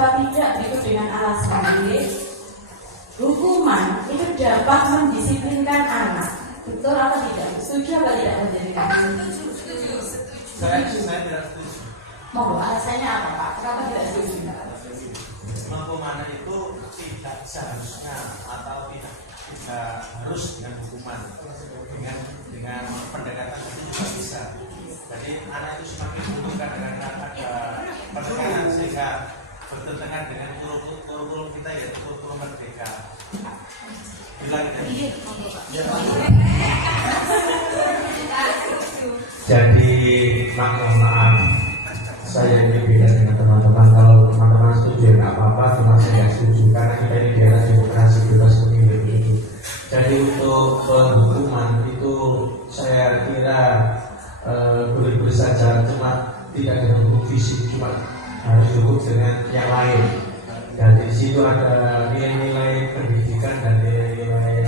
apa tidak itu dengan alasan hukuman itu dapat mendisiplinkan anak. Betul atau tidak? Setuju atau tidak menjadikan? Setuju. Saya tidak setuju. Mau alasannya apa Pak? Kenapa tidak setuju? Hukuman itu tidak seharusnya atau tidak harus dengan hukuman, dengan pendekatan itu juga bisa. Jadi anak itu semakin butuh kadang-kadang ada pendekatan sehingga bertentangan dengan kurikulum kita, yaitu kurikulum merdeka. Bilang gitu. Jadi mohon maaf, saya ini beda dengan teman-teman. Kalau teman-teman setuju ya nggak apa-apa, cuma saya nggak setuju karena kita ini di era demokrasi bebas memilih itu. Jadi untuk penghukuman itu saya kira boleh-boleh saja, cuma tidak dengan hukum fisik, cuma harus dihukum dengan yang lain. Dan di situ ada nilai-nilai pendidikan dan nilai-nilai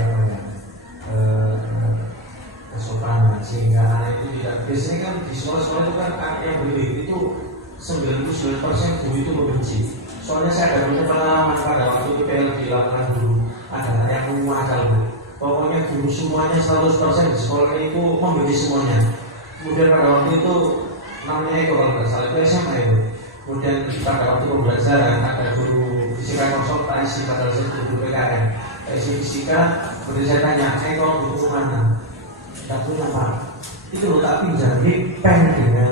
kesopanan, sehingga anak itu tidak. Biasanya kan di sekolah-sekolah itu kan anak yang berbeda itu 99% guru itu membenci. Soalnya saya ada punya pengalaman pada waktu itu dilakukan dulu, ada anak yang mengakal. Pokoknya guru semuanya 100% di sekolah itu membenci semuanya. Kemudian pada waktu itu namanya itu kalau nggak salah itu SMA itu. Kemudian pada waktu pembelajaran ada guru fisika konsultasi pada saat guru PKN, fisika. Kemudian saya tanya, kalau buku mana? Tak punya Pak. Itu loh tak pinjam pen dengan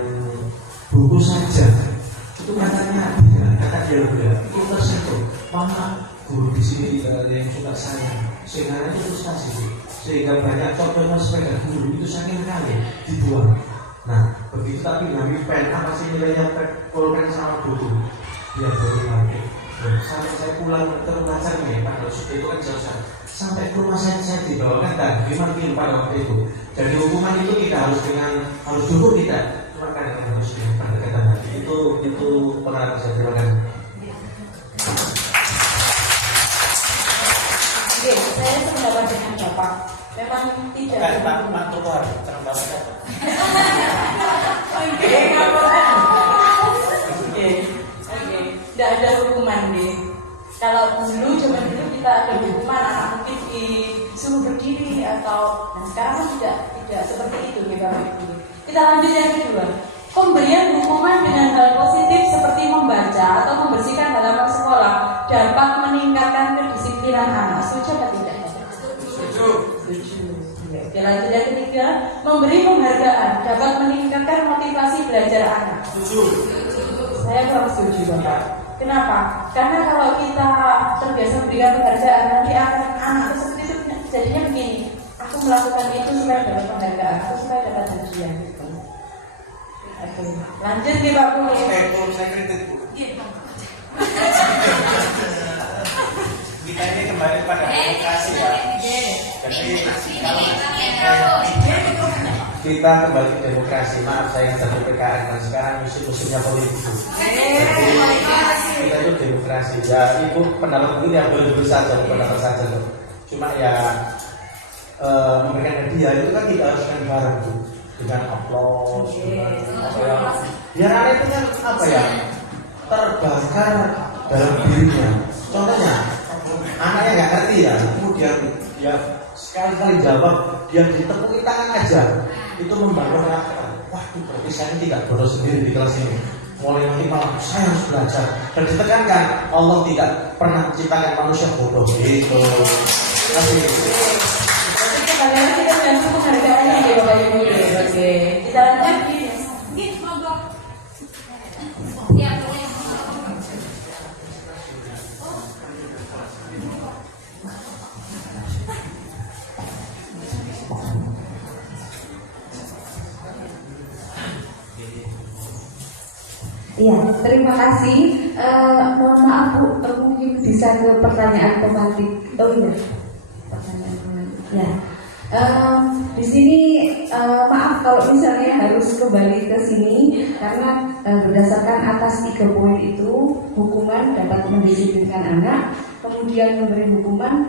buku saja. Itu katanya kata dia udah itu tersentuh. Mama guru di sini tidak ada yang suka saya. Sehingga itu frustasi. Sehingga banyak contohnya sepeda guru itu saking kali dibuang. Nah, begitu tapi ngambil pen, apa sih nilainya pulpen sama buku? Dia boleh pakai. Sampai saya pulang ke rumah saya, pada waktu itu kan jauh. Sampai ke rumah saya dibawakan dan dimakin pada waktu itu. Jadi hukuman itu tidak harus harus dukung tidak, cuma kadang harus dengan pendekatan hati. Itu pernah saya terima kasih. Oke, saya sependapat dengan Bapak. Memang tidak. Pak Tuhan, terang banget. Oke, tidak ada hukuman deh. Kalau dulu zaman dulu kita ada hukuman, anak mungkin disuruh berdiri atau, dan sekarang tidak seperti itu ya Bapak Ibu. Kita lanjut yang kedua. Pemberian hukuman dengan hal positif seperti membaca atau membersihkan halaman sekolah dapat meningkatkan kedisiplinan anak. Setuju atau tidak? Setuju. Oke, lanjut yang ketiga. Memberi penghargaan dapat meningkatkan motivasi belajar anak. Setuju. Saya kurang setuju Bapak. Kenapa? Karena kalau kita terbiasa memberikan penghargaan, nanti akan anak tersebut itu jadinya begini. Aku melakukan itu supaya dapat penghargaan, aku supaya dapat hadiah. Oke, lanjut nih Pak Puli. Saya kritik Bu. Kita ini kembali pada demokrasi ya. Jadi kalau kita kembali ke demokrasi, maaf saya satu PKN dan sekarang musuh-musuhnya politik. Jadi kita itu demokrasi. Ya ibu pendapat ini yang boleh saja, pendapat saja loh. Cuma ya memberikan hadiah itu kan tidak harus dengan barang Bu, dengan aplaus, biar anak itu kan apa ya terbakar dalam dirinya. Contohnya anaknya nggak ngerti ya, kemudian dia sekali-kali jawab, dia ditepuk tangan aja, itu membangun karakter. Wah, itu berarti saya tidak bodoh sendiri di kelas ini. Mulai nanti malam saya harus belajar dan ditekankan Allah tidak pernah menciptakan manusia bodoh. Itu. Kasih. Kalian kita langsung penghargaannya ya Bapak Ibu. Oke, kita lanjut. Iya, terima kasih. Mohon maaf Bu, mungkin bisa ke pertanyaan pembantu. Oh iya, pertanyaan pembantu. Ya, di sini maaf kalau misalnya harus kembali ke sini karena berdasarkan atas 3 poin itu hukuman dapat mendisiplinkan anak, kemudian memberi hukuman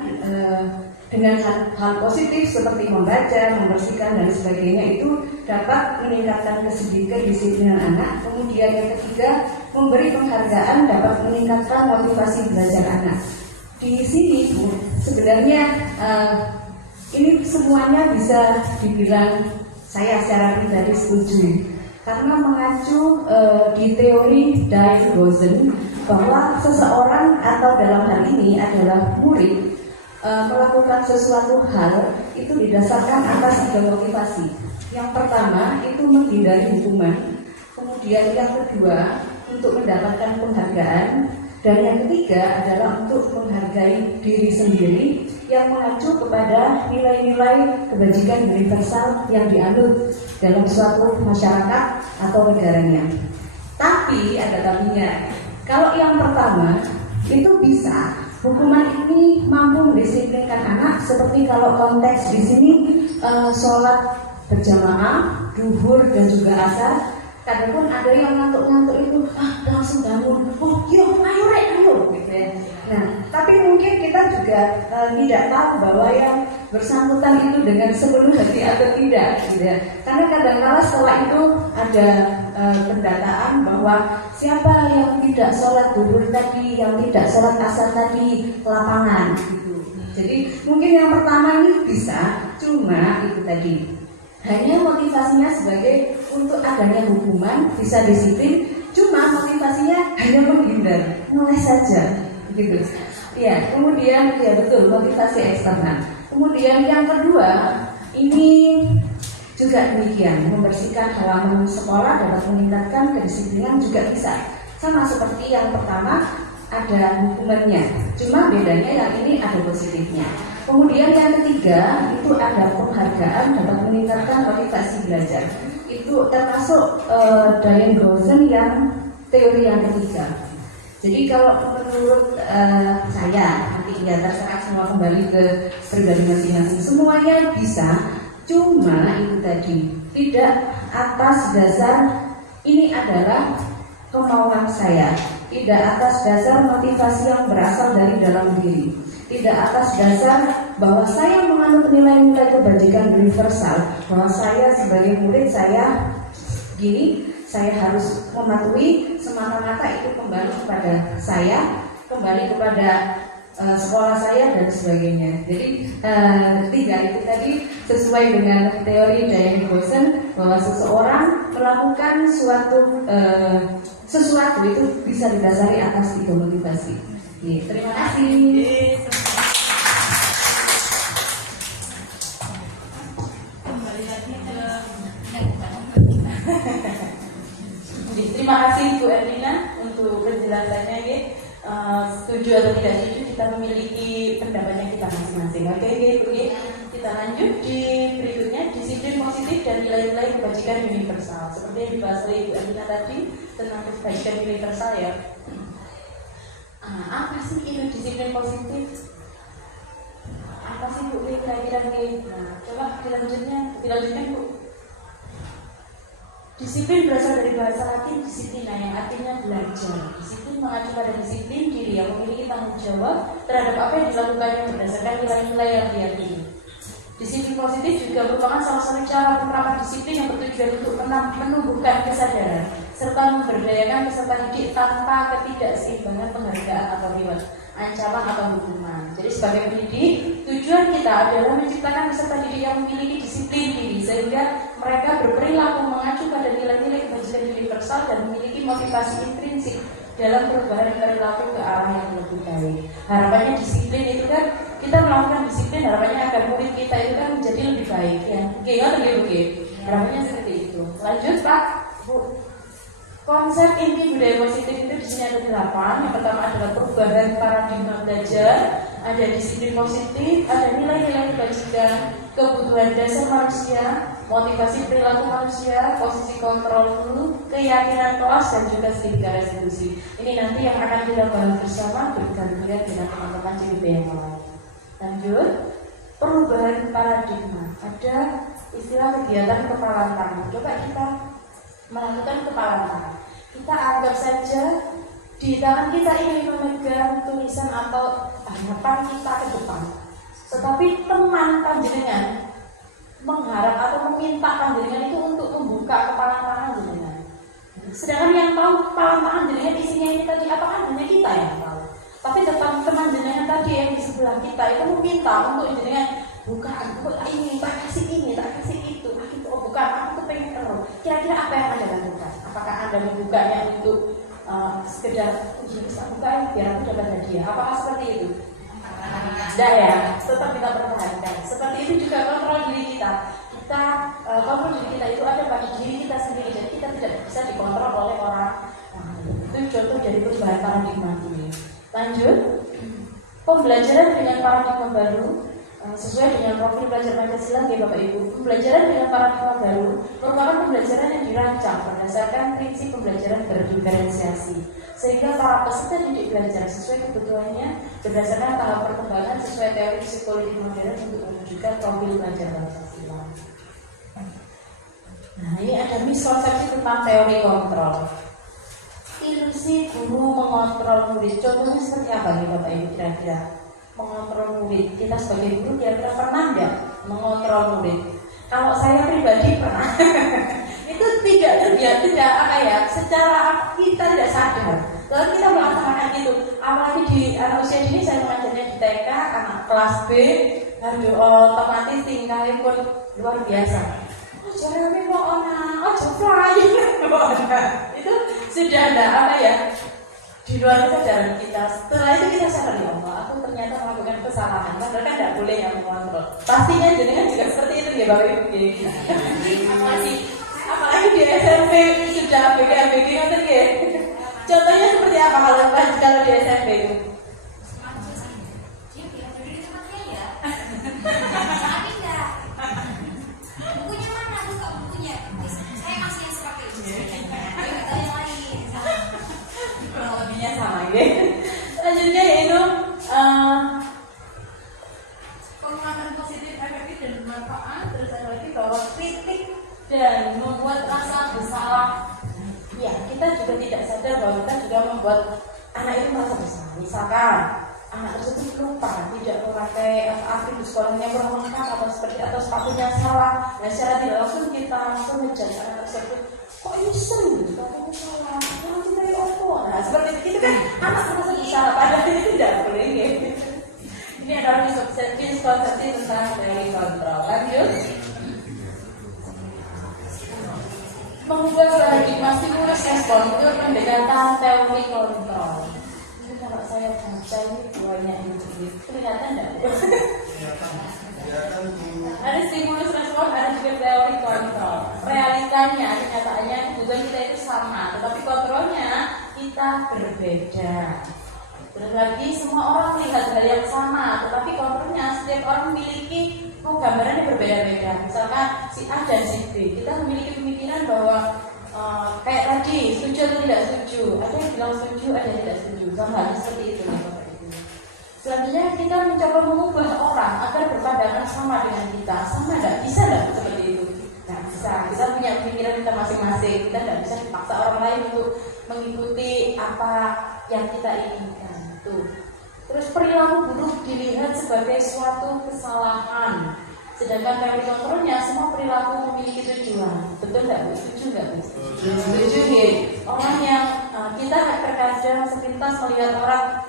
dengan hal positif seperti membaca, membersihkan dan sebagainya itu dapat meningkatkan kedisiplinan anak. Kemudian yang ketiga, memberi penghargaan dapat meningkatkan motivasi belajar anak. Di sini Bu, sebenarnya ini semuanya bisa dibilang saya secara pribadi setuju karena mengacu di teori Dyer-Gosen bahwa seseorang atau dalam hal ini adalah murid melakukan sesuatu hal itu didasarkan atas 3 motivasi. Yang pertama itu menghindari hukuman, kemudian yang kedua untuk mendapatkan penghargaan, dan yang ketiga adalah untuk menghargai diri sendiri yang mengacu kepada nilai-nilai kebajikan universal yang dianut dalam suatu masyarakat atau negaranya. Tapi ada tapinya. Kalau yang pertama itu bisa hukuman ini mampu mendisiplinkan anak, seperti kalau konteks di sini sholat berjamaah, duhur dan juga asar. Kadang-kadang ada yang ngantuk-ngantuk itu langsung bangun, ayo rek, gitu ya. Nah, tapi mungkin kita juga tidak tahu bahwa yang bersangkutan itu dengan sepenuh hati atau tidak, gitu ya. Karena kadang-kadang setelah itu ada pendataan bahwa siapa yang tidak sholat duhur tadi, yang tidak sholat asar tadi, lapangan, gitu. Jadi mungkin yang pertama ini bisa, cuma itu tadi. Hanya motivasinya sebagai untuk adanya hukuman, bisa disiplin, cuma motivasinya hanya menghindar, ngeles saja, gitu. Ya, kemudian ya betul motivasi eksternal. Kemudian yang kedua, ini juga demikian, membersihkan halaman sekolah dapat meningkatkan kedisiplinan juga bisa. Sama seperti yang pertama ada hukumannya, cuma bedanya yang ini ada positifnya. Kemudian yang ketiga itu ada penghargaan dapat meningkatkan motivasi belajar. Itu termasuk Dyer-Gosen yang teori yang ketiga. Jadi kalau menurut saya, nanti ya terserah semua kembali ke pribadi masing-masing. Semuanya bisa, cuma itu tadi tidak atas dasar ini adalah kemauan saya, tidak atas dasar motivasi yang berasal dari dalam diri, tidak atas dasar bahwa saya menganut nilai-nilai kebajikan universal, bahwa saya sebagai murid saya gini, saya harus mematuhi, semata-mata itu kembali kepada saya, kembali kepada sekolah saya dan sebagainya. Jadi tiga itu tadi sesuai dengan teori Dyer-Gosen bahwa seseorang melakukan sesuatu itu bisa didasari atas 3 motivasi. Terima kasih. Terima kasih Bu Erlina untuk penjelasannya. Setuju atau tidak setuju kita memiliki pendapatnya kita masing-masing. Oke, Bu. Kita lanjut di berikutnya, disiplin positif dan nilai-nilai kebajikan universal. Seperti yang dibahas oleh Bu Erlina tadi tentang kebajikan universal ya. Apa sih itu disiplin positif? Apa sih Bu kira-kira? Nah, coba dilanjutkan Bu. Disiplin berasal dari bahasa Latin disiplina yang artinya belajar. Disiplin mengacu pada disiplin diri yang memiliki tanggung jawab terhadap apa yang dilakukannya berdasarkan nilai-nilai yang diyakini. Disiplin positif juga merupakan salah satu cara penerapan disiplin yang bertujuan untuk menumbuhkan kesadaran serta memberdayakan peserta didik tanpa ketidakseimbangan penghargaan atau reward, ancaman atau hukuman. Jadi sebagai pendidik, tujuan kita adalah menciptakan peserta didik yang memiliki disiplin diri sehingga mereka berperilaku mengacu pada nilai-nilai kebajikan universal dan memiliki motivasi intrinsik dalam perubahan perilaku ke arah yang lebih baik. Harapannya disiplin itu kan, kita melakukan disiplin harapannya agar murid kita itu kan menjadi lebih baik ya. Oke. Harapannya seperti itu. Lanjut Pak, Bu. Konsep inti budaya positif itu di sini ada 8. Yang pertama adalah perubahan paradigma belajar, ada disiplin positif, ada nilai-nilai kebajikan, kebutuhan dasar manusia, motivasi perilaku manusia, posisi kontrol dulu, keyakinan kelas dan juga setingkat restitusi. Ini nanti yang akan kita bahas bersama bergantian dengan teman-teman CBB yang lain. Lanjut, perubahan paradigma. Ada istilah kegiatan kepalan tangan. Coba kita melakukan kepalan tangan. Kita anggap saja di tangan kita ini memegang tulisan atau harapan kita ke depan. Tetapi teman panjenengan mengharap atau meminta panjenengan itu untuk membuka kepala panjenengan. Sedangkan yang tahu kepala panjenengan isinya ini tadi apakah hanya kita yang tahu. Tapi tetap teman jenengan tadi yang di sebelah kita itu meminta untuk jenengan buka ini, tak kasih ini, tak kasih itu. Oh bukan, aku tuh pengen tahu. Kira-kira apa yang Anda lakukan? Apakah Anda membukanya untuk sekedar bisa buka biar aku dapat hadiah? Apakah seperti itu? Tidak ya, tetap kita pertahankan. Seperti itu juga kontrol diri kita. Kontrol diri kita itu ada pada diri kita sendiri. Jadi kita tidak bisa dikontrol oleh orang. Itu contoh dari perubahan paradigma ini. Lanjut, pembelajaran dengan paradigma baru sesuai dengan profil pelajar Pancasila, ya Bapak Ibu. Pembelajaran dengan paradigma baru merupakan pembelajaran yang dirancang berdasarkan prinsip pembelajaran berdiferensiasi, sehingga para peserta didik belajar sesuai kebutuhannya berdasarkan tahap perkembangan sesuai teori psikologi modern untuk mewujudkan profil pelajar Pancasila. Nah, ini ada miskonsepsi tentang teori kontrol. Ilusi guru mengontrol murid. Contohnya seperti apa nih Bapak Ibu kira-kira? Mengontrol murid. Kita sebagai guru kira-kira pernah nggak mengontrol murid? Kalau saya pribadi pernah. Itu tidak apa ya? Secara kita tidak sadar. Lalu kita melaksanakan itu. Apalagi di usia dini saya mengajarnya di TK, anak kelas B, aduh otomatis tingkahnya pun luar biasa. Jangan kok ona, fly. Itu sudah ada apa ya? Di luar kesadaran kita. Setelah itu kita sadar ya Allah, aku ternyata melakukan kesalahan. Padahal kan tidak boleh yang mengontrol. Pastinya jenengan juga seperti itu ya Bapak Ibu. Apalagi di SMP sudah ABG ngerti ya. Contohnya seperti apa kalau di SMP itu? Selanjutnya yaitu penguatan positif, efektif dan bermanfaat. Terus ada lagi bahwa kritik dan membuat rasa bersalah. Ya, kita juga tidak sadar bahwa kita juga membuat anak itu merasa bersalah. Misalkan anak tersebut lupa, tidak memakai atribut sekolahnya kurang lengkap atau sepatunya salah. Nah, secara tidak langsung kita langsung menjudge anak tersebut. Kok ini sering sepatunya salah? Kita opo. Nah, seperti itu kan anak merasa bersalah, padahal itu tidak boleh. Ini adalah miskonsepsi tentang teori kontrol. Lanjut. Mengubah paradigma stimulus respon untuk pendekatan teori kontrol. Ini kalau saya baca ini banyak ini kelihatan tidak? Ada stimulus respon, ada juga teori kontrol. Realitanya, kenyataannya kebutuhan kita itu sama, tetapi kontrolnya kita berbeda. Terus lagi semua orang melihat hal yang sama, tetapi kontrolnya setiap orang memiliki gambaran yang berbeda-beda. Misalkan si A dan si B, kita memiliki pemikiran bahwa kayak tadi setuju atau tidak setuju. Ada yang bilang setuju, ada yang tidak setuju. Sama halnya seperti itu ya Bapak Ibu. Selanjutnya kita mencoba mengubah orang agar berpandangan sama dengan kita. Sama enggak? Bisa enggak seperti itu? Nah, bisa. Kita punya pemikiran kita masing-masing. Kita tidak bisa dipaksa orang lain untuk mengikuti apa yang kita inginkan. Tuh. Terus perilaku buruk dilihat sebagai suatu kesalahan. Sedangkan teori kontrolnya semua perilaku memiliki tujuan. Betul nggak Bu? Setuju nggak Bu? Setuju ya. Orang yang kita terkadang sepintas melihat orang,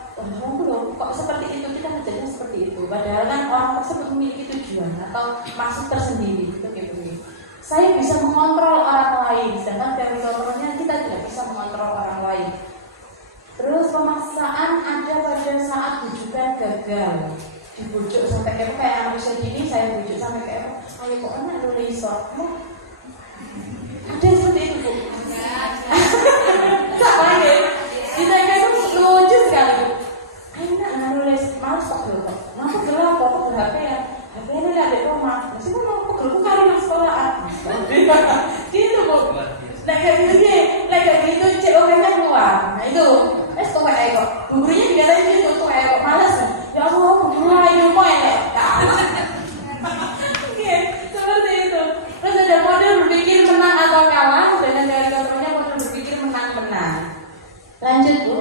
kok seperti itu, kita menjadinya seperti itu. Padahal kan orang tersebut memiliki tujuan atau maksud tersendiri. Gitu. Saya bisa mengontrol orang lain, sedangkan teori kontrolnya kita tidak bisa mengontrol orang lain. Terus pemaksaan ada pada saat bujukan gagal. Dibujuk sampai kayak manusia gini, saya bujuk sampai kayak ayo kok enak lu resort. Ada seperti itu Bu? Sama ya? Kita itu lucu sekali Bu. Enak nulis, males kok dulu kok. Kenapa gelap kok HP ya? HP ini ada di rumah. Masih mau pegel kali mas sekolahan. Gitu Bu. Nah kayak gitu deh, kayak gitu COP-nya keluar. Nah itu, kok kayak kok. Gurunya dikatain gitu, kok kayak kok males. Ya Allah, gimana itu kok ya? Oke, seperti itu. Terus ada mode berpikir menang atau kalah. Dengan teori kontrolnya mode berpikir menang-menang. Lanjut Bu.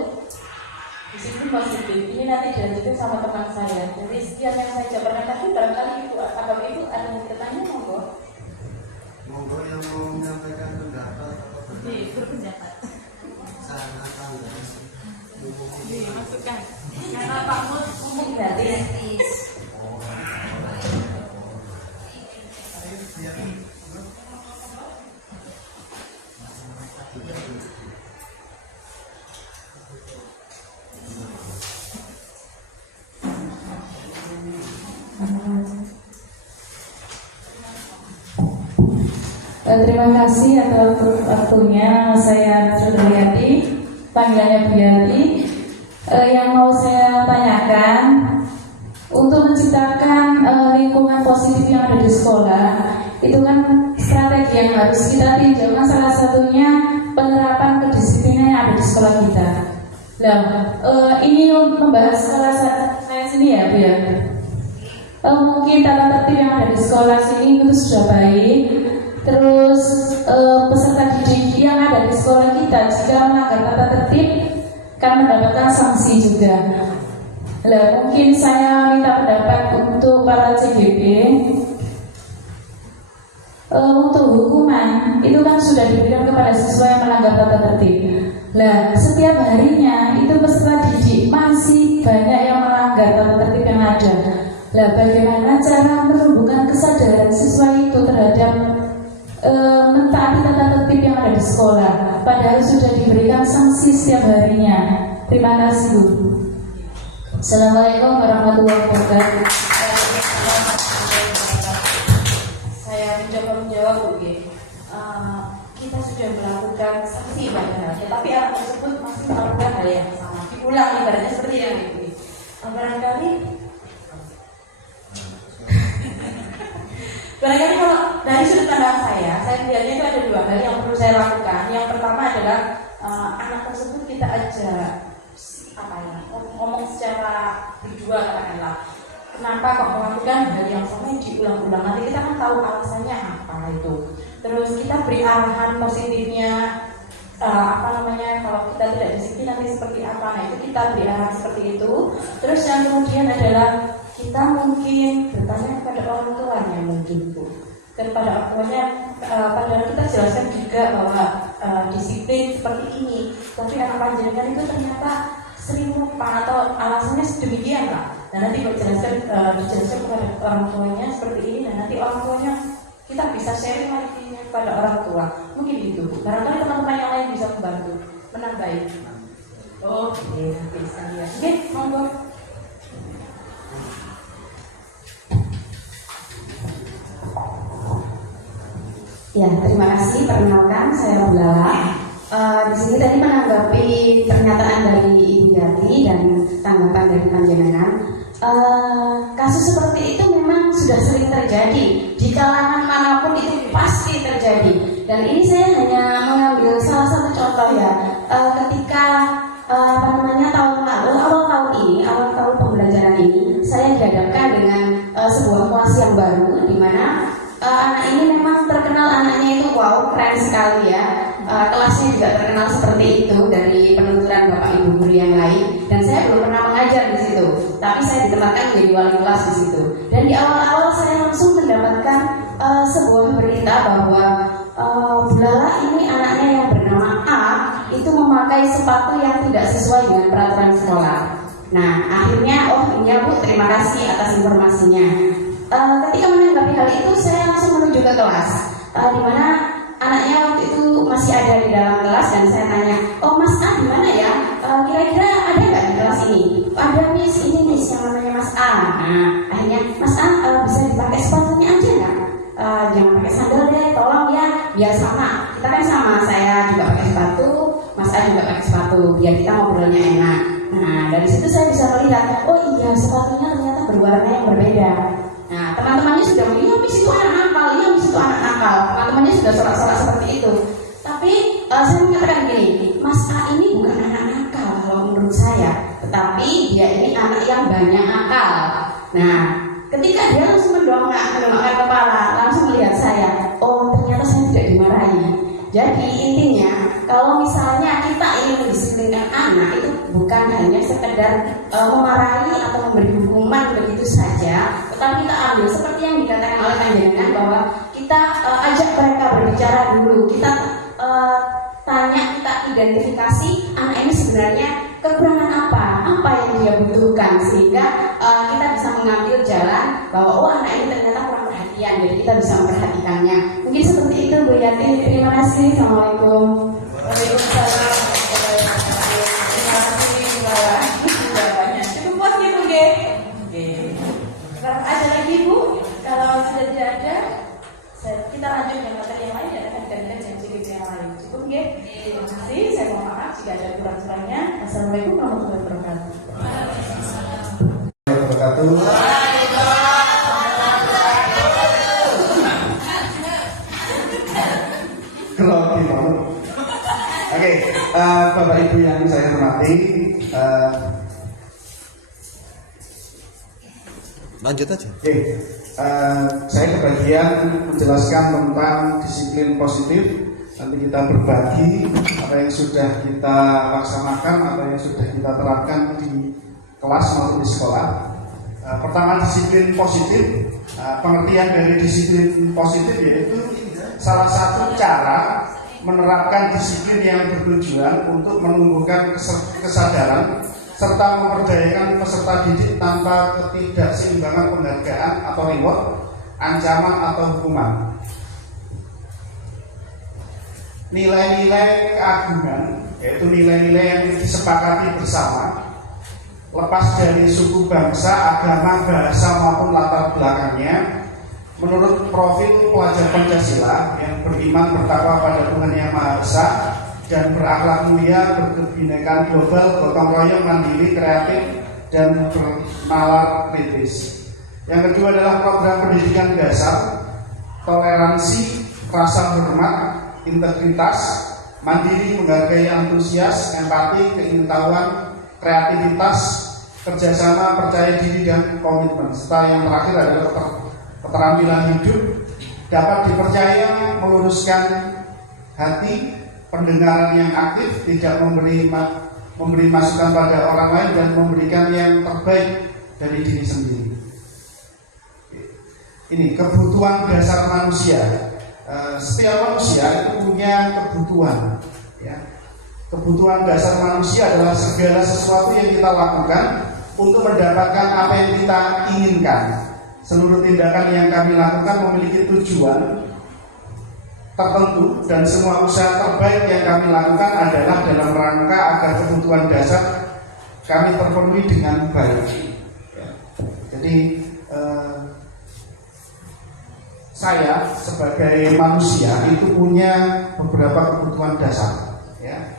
disiplin positif. Ini nanti dilanjutkan sama teman saya. Jadi sekian yang saya jabarkan tadi, barangkali ibu atau ibu ada yang bertanya, monggo. Monggo yang mau menyampaikan pendapat atau Berpendapat. sangat tanggapan. Masukkan. Karena Pak Mul ngomong gratis. Terima kasih atas waktunya. Saya Sudrayati, panggilannya Bu Yati. Yang mau saya tanyakan, untuk menciptakan lingkungan positif yang ada di sekolah, itu kan strategi yang harus kita tinjau. Salah satunya penerapan kedisiplinan yang ada di sekolah kita. Nah, ini membahas salah saya sini ya Bu ya. Mungkin tata tertib yang ada di sekolah sini itu sudah baik. Terus peserta didik yang ada di sekolah kita jika melanggar tata tertib kan mendapatkan sanksi juga. Lah, mungkin saya minta pendapat untuk para CGP. Untuk hukuman itu kan sudah diberikan kepada siswa yang melanggar tata tertib. Lah, setiap harinya itu peserta didik masih banyak yang melanggar tata tertib yang ada. Lah, bagaimana cara menumbuhkan kesadaran siswa itu terhadap mentaati tata tertib yang ada di sekolah, padahal sudah diberikan sanksi setiap harinya. Terima kasih Bu. Assalamualaikum warahmatullahi wabarakatuh. Saya mencoba menjawab Bu. Kita sudah melakukan sanksi padahal, tapi anak tersebut masih melakukan hal yang sama. Diulang ibaratnya seperti yang ini. Barangkali kalau dari sudut pandang saya melihatnya itu ada dua hal yang perlu saya lakukan. Yang pertama adalah anak tersebut kita ajak ngomong secara berdua katakanlah. Kenapa kok melakukan hal yang sama yang diulang-ulang? Nanti kita kan tahu alasannya apa itu. Terus kita beri arahan positifnya, kalau kita tidak disiplin nanti seperti apa. Nah itu kita beri arahan seperti itu. Terus yang kemudian adalah kita mungkin bertanya kepada orang tuanya mungkin Bu. Kepada orang tuanya, padahal kita jelaskan juga bahwa disiplin seperti ini, tapi anak panjenengan itu ternyata sering lupa atau alasannya sedemikian lah. Nah nanti dijelaskan kepada orang tuanya seperti ini, dan nanti orang tuanya kita bisa sharing lagi kepada orang tua. Mungkin itu Bu. Barangkali teman-teman yang lain bisa membantu menambahi. Oke, bisa lihat. Oke, monggo. Ya, terima kasih. Perkenalkan, saya Bulala. Di sini tadi menanggapi pernyataan dari Ibu Yati dan tanggapan dari panjenengan. Kasus seperti itu memang sudah sering terjadi di kalangan manapun, itu pasti terjadi. Dan ini saya hanya mengambil salah satu contoh ya. Ketika awal tahun pembelajaran ini, saya dihadapkan dengan sebuah kelas yang baru, di mana anak ini memang terkenal, anaknya itu wow, keren sekali ya. Kelasnya juga terkenal seperti itu dari penuturan Bapak Ibu guru yang lain. Dan saya belum pernah mengajar di situ, tapi saya ditempatkan menjadi wali kelas di situ. Dan di awal-awal saya langsung mendapatkan sebuah berita bahwa Bulala ini anaknya yang bernama A itu memakai sepatu yang tidak sesuai dengan peraturan sekolah. Nah, akhirnya iya Bu, terima kasih atas informasinya. Ketika menanggapi hal itu, saya langsung menuju ke kelas, di mana anaknya waktu itu masih ada di dalam kelas, dan saya tanya, oh Mas A di mana ya? Kira-kira ada nggak di kelas ini? Ada Miss, ini Miss yang namanya Mas A. Nah, akhirnya Mas A bisa dipakai sepatunya aja nggak? Jangan pakai sandal deh, tolong ya, biar sama. Kita kan sama, saya juga pakai sepatu, Mas A juga pakai sepatu, biar kita ngobrolnya enak. Nah, dari situ saya bisa melihat, oh iya sepatunya ternyata berwarna yang berbeda. Nah, teman-temannya sudah melihat, Miss itu anak nakal, iya Miss itu anak nakal. Teman-temannya sudah sorak-sorak seperti itu. Tapi saya mengatakan gini, Mas A ini bukan anak nakal kalau menurut saya, tetapi dia ini anak yang banyak akal. Nah, ketika dia langsung mendongakkan kepala, langsung melihat saya, oh ternyata saya tidak dimarahi. Jadi intinya, kalau misalnya kita ingin mendisiplinkan anak, itu bukan hanya sekedar memarahi atau memberi hukuman begitu saja, tetapi kita ambil seperti yang dikatakan oleh panjenengan bahwa kita ajak mereka berbicara dulu, kita tanya, kita identifikasi anak ini sebenarnya kekurangan apa yang dia butuhkan, sehingga kita bisa mengambil jalan bahwa oh anak ini ternyata kurang perhatian, jadi kita bisa memperhatikannya. Mungkin seperti itu Bu Yati. Terima kasih. Assalamualaikum. Waalaikumsalam. Terima kasih jawabannya. Cukup puas ya Bu Ge? Ada lagi Bu? Kalau sudah tidak ada, kita lanjut dengan materi yang lain dan akan digantikan jam yang lain. Cukup Ge? Terima kasih. Saya mohon maaf jika ada kurang-kurangnya. Assalamualaikum warahmatullahi wabarakatuh. Oke, Bapak Ibu yang saya hormati, Lanjut aja. Oke, saya kebagian menjelaskan tentang disiplin positif. Nanti kita berbagi apa yang sudah kita laksanakan, apa yang sudah kita terapkan di kelas maupun di sekolah. Pertama, disiplin positif. Pengertian dari disiplin positif yaitu salah satu cara menerapkan disiplin yang bertujuan untuk menumbuhkan kesadaran serta memberdayakan peserta didik tanpa ketidakseimbangan penghargaan atau reward, ancaman atau hukuman. Nilai-nilai keagungan, yaitu nilai-nilai yang disepakati bersama, lepas dari suku, bangsa, agama, bahasa maupun latar belakangnya, menurut profil pelajar Pancasila yang beriman bertakwa pada Tuhan Yang Maha Esa dan berakhlak mulia, berkebinekaan global, gotong royong, mandiri, kreatif, dan bernalar kritis. Yang kedua adalah program pendidikan dasar, toleransi, rasa hormat, integritas, mandiri, menghargai, antusias, empati, keingintahuan, kreativitas, kerjasama, percaya diri, dan komitmen. Serta yang terakhir adalah keterampilan hidup, dapat dipercaya, meluruskan hati, pendengaran yang aktif, tidak memberi masukan pada orang lain, dan memberikan yang terbaik dari diri sendiri. Ini kebutuhan dasar manusia. Setiap manusia itu punya kebutuhan, ya. Kebutuhan dasar manusia adalah segala sesuatu yang kita lakukan untuk mendapatkan apa yang kita inginkan. Seluruh tindakan yang kami lakukan memiliki tujuan tertentu, dan semua usaha terbaik yang kami lakukan adalah dalam rangka agar kebutuhan dasar kami terpenuhi dengan baik, ya. Jadi saya sebagai manusia itu punya beberapa kebutuhan dasar, ya.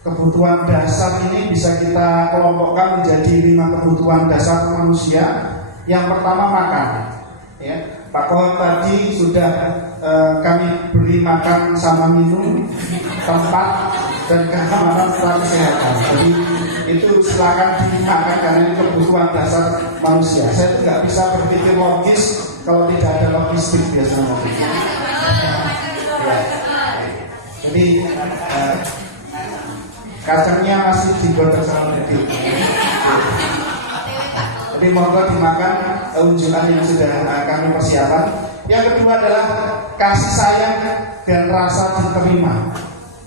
Kebutuhan dasar ini bisa kita kelompokkan menjadi 5 kebutuhan dasar manusia. Yang pertama makan, ya. Pak Kohon tadi sudah kami beri makan sama minum, tempat, dan keamanan serta kesehatan. Jadi itu silakan dimakan karena ini kebutuhan dasar manusia. Saya itu nggak bisa berpikir logis kalau tidak ada logistik biasanya. Ya. Jadi kacangnya masih digoreng sama detik. Jadi monggo dimakan unjukan yang sudah kami persiapkan. Yang kedua adalah kasih sayang dan rasa diterima.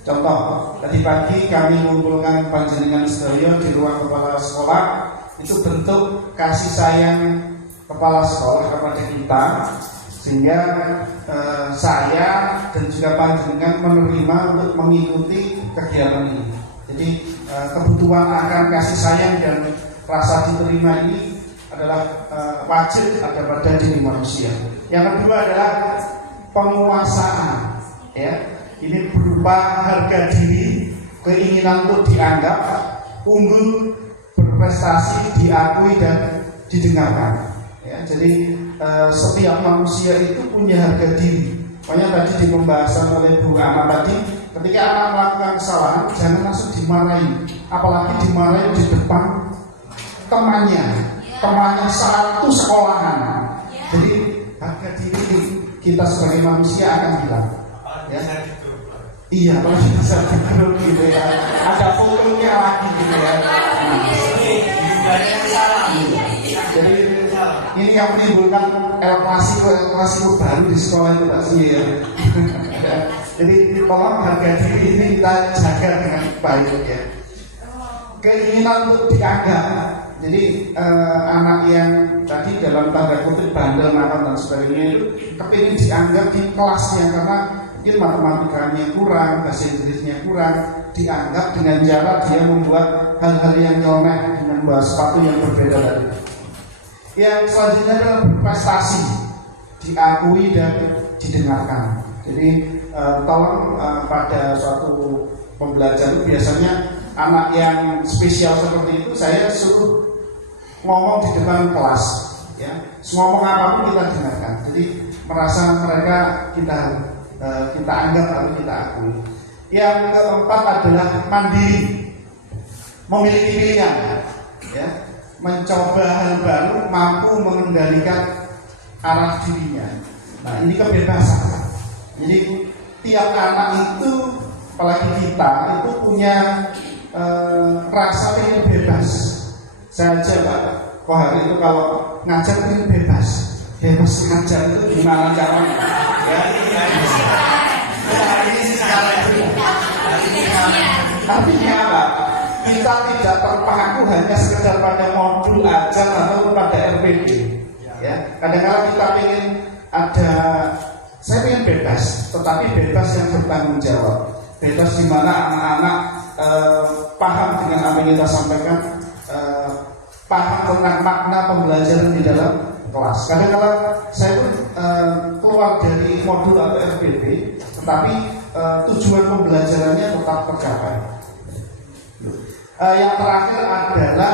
Contoh, tadi pagi kami mengumpulkan panjenengan sedaya di ruang kepala sekolah. Itu bentuk kasih sayang kepala sekolah kepada kita, sehingga saya dan juga panjenengan menerima untuk mengikuti kegiatan ini. Jadi kebutuhan akan kasih sayang dan rasa diterima ini adalah wajib ada pada diri manusia. Yang kedua adalah penguasaan, ya. Ini berupa harga diri, keinginan untuk dianggap unggul, berprestasi, diakui dan didengarkan. Ya, jadi setiap manusia itu punya harga diri. Makanya tadi di pembahasan oleh Bu Ama tadi, ketika anak melakukan kesalahan jangan langsung dimarahi, apalagi dimarahi di depan temannya satu sekolahan. Jadi harga diri kita sebagai manusia akan hilang, ya. Iya, kalau bisa gitu ya. Ada fotonya lagi gitu ya. Nah, yang menimbulkan El Clasico baru di sekolah itu Pak Sih ya. Jadi tolong harga diri ini kita jaga dengan baik ya. Keinginan untuk dianggap. Jadi anak yang tadi dalam tanda kutip bandel, nakal dan sebagainya itu kepingin dianggap di kelasnya karena mungkin matematikanya kurang, bahasa Inggrisnya kurang, dianggap dengan cara dia membuat hal-hal yang nyeleneh dengan bawa sepatu yang berbeda tadi. Yang selanjutnya adalah berprestasi, diakui dan didengarkan. Jadi tolong pada suatu pembelajaran biasanya anak yang spesial seperti itu saya suruh ngomong di depan kelas, ya, ngomong apapun kita dengarkan. Jadi merasa mereka kita anggap atau kita akui. Yang keempat adalah mandiri, memiliki pilihan, ya, mencoba hal baru, mampu mengendalikan arah dirinya. Nah ini kebebasan. Jadi tiap anak itu, apalagi kita itu punya rasa ingin bebas. Saya aja Pak Kohar itu kalau ngajar ingin bebas ngajar itu gimana caranya? Ya, artinya apa? Kita tidak terpaku hanya sekedar pada modul ajar atau pada RPD. Ya, kadang-kadang kita ingin saya ingin bebas, tetapi bebas yang bertanggung jawab. Bebas di mana anak-anak paham dengan apa yang kita sampaikan, paham tentang makna pembelajaran di dalam kelas. Kadang-kadang saya pun keluar dari modul atau RPP, tetapi tujuan pembelajarannya tetap tercapai. Yang terakhir adalah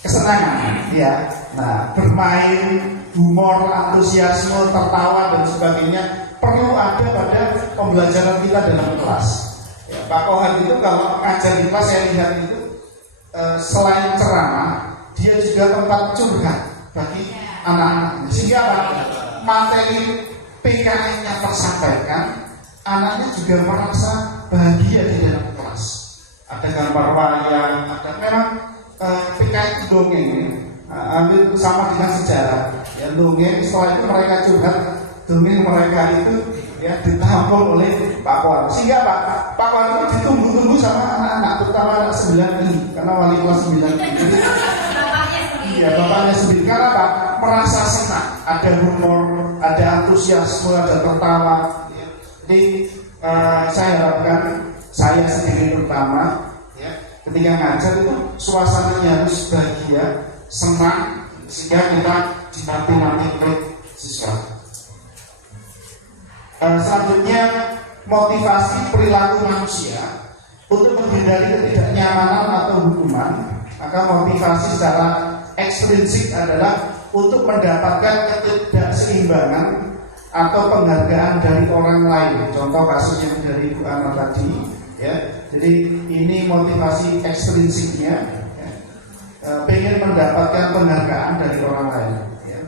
kesenangan, ya. Nah, bermain, humor, antusiasme, tertawa dan sebagainya perlu ada pada pembelajaran kita dalam kelas. Ya, Pak Kohar itu kalau ngajar di kelas saya lihat itu selain ceramah, dia juga tempat curhat bagi anak-anak. Sehingga materi PKN-nya tersampaikan, anaknya juga merasa bahagia di dalam kelas. Ada gambar wayang, ada memang PKN itu dongeng, ambil sama dengan sejarah. Ya, dongeng setelah itu mereka curhat, dongeng mereka itu ya ditampung oleh Pak Kohar. Sehingga Pak Kohar itu ditunggu-tunggu sama anak-anak, terutama anak 9I, karena wali kelas 9I. Iya, bapaknya sendiri. Karena Pak merasa senang, ada humor, ada antusiasme, ada tertawa. Jadi saya harapkan saya sendiri terutama, ya, ketika ngajar itu suasananya harus bahagia, senang, sehingga kita dinanti-nanti oleh siswa. Selanjutnya motivasi perilaku manusia untuk menghindari ketidaknyamanan atau hukuman. Maka motivasi secara ekstrinsik adalah untuk mendapatkan ketidakseimbangan atau penghargaan dari orang lain. Contoh kasus yang dari Bu Ana tadi, ya. Jadi ini motivasi ekstrinsiknya, ya. Pengen mendapatkan penghargaan dari orang lain, ya.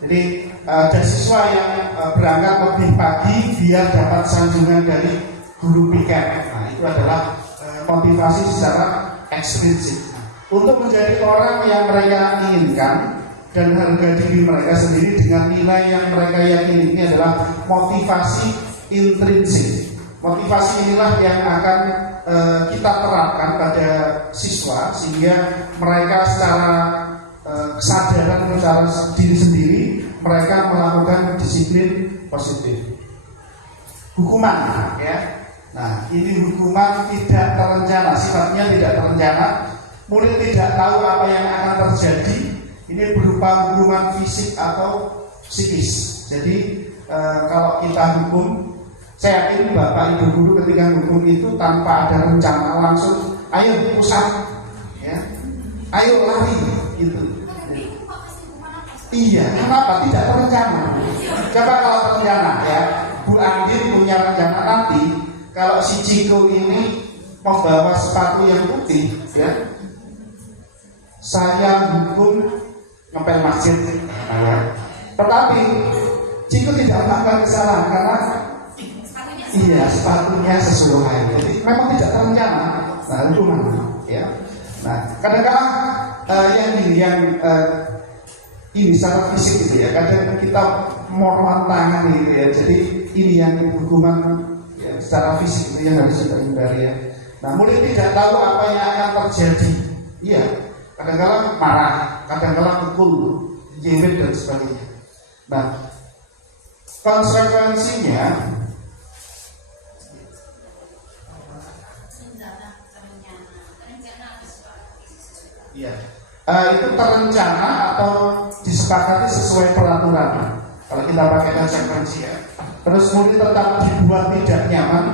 Jadi ada siswa yang berangkat lebih pagi biar dapat sanjungan dari guru piket. Nah, itu adalah motivasi secara ekstrinsik. Untuk menjadi orang yang mereka inginkan dan harga diri mereka sendiri dengan nilai yang mereka yakini, ini adalah motivasi intrinsik. Motivasi inilah yang akan kita terapkan pada siswa sehingga mereka secara kesadaran secara diri sendiri mereka melakukan disiplin positif. Hukuman, ya. Nah, ini hukuman tidak terencana, sifatnya tidak terencana. Murid tidak tahu apa yang akan terjadi. Ini berupa hukuman fisik atau psikis. Jadi kalau kita hukum, saya yakin Bapak Ibu guru ketika hukum itu tanpa ada rencana langsung, ayo pusat, ya, ayo lari, gitu. Iya, kenapa tidak terencana? Coba kalau terencana, ya, Bu Andin punya rencana nanti kalau si Ciko ini membawa sepatu yang putih, ya, saya hukum ngepel masjid, ya. Tetapi Ciko tidak melakukan kesalahan karena iya sepatunya sesuai. Jadi memang tidak terencana. Nah, hukuman, ya. Nah, kadang-kadang ini secara fisik gitu ya, kadang kita morwan tangan gitu ya, jadi ini yang hukuman ya, secara fisik itu yang harus kita hindari ya. Nah, murid tidak tahu apa yang akan terjadi, iya, kadang-kadang marah, kadang-kadang pukul, jerit dan sebagainya. Nah, konsekuensinya iya, itu terencana atau disepakati sesuai peraturan. Kalau kita pakai konsekuensi ya. Terus murid tetap dibuat tidak nyaman.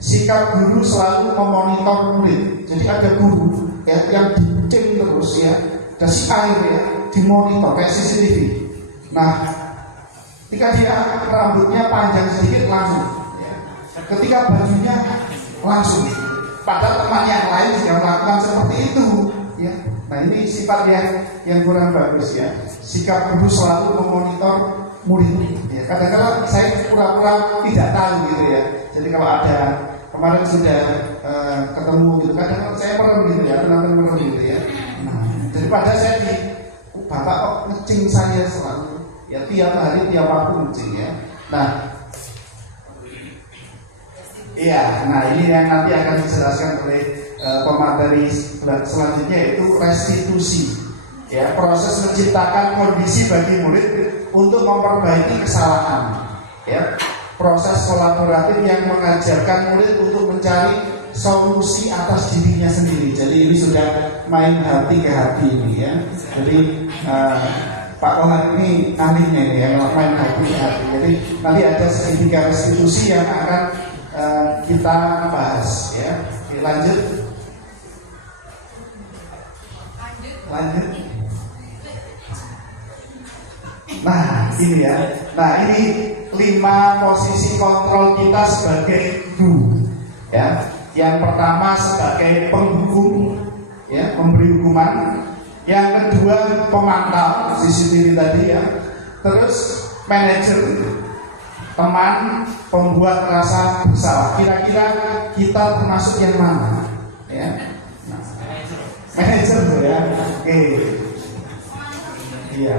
Sikap guru selalu memonitor murid. Jadi ada guru ya, yang dicek terus ya, kasih air ya, dimonitor kayak CCTV. Nah, ketika dia rambutnya panjang sedikit langsung, ya. Ketika bajunya langsung. Padahal teman yang lain juga melakukan seperti itu, ya. Nah, ini sifat yang kurang bagus ya. Sikap guru selalu memonitor murid. Ya. Kadang-kadang saya pura-pura tidak tahu gitu ya. Jadi kalau ada kemarin sudah ketemu gitu, kadang-kadang saya merem gitu ya, tenang merem gitu ya. Nah, daripada saya bapak kok ngecing saya selalu, ya tiap hari tiap waktu ngecing ya. Nah, iya, nah ini yang nanti akan dijelaskan oleh pemateri selanjutnya, yaitu restitusi. Ya, proses menciptakan kondisi bagi murid untuk memperbaiki kesalahan. Ya, proses kolaboratif yang mengajarkan murid untuk mencari solusi atas dirinya sendiri. Jadi ini sudah main hati ke hati ini ya. Jadi Pak Kohan ini ahlinya ini yang main hati ke hati. Jadi nanti ada segitiga restitusi yang akan kita bahas ya. Oke, lanjut. Nah ini ya. Nah ini 5 posisi kontrol kita sebagai guru ya. Yang pertama sebagai penghukum ya, memberi hukuman. Yang kedua pemantau CCTV tadi ya. Terus manajer, teman, pembuat rasa bersalah. Kira-kira kita termasuk yang mana ya? Nah, manajer ya. Oke. Iya.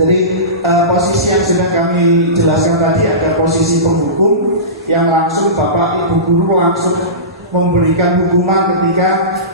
Jadi posisi yang sudah kami jelaskan tadi, ada posisi penghukum yang langsung Bapak Ibu guru langsung memberikan hukuman ketika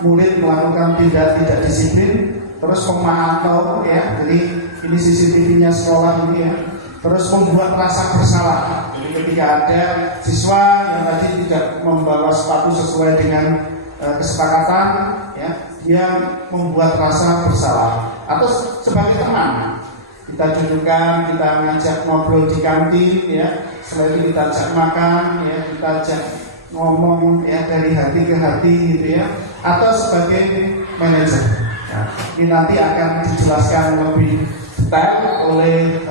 murid melakukan tidak disiplin. Terus pemantau ya, jadi ini CCTV-nya sekolah ini ya. Terus membuat rasa bersalah. Jadi ketika ada siswa yang tadi tidak membawa sepatu sesuai dengan kesepakatan ya, dia membuat rasa bersalah. Atau sebagai teman, kita dudukkan, kita ngajak ngobrol di kantin ya, setelah itu kita ajak makan ya, kita ajak ngomong ya dari hati ke hati gitu ya. Atau sebagai manajer ya, ini nanti akan dijelaskan lebih detail oleh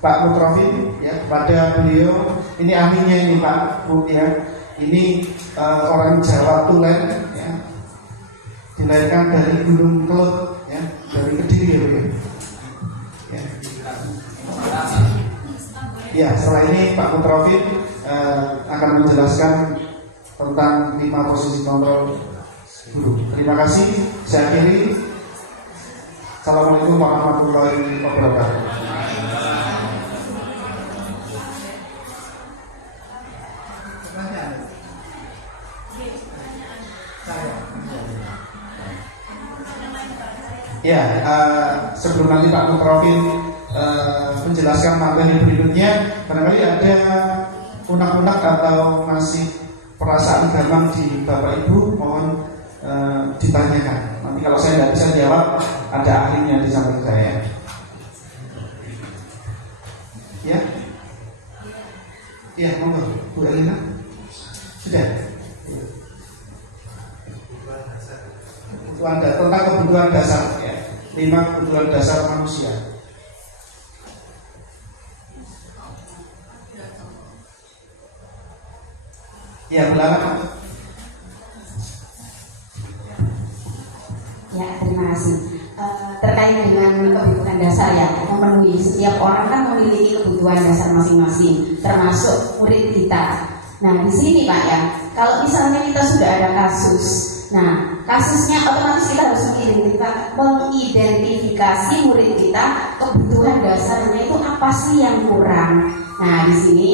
Pak Mutrofin ya, kepada beliau. Ini ahlinya ini Pak Bu ya. Ini orang Jawa Tulen ya, dilahirkan dari Gunung Kelut ya, dari Kediri ya, ya. Ya, setelah ini Pak Mutrofin akan menjelaskan tentang 5 posisi kontrol guru. Terima kasih. Saya akhiri. Assalamualaikum warahmatullahi wabarakatuh. Ya, sebelum nanti Pak Mutrofin menjelaskan materi berikutnya, barangkali ada unek-unek atau masih perasaan gampang di Bapak Ibu, mohon ditanyakan. Nanti kalau saya tidak bisa jawab, ada ahlinya di samping saya. Ya, ya, monggo Bu Elina. Sudah. Tentang kebutuhan dasar ya, 5 kebutuhan dasar manusia. Ya, belakang. Ya, terima kasih. Terkait dengan kebutuhan dasar ya, memenuhi setiap orang kan memiliki kebutuhan dasar masing-masing, termasuk murid kita. Nah, di sini Pak ya, kalau misalnya kita sudah ada kasus Nah, kasusnya otomatis kita harus mengidentifikasi murid kita kebutuhan dasarnya itu apa sih yang kurang. Nah, di sini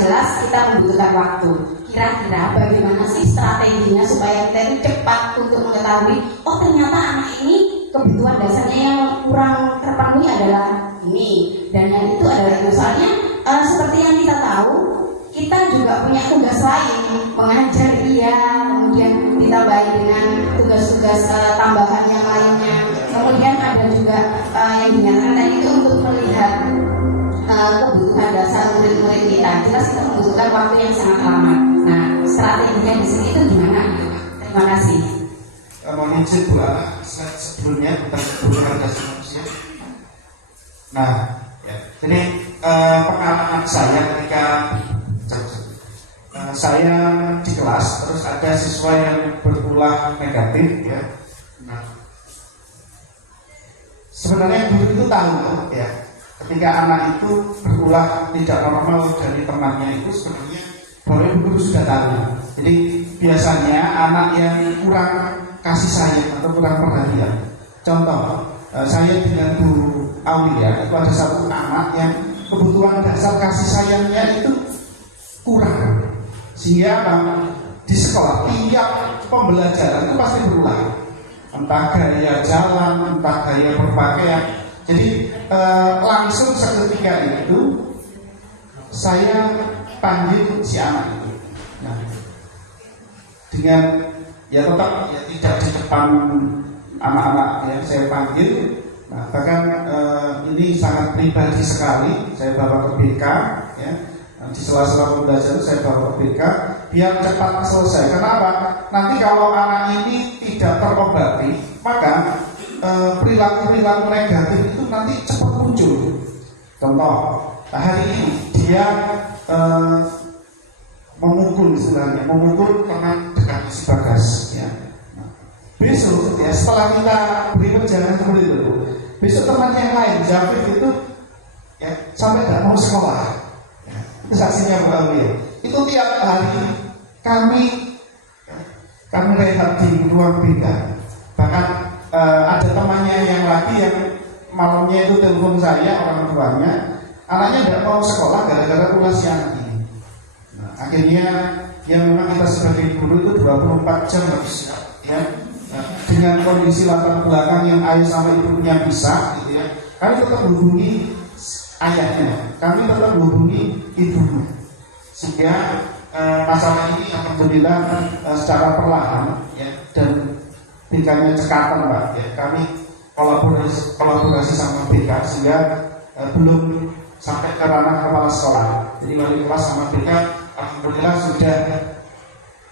jelas kita membutuhkan waktu. Kira-kira bagaimana sih strateginya supaya kita itu cepat untuk mengetahui, oh ternyata anak ini kebutuhan dasarnya yang kurang terpenuhi adalah ini, dan yang itu adalah itu. Soalnya seperti yang kita tahu, kita juga punya tugas lain, mengajar dia, kemudian ditambahi dengan tugas-tugas tambahan yang lainnya. Kemudian ada juga yang dinyatakan tadi itu untuk melihat kebutuhan dasar murid-murid kita. Jelas kita membutuhkan waktu yang sangat lama. Nah, strateginya di sini itu gimana? Terima kasih. Mohon izin Bu Ana, sebelumnya tentang kebutuhan dasar manusia. Nah, ya, jadi pengalaman saya ketika saya di kelas, terus ada siswa yang berulah negatif, ya. Nah, sebenarnya guru itu tahu, ya, ketika anak itu berulah tidak normal dari temannya itu sebenarnya bahwa guru sudah tahu. Jadi biasanya anak yang kurang kasih sayang atau kurang perhatian. Contoh, saya dengan Bu Aulia itu ada satu anak yang kebutuhan dasar kasih sayangnya itu kurang, sehingga di sekolah tiap pembelajaran itu pasti berulang, entah gaya jalan, entah gaya berpakaian. Jadi langsung seketika itu saya panggil si anak itu. Nah, dengan ya tetap ya tidak di depan anak-anak, ya saya panggil. Nah, bahkan ini sangat pribadi sekali, saya bawa ke BK, ya. Di sela-sela pembelajaran saya bawa ke BK biar cepat selesai. Kenapa? Nanti kalau anak ini tidak terobati, maka perilaku-perilaku negatif itu nanti cepat muncul. Contoh, hari ini dia memukul, istilahnya memukul teman dekat si Bagas, ya. Besok ya setelah kita beri perjalanan seperti itu, besok teman yang lain Jafif itu ya sampai tidak mau sekolah, ya. Itu saksinya Bu Aulia. Itu tiap hari kami rehat di ruang BK. Bahkan ada temannya yang lagi yang malamnya itu telepon saya, orang tuanya, anaknya tidak mau sekolah gara-gara ulah si anak ini. Nah, akhirnya ya memang kita sebagai guru itu 24 jam harus siap, ya. Nah, dengan kondisi latar belakang yang ayah sama ibunya bisa, gitu ya, kami tetap hubungi ayahnya, kami tetap hubungi ibunya, sehingga masalah ini alhamdulillah secara perlahan, ya, dan BK-nya cekatan Pak, ya, kami kolaborasi sama BK sehingga belum sampai ke ranah kepala sekolah. Jadi wali kelas sama BK alhamdulillah sudah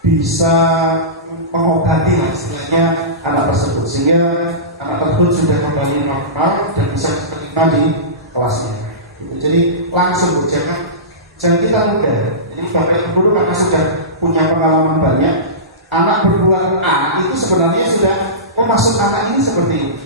bisa mengobati istilahnya anak tersebut, sehingga anak tersebut sudah kembali normal dan bisa diterima di kelasnya. Jadi langsung jangan kita mudah. Jadi Bapak Ibu guru karena sudah punya pengalaman banyak, anak berbuat A itu sebenarnya sudah maksud anak ini seperti ini.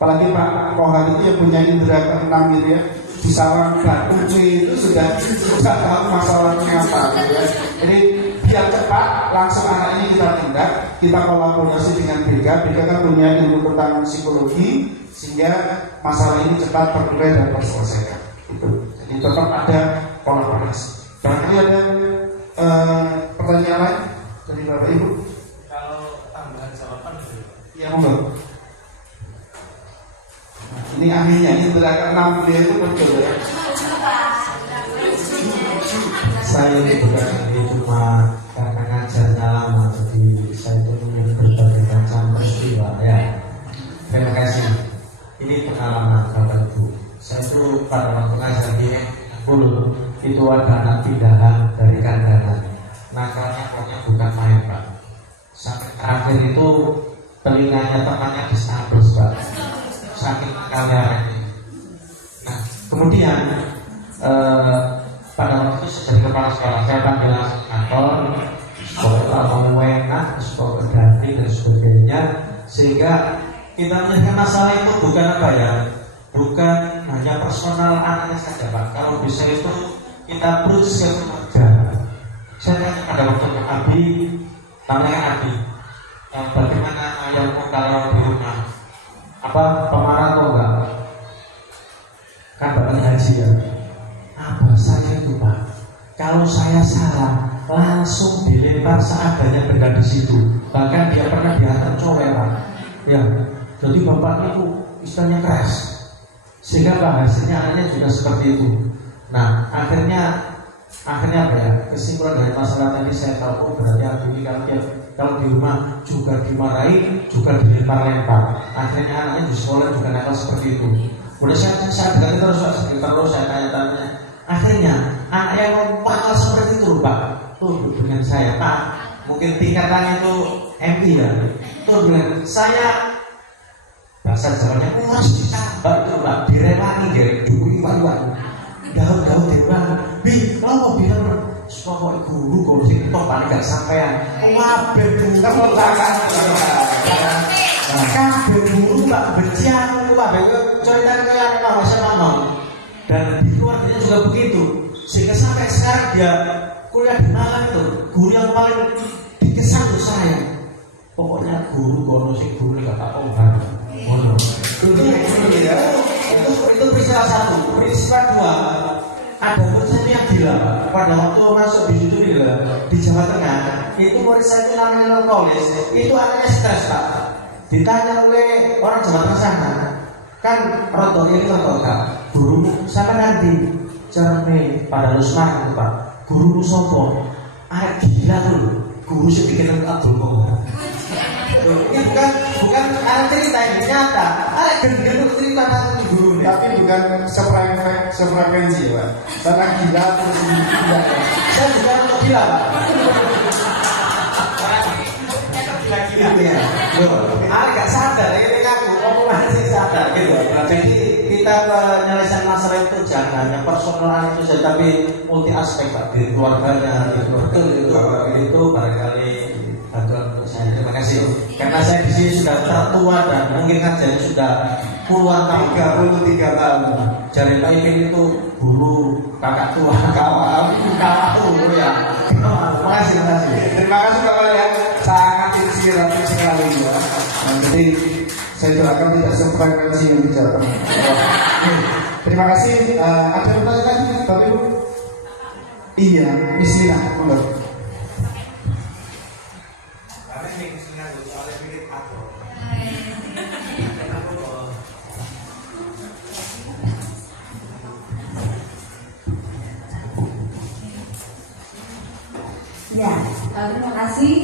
Apalagi Pak Kohar itu yang punya indera keenam gitu ya, di sarang batu itu sudah tahu masalahnya apa, gitu ya. Jadi biar cepat langsung anak ini kita tindak, kita kolaborasi dengan BK kan punya ilmu tentang psikologi, sehingga masalah ini cepat terurai dan terselesaikan. Itu. Jadi tetap ada kolaborasi. Barangkali ada pertanyaan lain dari Bapak Ibu? Kalau tambahan jawaban itu? Ya monggo. Nah, ini ahlinya, ini keenam beliau itu betul ya. Saya ini bukan cuma karena ngajarnya lama, jadi saya itu punya berbagai macam peristiwa, ya. Terima kasih. Ini pengalaman Bapak Ibu. Saya itu pada waktu ngajar di Bulu itu ada anak pindahan dari Kandangan. Nakalnya pokoknya bukan main Pak. Sampai terakhir itu telinganya temannya disabus Pak. Saking nakalnya. Nah kemudian pada waktu itu dari kepala sekolah saya panggil langsung kantor, sekolah mau enak, sekolah ganti dan sebagainya, sehingga kita melihat masalah itu bukan apa ya, bukan hanya personal anaknya saja Pak. Kalau bisa itu kita approach ke keluarga. Saya tanya pada waktu Abi, namanya Adi. Bagaimana ayahmu kalau di rumah? Apa pemarah atau enggak? Kan Bapak haji ya. Apa saya itu Pak? Kalau saya salah, langsung dilempar seadanya benda di situ. Bahkan dia pernah dihantam cowek Pak. Ya, jadi Bapak itu istilahnya keras. Sehingga Pak hasilnya anaknya juga seperti itu. Nah, akhirnya apa ya? Kesimpulan dari masalah tadi saya tahu, oh berarti Adi ini kalau di rumah juga dimarahi, juga dilempar-lempar. Akhirnya anaknya di sekolah juga nakal seperti itu. Udah saya dekati terus saya tanya-tanya. Akhirnya anak yang nakal seperti itu Pak, tuh dengan saya Pak, mungkin tingkatannya itu MP ya. Tuh dengan saya bahasa Jawanya kuras disabar itu Pak, direwani dari dulu iwan-iwan. Daun-daun direwani. Bi, kalau bilang pokoknya guru kalau sih toh paling gak sampean. Kabeh guru kabeh guru Pak benci aku kabeh cerita kayak apa sama dan di keluarganya juga begitu. Sehingga sampai sekarang dia kuliah di Malang itu guru yang paling dikesan tuh saya. Pokoknya guru kono sing guru gak tak omong. Ngono. Itu peristiwa satu. Peristiwa dua, ada murid saya yang gila pada waktu masuk di situ di Jawa Tengah. Itu murid saya itu namanya Lokolis. Itu anaknya stres Pak. Ditanya oleh orang Jawa Tengah sana, kan roto ini roto Kak. Guru sama nanti cerme pada Lusman itu Pak. Guru sopo, gila dulu. Guru sedikit Abdul Qomar. Ini bukan anak cerita yang nyata. Anak gendut cerita tentang guru. Tapi bukan sefrekuensi Pak. Karena gila terus gila. Saya juga untuk gila Pak. Gila-gila ya. Anak gak sadar, ini aku masih sadar gitu. Jadi kita menyelesaikan masalah itu jangan hanya personal itu saja, tapi multi aspek Pak. Di keluarganya, di keluarga itu barangkali bantuan untuk saya. Terima kasih. Karena saya di sini sudah tertua dan mungkin kan jadi sudah puluhan tahun, 33 tahun. Jadi Pak Ipin itu guru, kakak tua, kawan dulu ya. Terima kasih. Terima kasih Bapak ya, sangat inspiratif sekali ya. Jadi saya doakan tidak sefrekuensi yang bicara. Terima kasih. Ada pertanyaan lagi Bapak Ibu? Iya, bismillah. Monggo. Ya, terima kasih.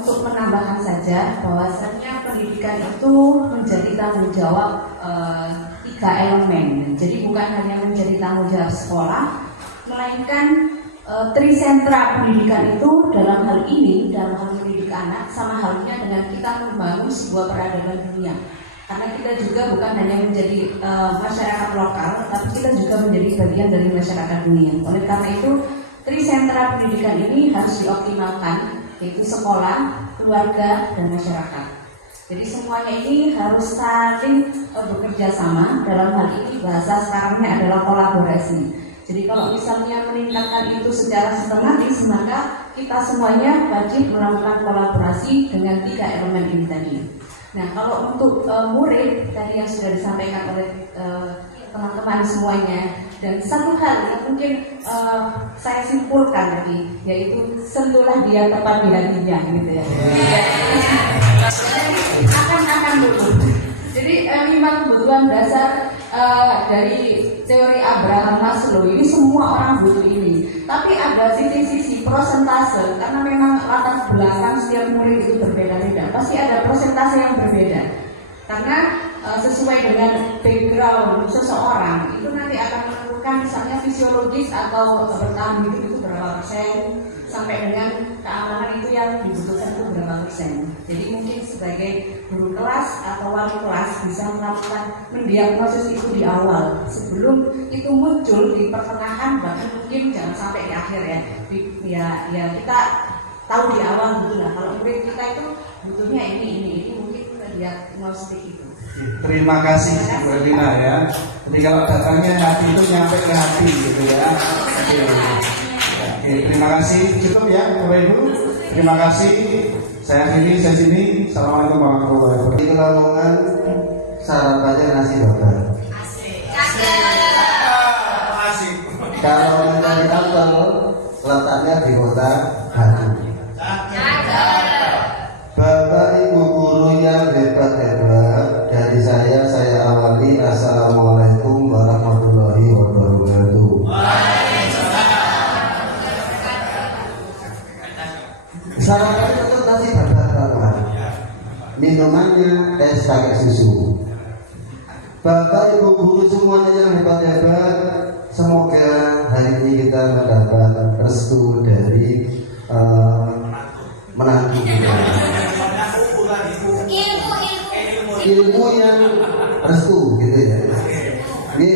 Untuk menambahkan saja bahwasannya pendidikan itu menjadi tanggung jawab 3 elemen. Jadi bukan hanya menjadi tanggung jawab sekolah, melainkan trisentra pendidikan itu dalam hal ini, dalam hal mendidik anak, sama halnya dengan kita membangun sebuah peradaban dunia. Karena kita juga bukan hanya menjadi masyarakat lokal, tapi kita juga menjadi bagian dari masyarakat dunia. Oleh karena itu, trisentra pendidikan ini harus dioptimalkan, yaitu sekolah, keluarga, dan masyarakat. Jadi semuanya ini harus saling bekerja sama. Dalam hal ini bahasa sekarangnya adalah kolaborasi. Jadi kalau misalnya meningkatkan itu secara sistematis, maka kita semuanya wajib melakukan kolaborasi dengan 3 elemen ini tadi. Nah, kalau untuk murid tadi yang sudah disampaikan oleh teman-teman semuanya, dan satu hal yang mungkin saya simpulkan tadi, yaitu sentuhlah dia tepat di hatinya, gitu ya. Akan dulu. Jadi 5 kebutuhan dasar dari teori Abraham Maslow ini semua orang butuh ini. Tapi ada sisi-sisi prosentase, karena memang latar belakang setiap murid itu berbeda-beda. Pasti ada prosentase yang berbeda. Karena sesuai dengan background seseorang itu nanti akan menentukan misalnya fisiologis atau bertahan hidup itu berapa persen, sampai dengan keamanan itu yang dibutuhkan itu berapa persen. Jadi mungkin sebagai guru kelas atau wali kelas bisa melakukan mendiagnosis itu di awal sebelum itu muncul di pertengahan, bahkan mungkin jangan sampai di akhir ya kita tahu di awal gitu lah. Kalau murid kita itu butuhnya ini mungkin kita diagnostik itu. Terima kasih Bu Elina ya. Jadi kalau datangnya hati itu nyampe ke hati gitu ya. Oke. Oke, terima kasih. Cukup ya, Bapak Ibu. Terima kasih. Saya akhiri sesi ini. Assalamualaikum warahmatullahi wabarakatuh. Itu lamongan sarapannya nasi bakar. Kalau mencari apel, letaknya di kota Batu. Bapak Ibu guru yang hebat-hebat, dari saya awali. Assalamualaikum warahmatullahi wabarakatuh. Sarapan tetap nasi bakar. Minumannya teh pakai susu. Bapak Ibu guru semuanya yang hebat-hebat, semoga hari ini kita mendapat restu dari menantu kita. Ilmu yang restu gitu ya. Oke,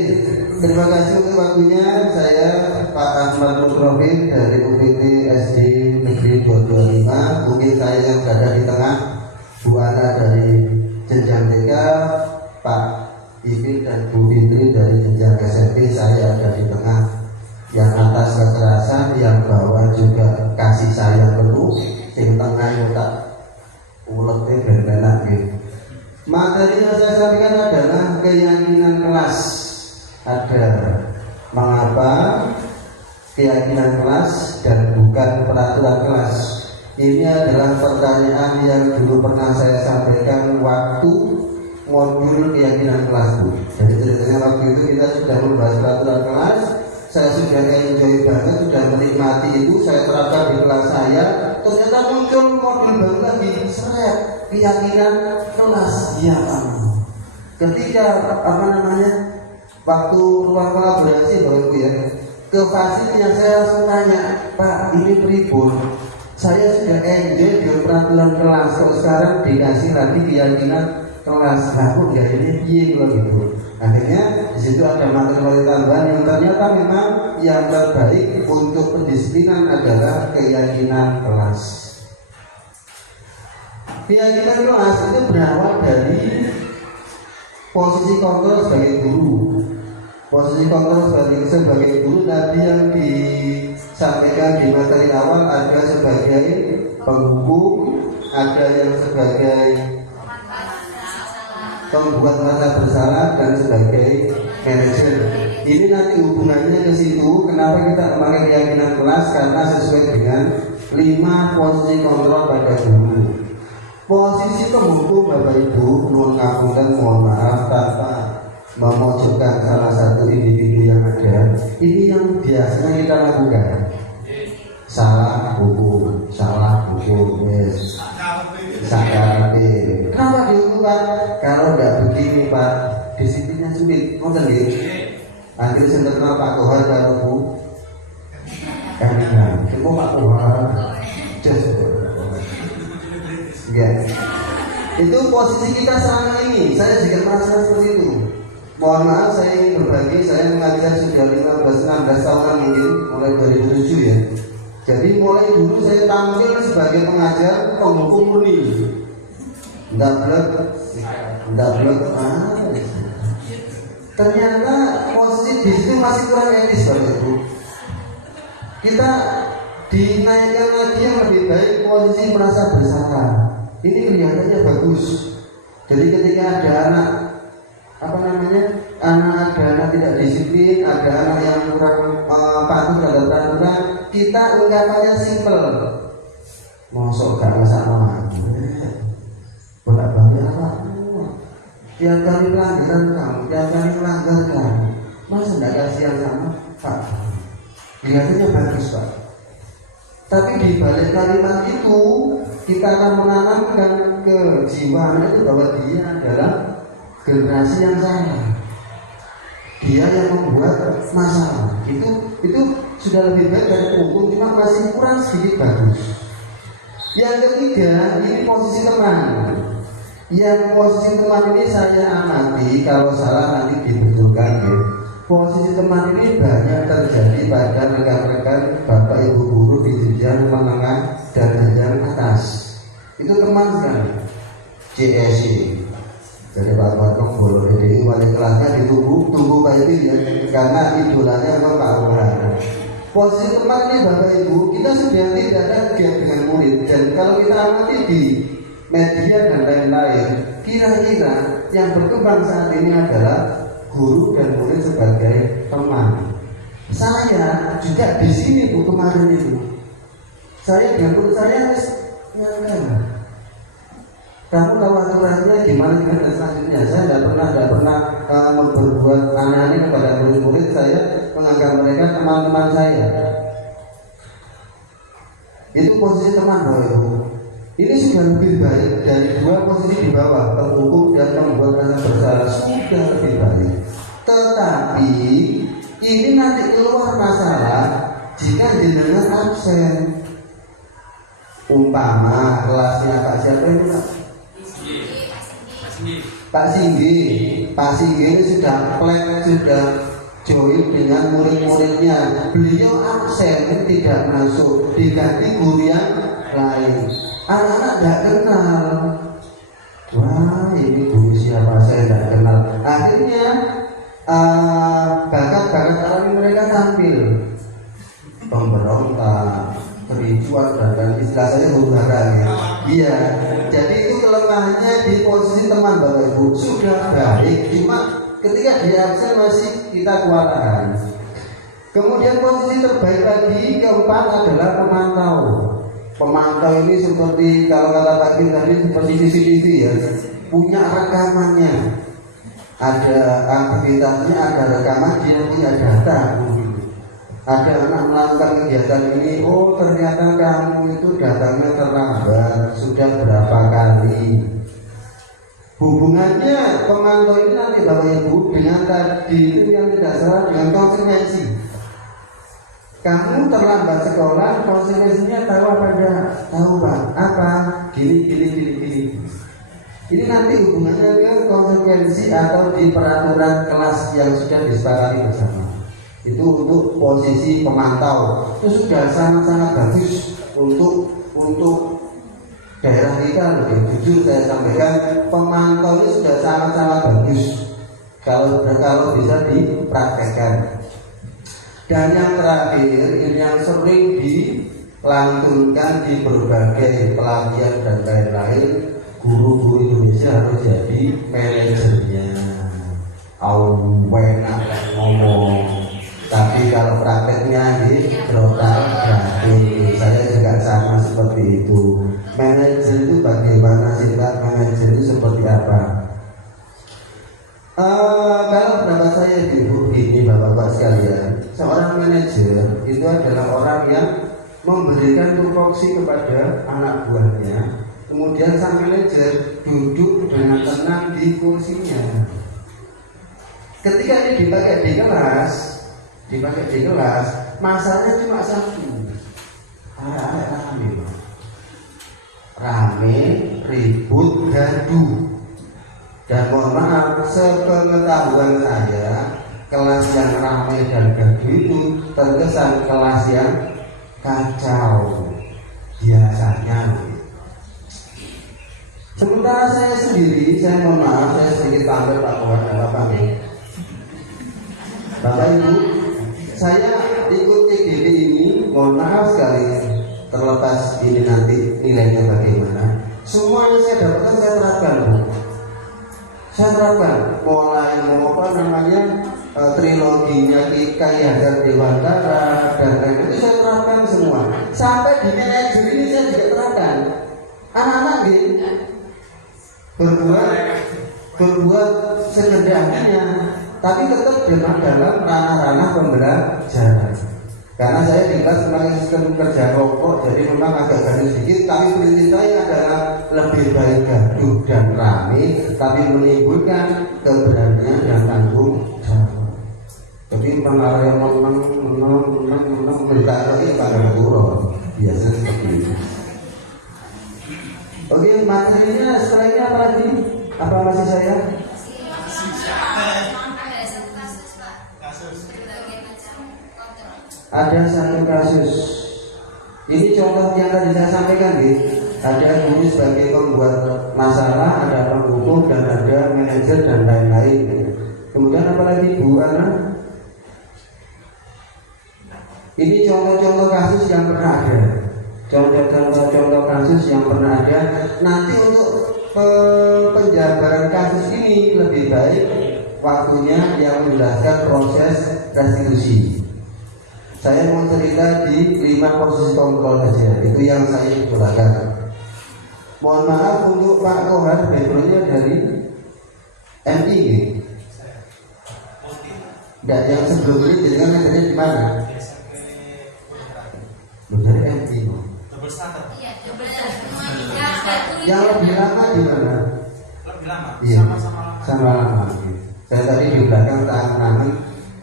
terima kasih untuk waktunya. Saya Pak Ahmad Mutrofik dari UPT SD Negeri 225. Mungkin saya yang berada di tengah, Bu Ana dari jenjang TK, Pak Ibil dan Bu Fitri dari jenjang SMP. Saya ada di tengah, yang atas kekerasan, yang bawah juga kasih sayang penuh, yang tengah tak uletnya benar-benar gitu. Materi yang saya sampaikan adalah keyakinan kelas. Ada mengapa keyakinan kelas dan bukan peraturan kelas. Ini adalah pertanyaan yang dulu pernah saya sampaikan waktu modul keyakinan kelas, Bu. Jadi ceritanya waktu itu kita sudah membahas peraturan kelas. Saya sudah enjoy banget, sudah menikmati itu. Saya terapkan di kelas saya. Ternyata muncul modul baru lagi, seret keyakinan kelas. Ya ampun. Ketika waktu ruang kolaborasi Bapak Ibu ya, ke fasilnya saya langsung tanya, Pak, ini pribun. Saya sudah enjoy di peraturan kelas, kok sekarang dikasih lagi keyakinan kelas. Aku ya ini gitu. Akhirnya di situ ada materi tambahan yang ternyata memang yang terbaik untuk pendisiplinan adalah keyakinan kelas. Keyakinan kelas itu berawal dari posisi kontrol sebagai guru. Posisi kontrol sebagai guru tadi yang disampaikan di materi awal, ada sebagai penghukum, ada yang sebagai pembuat merasa bersalah, dan sebagai manajer. Ini nanti hubungannya ke situ. Kenapa kita memakai keyakinan kelas? Karena sesuai dengan 5 posisi kontrol pada guru. Posisi penghukum Bapak Ibu, mohon ngapunten, mohon maaf tanpa memojokkan salah satu individu yang ada. Ini yang biasanya kita lakukan. Salah hukum, yes. Kenapa dihukum Pak? Kalau tidak begini Pak, disiplinnya sulit. Ngoten nggih. Akhirnya saya kenal Pak Kohar karo Bu. Semua Pak Kohar. Ya. Itu posisi kita selama ini. Saya juga merasa seperti itu. Mohon maaf, saya ingin berbagi. Saya mengajar sudah 15-16 tahunan mungkin, mulai 2007 ya. Jadi mulai dulu saya tampil sebagai pengajar penghukum murni. Enggak blek. Ternyata posisi di situ masih kurang etis Bapak Ibu. Kita dinaikkan lagi yang lebih baik, posisi merasa bersalah. Ini kelihatannya bagus. Jadi ketika ada anak anak tidak disiplin, ada anak yang kurang patuh terhadap peraturan, kita ungkapannya simpel. Mosok gak masalah. Bolak-balik apa? Tiap kali pelanggaran kamu, tiap kali melanggar kamu, masa tidak kasihan sama Pak? Kelihatannya bagus Pak. Tapi di balik kalimat itu kita akan menanamkan kejiwaan itu bahwa dia adalah generasi yang salah. Dia yang membuat masalah. Itu sudah lebih baik dari hukum, cuma masih kurang sedikit bagus. Yang ketiga, ini posisi teman. Yang posisi teman ini saya amati, kalau salah nanti dibetulkan ya. Posisi teman ini banyak terjadi pada rekan-rekan Bapak Ibu guru di jenjang menengah dan jenjang atas. Itu teman sekali. CSI. Jadi Pak Watok boleh DDI wali kelasnya ditunggu Pak Ibu ya, karena idolanya memang Pak Umar. Posisi teman ini Bapak Ibu, kita sudah tidak ada gap dengan murid. Dan kalau kita amati di media dan lain-lain, kira-kira yang berkembang saat ini adalah guru dan murid sebagai teman. Saya juga di sini Bu kemarin itu. Saya dan murid saya harus nyangka. Kamu tahu aturannya gimana dan selanjutnya. Saya tidak pernah berbuat aneh-aneh kepada murid-murid saya, menganggap mereka teman-teman saya. Itu posisi teman Bapak Ibu. Ini sudah lebih baik dari dua posisi di bawah, terhukum dan membuat rasa bersalah, sudah lebih baik. Tetapi ini nanti keluar masalah jika jenengan absen. Umpama kelasnya Pak siapa itu Pak? Pak Singgi ini sudah plek, sudah join dengan murid-muridnya. Beliau absen, tidak masuk, diganti guru yang lain. Anak-anak tidak kenal. Wah, ini guru siapa, saya tidak kenal. Akhirnya bakat-bakat alami mereka tampil, pemberontak, kericuan dan istilah saya huru-hara ya. Iya, jadi itu kelemahannya di posisi teman Bapak Ibu. Sudah baik, cuma ketika dia absen masih kita kewalahan. Kemudian posisi terbaik lagi keempat adalah pemantau. Pemantau ini seperti kalau kata Pak Kim tadi seperti CCTV ya, punya rekamannya, ada aktivitasnya, ada rekaman, dia punya data. Ada anak melakukan kegiatan ini, oh ternyata kamu itu datangnya terlambat, sudah berapa kali. Hubungannya pemantau ini nanti Bapak Ibu dengan tadi itu yang tidak salah dengan konsekuensi. Kamu terlambat sekolah, konsekuensinya tahu apa enggak? Tahu Pak, apa? Gini. Ini nanti hubungannya ke konsekuensi atau di peraturan kelas yang sudah disepakati bersama. Itu untuk posisi pemantau. Itu sudah sangat-sangat bagus untuk daerah kita. Lebih jujur saya sampaikan, pemantau ini sudah sangat-sangat bagus kalau bisa dipraktekkan. Dan yang terakhir, ini yang sering dilantunkan di berbagai pelatihan dan lain-lain, guru-guru Indonesia harus jadi manajernya. Enak ngomong, tapi kalau prakteknya di brotal gratis. Saya juga sama seperti itu. Manajer itu bagaimana sih Pak? Manajer itu seperti apa? Kalau pendapat saya ini Bapak-bapak sekalian, seorang manajer itu adalah orang yang memberikan tupoksi kepada anak buahnya. Kemudian sang manajer duduk dengan tenang di kursinya. Ketika ini dipakai di kelas, masalahnya cuma satu. Anak-anak rame, ribut, gaduh. Dan mohon maaf, sepengetahuan saya, kelas yang ramai dan gaduh itu terkesan kelas yang kacau biasanya. Sementara saya sendiri, saya mohon maaf, saya sedikit tampil Pak Kawan dan Bapak Ibu, saya ikut TGD ini, mohon maaf sekali, terlepas ini nanti nilainya bagaimana, semuanya saya dapatkan, saya terapkan Bu. Saya terapkan mulai triloginya Kiai Hajar Dewantara dan lain itu saya terapkan semua. Sampai di manajer ini saya juga terapkan. Anak-anak gitu berbuat secerdasnya, tapi tetap dalam ranah-ranah pembelajaran. Karena saya di kelas memakai sistem kerja kelompok, jadi memang agak gaduh sedikit, tapi prinsip saya adalah lebih baik gaduh dan rame, tapi menimbulkan keberanian dan tanggung jawab. Jadi pengaruh menang beritahu ini pada kurang, biasanya seperti itu. Oke, materinya setelah ini apa lagi? Apa masih saya? Ada satu kasus. Ini contoh yang tadi saya sampaikan, ada guru sebagai pembuat masalah, ada penghukum dan ada manajer dan lain-lain. Kemudian apalagi Bu Ana? Ini contoh-contoh kasus yang pernah ada. Contoh-contoh kasus yang pernah ada. Nanti untuk penjabaran kasus ini lebih baik waktunya yang menjelaskan proses restitusi. Saya mau cerita di 5 posisi kontrol saja. Itu yang saya utarakan. Mohon maaf untuk Pak Kohar, backgroundnya dari MI. Enggak, yang sebelum ini jadi kan ngajarnya di mana? Dari MI. Yang lebih lama di mana? Lebih lama. Iya, Sama-sama lama. Saya tadi di belakang tangan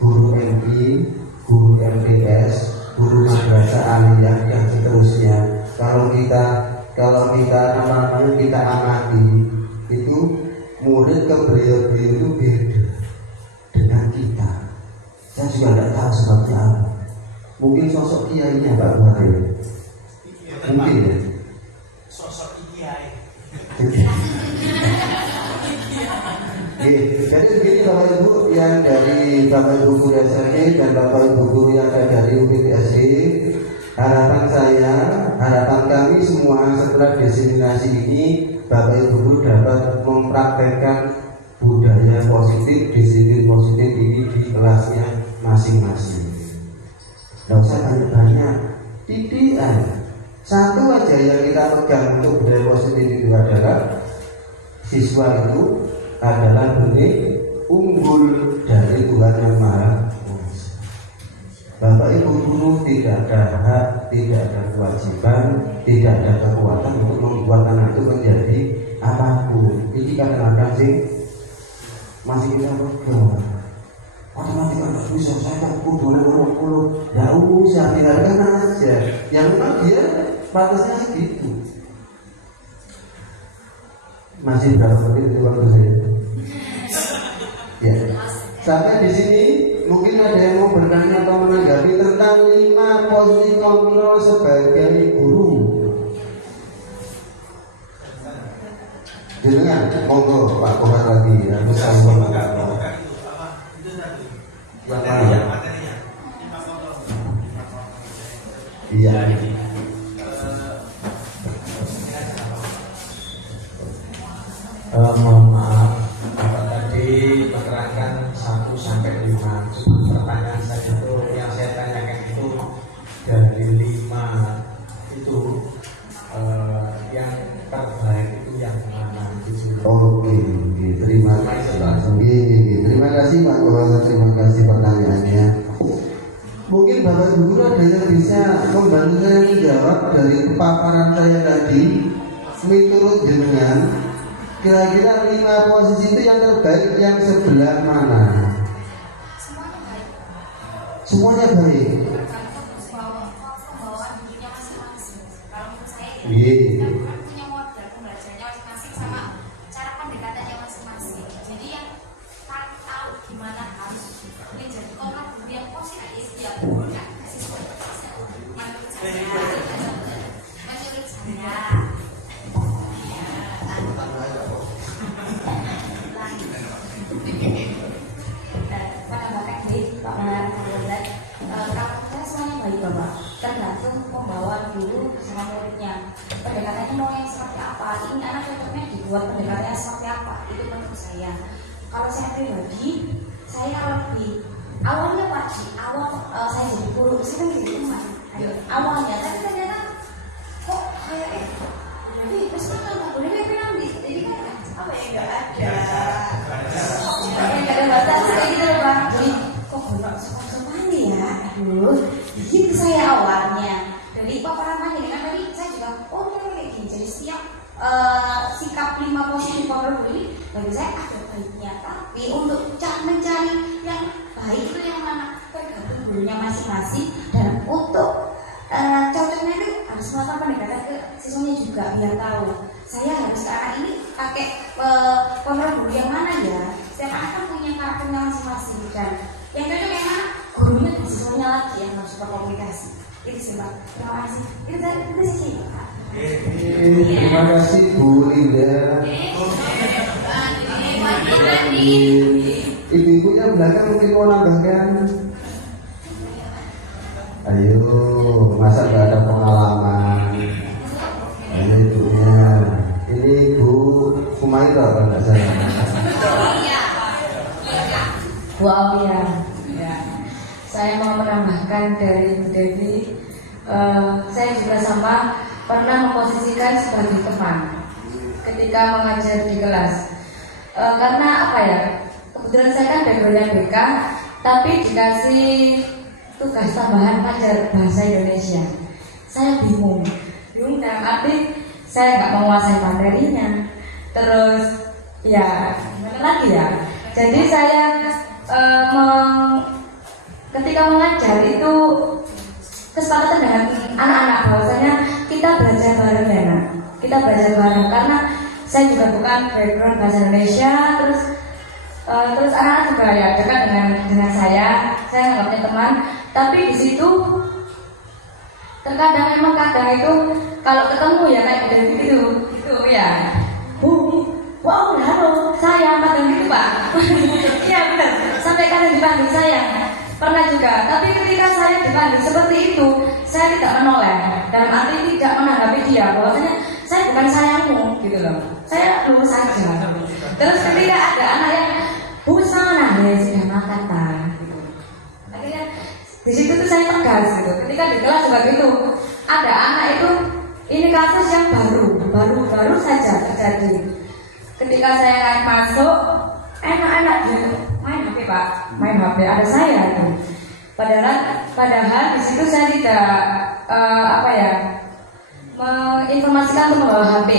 guru MI, guru MTS, guru madrasah aliyah dan seterusnya. Kalau kita namanya kita amati itu murid ke beliau-beliau itu beda dengan kita. Saya juga tidak tahu sebabnya apa. Mungkin sosok kiainya Pak Buhari. Mungkin ya. Sosok kiai. Jadi begini Bapak Ibu yang dari Bapak Ibu guru SRE dan Bapak Ibu guru yang ada dari UPTSI, harapan kami semua setelah diseminasi ini Bapak Ibu guru dapat mempraktekkan budaya positif, disiplin positif ini di kelasnya masing-masing. Tidak usah banyak-banyak, titian. Satu aja yang kita pegang untuk budaya positif itu adalah siswa itu adalah benih unggul dari Tuhan Yang Maha Kuasa. Bapak Ibu guru tidak ada hak, tidak ada kewajiban, tidak ada kekuatan untuk membuat anak itu menjadi apapun. Ini kadang-kadang sih masih kita pegang. Matematika nggak bisa, saya mampu 250. Ya usah, tinggalkan aja. Yang memang dia batasnya segitu. Masih berapa menit itu waktu saya? Ya. Sampai di sini mungkin ada yang mau bertanya atau menanggapi tentang 5 posisi kontrol sebagai guru. Jenengan, monggo Pak Kohar lagi ya. Iya. Mohon maaf, tadi menerangkan 1 sampai 5. Cuma pertanyaan saya itu yang saya tanyakan itu dari 5 itu yang terbaik itu yang mana? Oke, terima kasih. Terima kasih Pak Kohar, terima kasih pertanyaannya. Mungkin Bapak Ibu guru ada yang bisa membantu saya menjawab dari paparan saya tadi. Menurut jenengan, kira-kira 5 posisi itu yang terbaik yang sebelah mana? Semuanya baik. Iya. Punya modal pembelajarannya masing-masing sama cara pendekatannya masing-masing. Jadi yang tahu gimana harus menjadi orang yang positif ya guru dan siswa menurut saya. Tergantung pembawa guru sama muridnya. Pendekatannya mau yang seperti apa? Ini anak cocoknya dibuat pendekatannya seperti apa? Itu menurut saya. Kalau saya pribadi, saya lebih awalnya saya jadi guru, saya kan jadi teman. Awalnya, tapi ternyata kok kayak jadi terus kan nggak boleh bilang jadi kan apa ya nggak ada batas kayak gitu loh Bang. Jadi kok benar sopan ya, aduh. Gitu saya awalnya dari paparan tadi kan tadi saya juga kayak gini. Jadi setiap sikap 5 positif kontrol ini bagi saya ada baiknya, tapi untuk mencari yang baik itu yang mana tergantung gurunya masing-masing, dan untuk cocoknya itu harus melakukan pendekatan ke siswanya juga biar tahu saya harus ke anak ini pakai kontrol guru yang mana ya. Setiap anak kan punya karakternya masing-masing dan yang cocok yang mana gurunya dan siswanya lagi yang harus berkomunikasi. Itu sih Pak. Terima kasih. Itu sih Pak. Terima kasih Bu Linda. Ibu-ibu yang belakang mungkin mau nambahkan. Ayo, masa nggak ada pengalaman? Ini ibunya, ini Bu Kumaira kalau nggak salah. Bu Aulia. Ya. Saya mau menambahkan dari Bu Devi. Saya juga sama pernah memposisikan sebagai teman ketika mengajar di kelas. Karena apa ya? Kebetulan saya kan backgroundnya BK, tapi dikasih tugas tambahan ngajar bahasa Indonesia. Saya bingung dalam arti saya nggak menguasai materinya. Terus ya gimana lagi ya? Jadi saya ketika mengajar itu kesepakatan dengan anak-anak bahwasanya kita belajar bareng ya nak. Kita belajar bareng karena saya juga bukan background bahasa Indonesia, terus anak-anak juga ya dekat dengan saya anggapnya teman. Tapi di situ terkadang memang kadang itu kalau ketemu ya kayak gitu ya. Wow, halo, saya kadang gitu Pak. Iya benar. Sampai kadang dipanggil saya. Pernah juga. Tapi ketika saya dipanggil seperti itu, saya tidak menoleh. Dalam arti tidak menanggapi dia. Bahwasanya saya bukan sayangmu, gitu loh. Saya lurus saja. Terus ketika ada anak yang Bu sana ya sudah makan tak. Gitu. Akhirnya di situ tuh saya tegas gitu. Ketika di kelas juga gitu, ada anak itu ini kasus yang baru saja terjadi. Ketika saya masuk, enak-enak dia main HP Pak, main HP ada saya itu. Padahal di situ saya tidak menginformasikan untuk membawa HP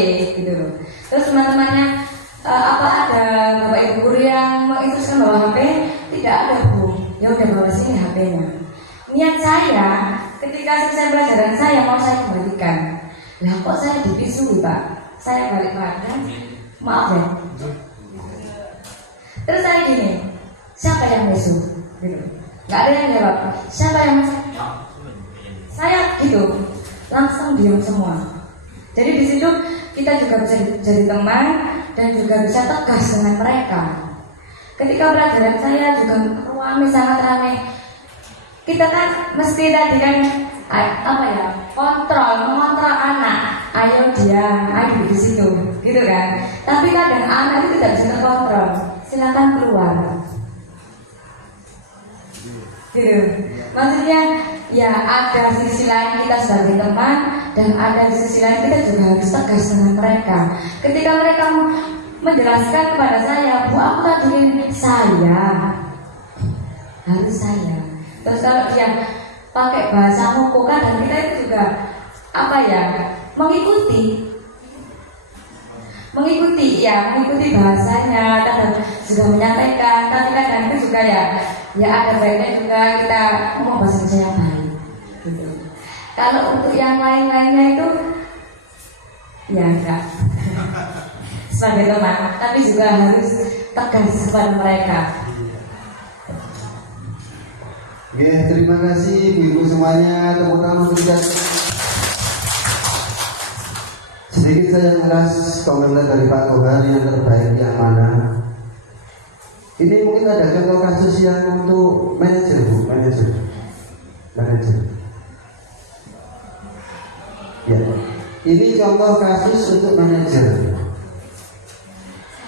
gitu loh. Terus teman-temannya apa ada bapak ibu guru yang menginstruksikan bawa HP? Tidak ada Bu. Ya udah bawa sini HP-nya. Niat saya ketika selesai pelajaran saya mau saya kembalikan. Lah kok saya dipisui Pak? Saya balik pada maaf ya. Terus saya gini, siapa yang besok? Gitu. Gak ada yang jawab. Siapa yang saya gitu, langsung diam semua. Jadi di situ kita juga bisa jadi teman dan juga bisa tegas dengan mereka. Ketika pelajaran saya juga ramai, sangat ramai. Kita kan mesti tadi kan mengontrol anak. Ayo diam, ayo di situ, gitu kan. Tapi kadang anak itu tidak bisa terkontrol. Silakan keluar. Gitu. Maksudnya ya ada sisi lain kita sebagai teman dan ada sisi lain kita juga harus tegas dengan mereka. Ketika mereka menjelaskan kepada saya, Bu aku tadi saya harus saya. Terus kalau dia pakai bahasa hukum dan kita itu juga mengikuti bahasanya dan sudah menyampaikan. Tapi kadang itu juga ya ada baiknya juga kita ngomong bahasa Indonesia yang baik gitu. Kalau untuk yang lain-lainnya itu ya enggak sebagai teman, tapi juga harus tegas kepada mereka. Oke, terima kasih ibu-ibu semuanya. Tepuk tangan untuk kita. Sedikit saya ulas komentar dari Pak Kohar yang terbaik yang mana. Ini mungkin ada contoh kasus yang untuk manajer Bu, manajer. Ya, ini contoh kasus untuk manajer.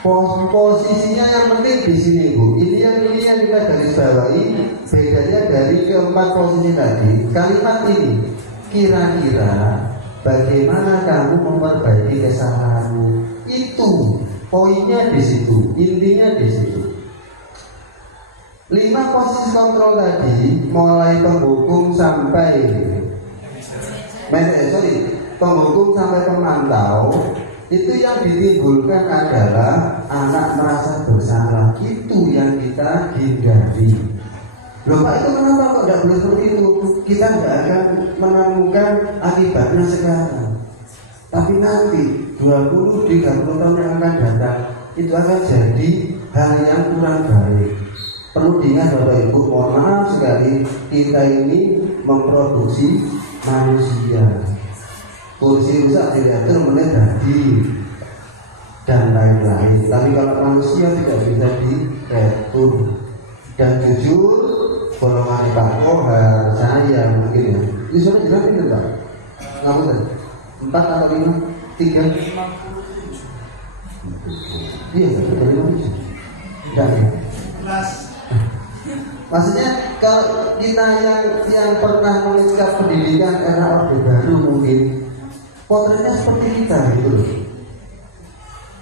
Posisinya yang penting di sini Bu. Ini yang kita garis bawahi. Bedanya dari keempat posisi tadi. Kalimat ini, kira-kira bagaimana kamu memperbaiki kesalahanmu? Itu poinnya di situ, intinya di situ. 5 posisi kontrol tadi, mulai penghukum sampai penghukum sampai pemantau. Itu yang ditimbulkan adalah anak merasa bersalah. Itu yang kita hindari. Loh Pak, itu kenapa kok tidak boleh seperti itu? Kita tidak akan menemukan akibatnya sekarang. Tapi nanti 20-30 tahun yang akan datang, itu akan jadi hal yang kurang baik. Perlu diingat Bapak Ibu, mohon maaf sekali, kita ini memproduksi manusia. Kursi rusak diatur menjadi dan lain-lain. Tapi kalau manusia tidak bisa diatur. Dan jujur, golongan Pak Kohar, saya mungkin ya. Ini sudah jelas ini Pak? Ngapunten. 4 atau 5? 3? 57. Iya, sudah 57. Tidak ya? Maksudnya kalau kita yang pernah mengejar pendidikan era Orde Baru mungkin potretnya seperti kita gitu loh.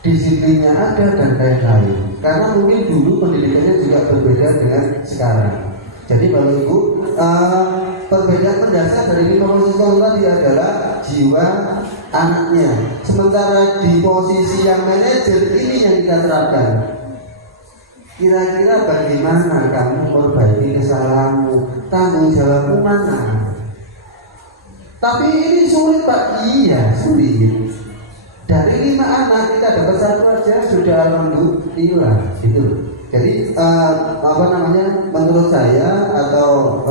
Disiplinnya ada dan lain-lain. Karena mungkin dulu pendidikannya juga berbeda dengan sekarang. Jadi Bapak Ibu, perbedaan mendasar dari 5 sekolah tadi adalah jiwa anaknya. Sementara di posisi yang manajer ini yang kita terapkan. Kira-kira bagaimana kamu memperbaiki kesalahanmu, tanggung jawabmu mana? Tapi ini sulit Pak, iya sulit. Dari 5 anak kita dapat 1 aja sudah alhamdulillah gitu. Jadi menurut saya atau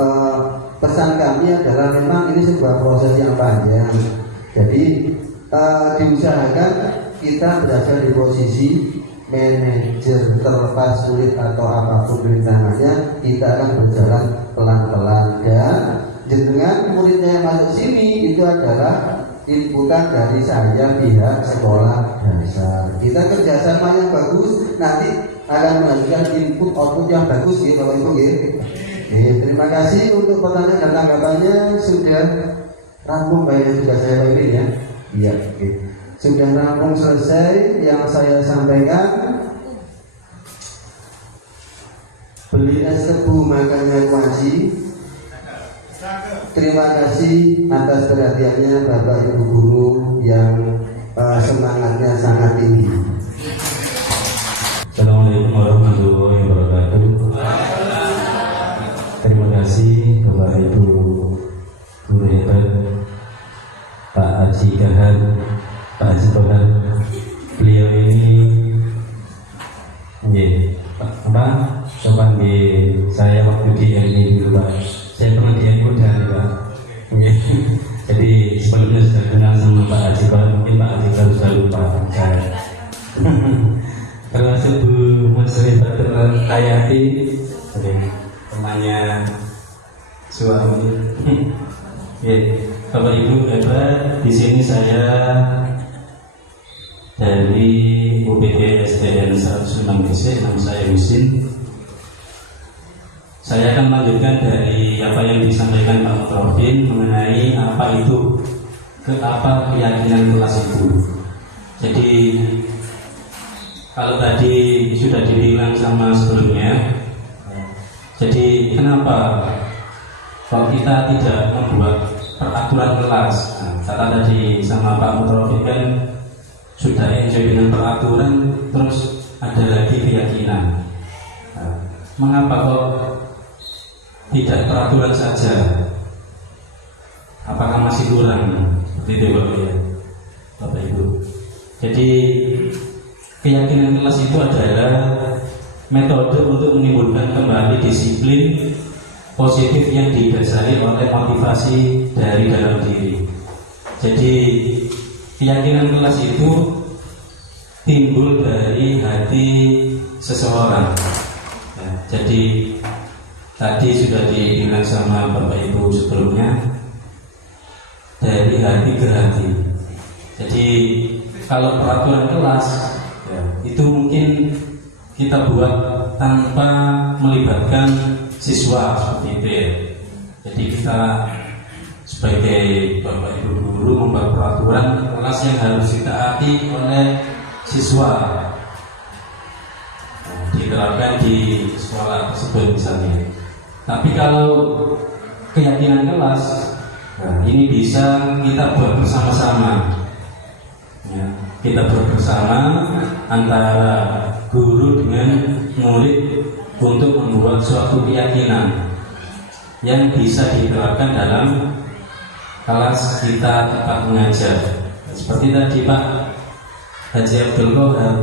pesan kami adalah memang ini sebuah proses yang panjang. Jadi diusahakan kita berada di posisi manajer, terlepas sulit atau apapun rintangannya, kita akan berjalan pelan-pelan. Dan dengan muridnya yang masuk sini itu adalah inputan dari saya pihak sekolah dasar. Kita kerjasama yang bagus, nanti akan menghasilkan input output yang bagus ya Bapak Ibu ya. Terima kasih untuk pertanyaan dan tanggapannya. Sudah rampung kayaknya juga saya ini ya. Iya, oke. Sudah rampung selesai yang saya sampaikan. Beli es tebu makannya kuaci. Terima kasih atas perhatiannya Bapak Ibu guru yang semangatnya sangat tinggi. Assalamualaikum warahmatullahi wabarakatuh. Terima kasih Bapak Ibu guru hebat, Pak Haji Kahar, Pak Haji Kohar. Beliau ini sopan di saya waktu di LI dulu Pak. Saya pernah di LI dan Pak. Jadi sebelumnya sudah kenal sama Pak Haji Kohar, mungkin Pak Haji Kohar sudah lupa saya. Termasuk Bu Musri Batur Hayati, temannya suami. Ya, Bapak Ibu hebat. Di sini saya dari UPT SDN 106 Gresik, nama saya Husin. Saya akan melanjutkan dari apa yang disampaikan Pak Mutrofin mengenai apa itu keyakinan kelas itu. Jadi kalau tadi sudah dibilang sama sebelumnya, jadi kenapa kalau kita tidak membuat peraturan kelas? Kata tadi sama Pak Mutrofin kan sudah enjoy dengan peraturan, terus ada lagi keyakinan. Mengapa kok tidak peraturan saja? Apakah masih kurang? Seperti itu Bapak Ibu. Jadi keyakinan kelas itu adalah metode untuk menimbulkan kembali disiplin positif yang didasari oleh motivasi dari dalam diri. Jadi keyakinan kelas itu timbul dari hati seseorang. Jadi tadi sudah dibilang sama Bapak Ibu sebelumnya, dari hati ke hati. Jadi kalau peraturan kelas itu mungkin kita buat tanpa melibatkan siswa seperti itu ya. Jadi kita sebagai Bapak Ibu guru membuat peraturan kelas yang harus ditaati oleh siswa, diterapkan di sekolah tersebut misalnya. Tapi kalau keyakinan kelas, ini bisa kita buat bersama-sama. Kita buat bersama antara guru dengan murid untuk membuat suatu keyakinan yang bisa diterapkan dalam kelas kita tempat mengajar. Seperti tadi Pak Haji Abdul Kohar,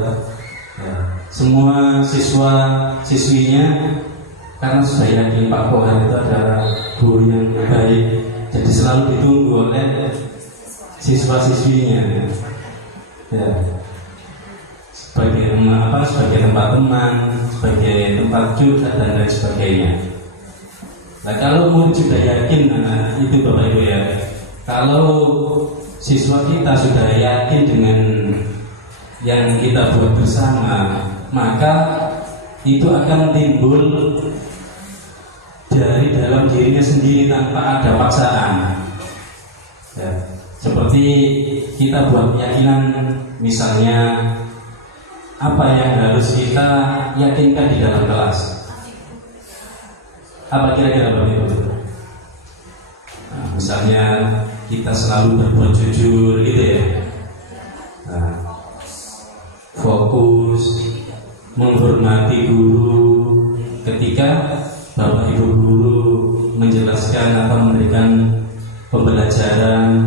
semua siswa siswinya karena sudah yakin Pak Kohar itu adalah guru yang baik, jadi selalu ditunggu oleh siswa siswinya. Sebagai tempat teman, sebagai tempat curhat dan lain sebagainya. Nah kalau murid sudah yakin, nah, itu Bapak Ibu ya, kalau siswa kita sudah yakin dengan yang kita buat bersama, maka itu akan timbul dari dalam dirinya sendiri tanpa ada paksaan ya. Seperti kita buat keyakinan, misalnya apa yang harus kita yakinkan di dalam kelas, apa kira-kira Bapak Ibu? Nah, misalnya kita selalu berbuat jujur gitu ya, nah, fokus, menghormati guru ketika Bapak Ibu guru menjelaskan atau memberikan pembelajaran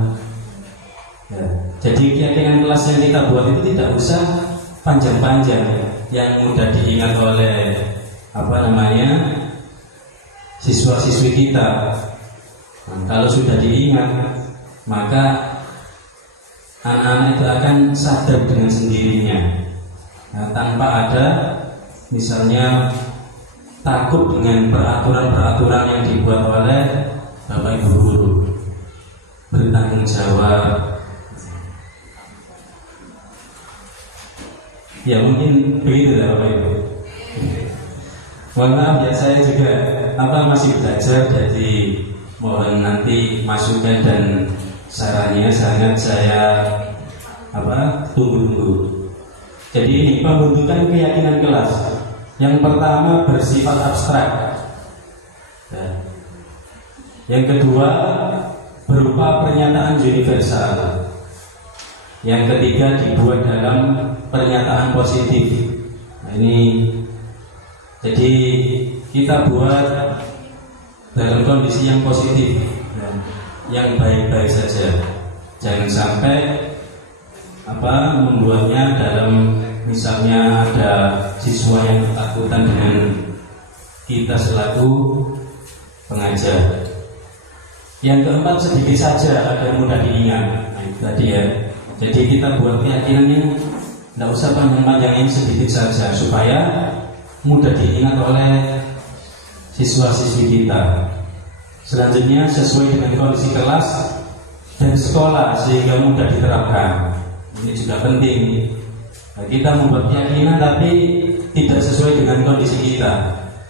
ya. Jadi keyakinan kelas yang kita buat itu tidak usah panjang-panjang, yang mudah diingat oleh siswa-siswi kita. Nah, kalau sudah diingat, maka anak-anak itu akan sadar dengan sendirinya, nah, tanpa ada misalnya takut dengan peraturan-peraturan yang dibuat oleh Bapak Ibu guru. Bertanggung jawab. Ya mungkin begitu ya Bapak Ibu. Mohon maaf ya, saya juga masih belajar, jadi mohon nanti masukan dan sarannya sangat saya tunggu-tunggu. Jadi ini pembentukan keyakinan kelas. Yang pertama bersifat abstrak ya. Yang kedua berupa pernyataan universal. Yang ketiga dibuat dalam pernyataan positif. Nah, ini jadi kita buat dalam kondisi yang positif ya, yang baik-baik saja. Jangan sampai membuatnya dalam, misalnya ada siswa yang ketakutan dengan kita selaku pengajar. Yang keempat sedikit saja agar mudah diingat. Nah, itu tadi ya. Jadi kita buat keyakinan yang tidak usah panjang-panjang, yang sedikit saja supaya mudah diingat oleh siswa-siswi kita. Selanjutnya sesuai dengan kondisi kelas dan sekolah sehingga mudah diterapkan. Ini juga penting. Nah, kita membuat keyakinan tapi tidak sesuai dengan kondisi kita.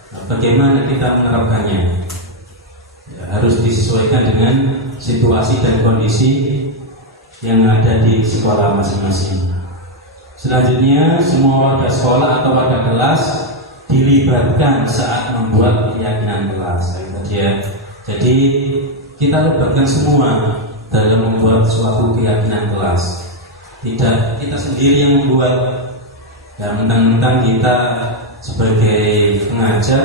Nah, bagaimana kita menerapkannya? Ya, harus disesuaikan dengan situasi dan kondisi yang ada di sekolah masing-masing. Selanjutnya semua warga sekolah atau warga kelas dilibatkan saat membuat keyakinan kelas. Jadi kita libatkan semua dalam membuat suatu keyakinan kelas. Tidak kita sendiri yang membuat. Ya, mentang-mentang kita sebagai pengajar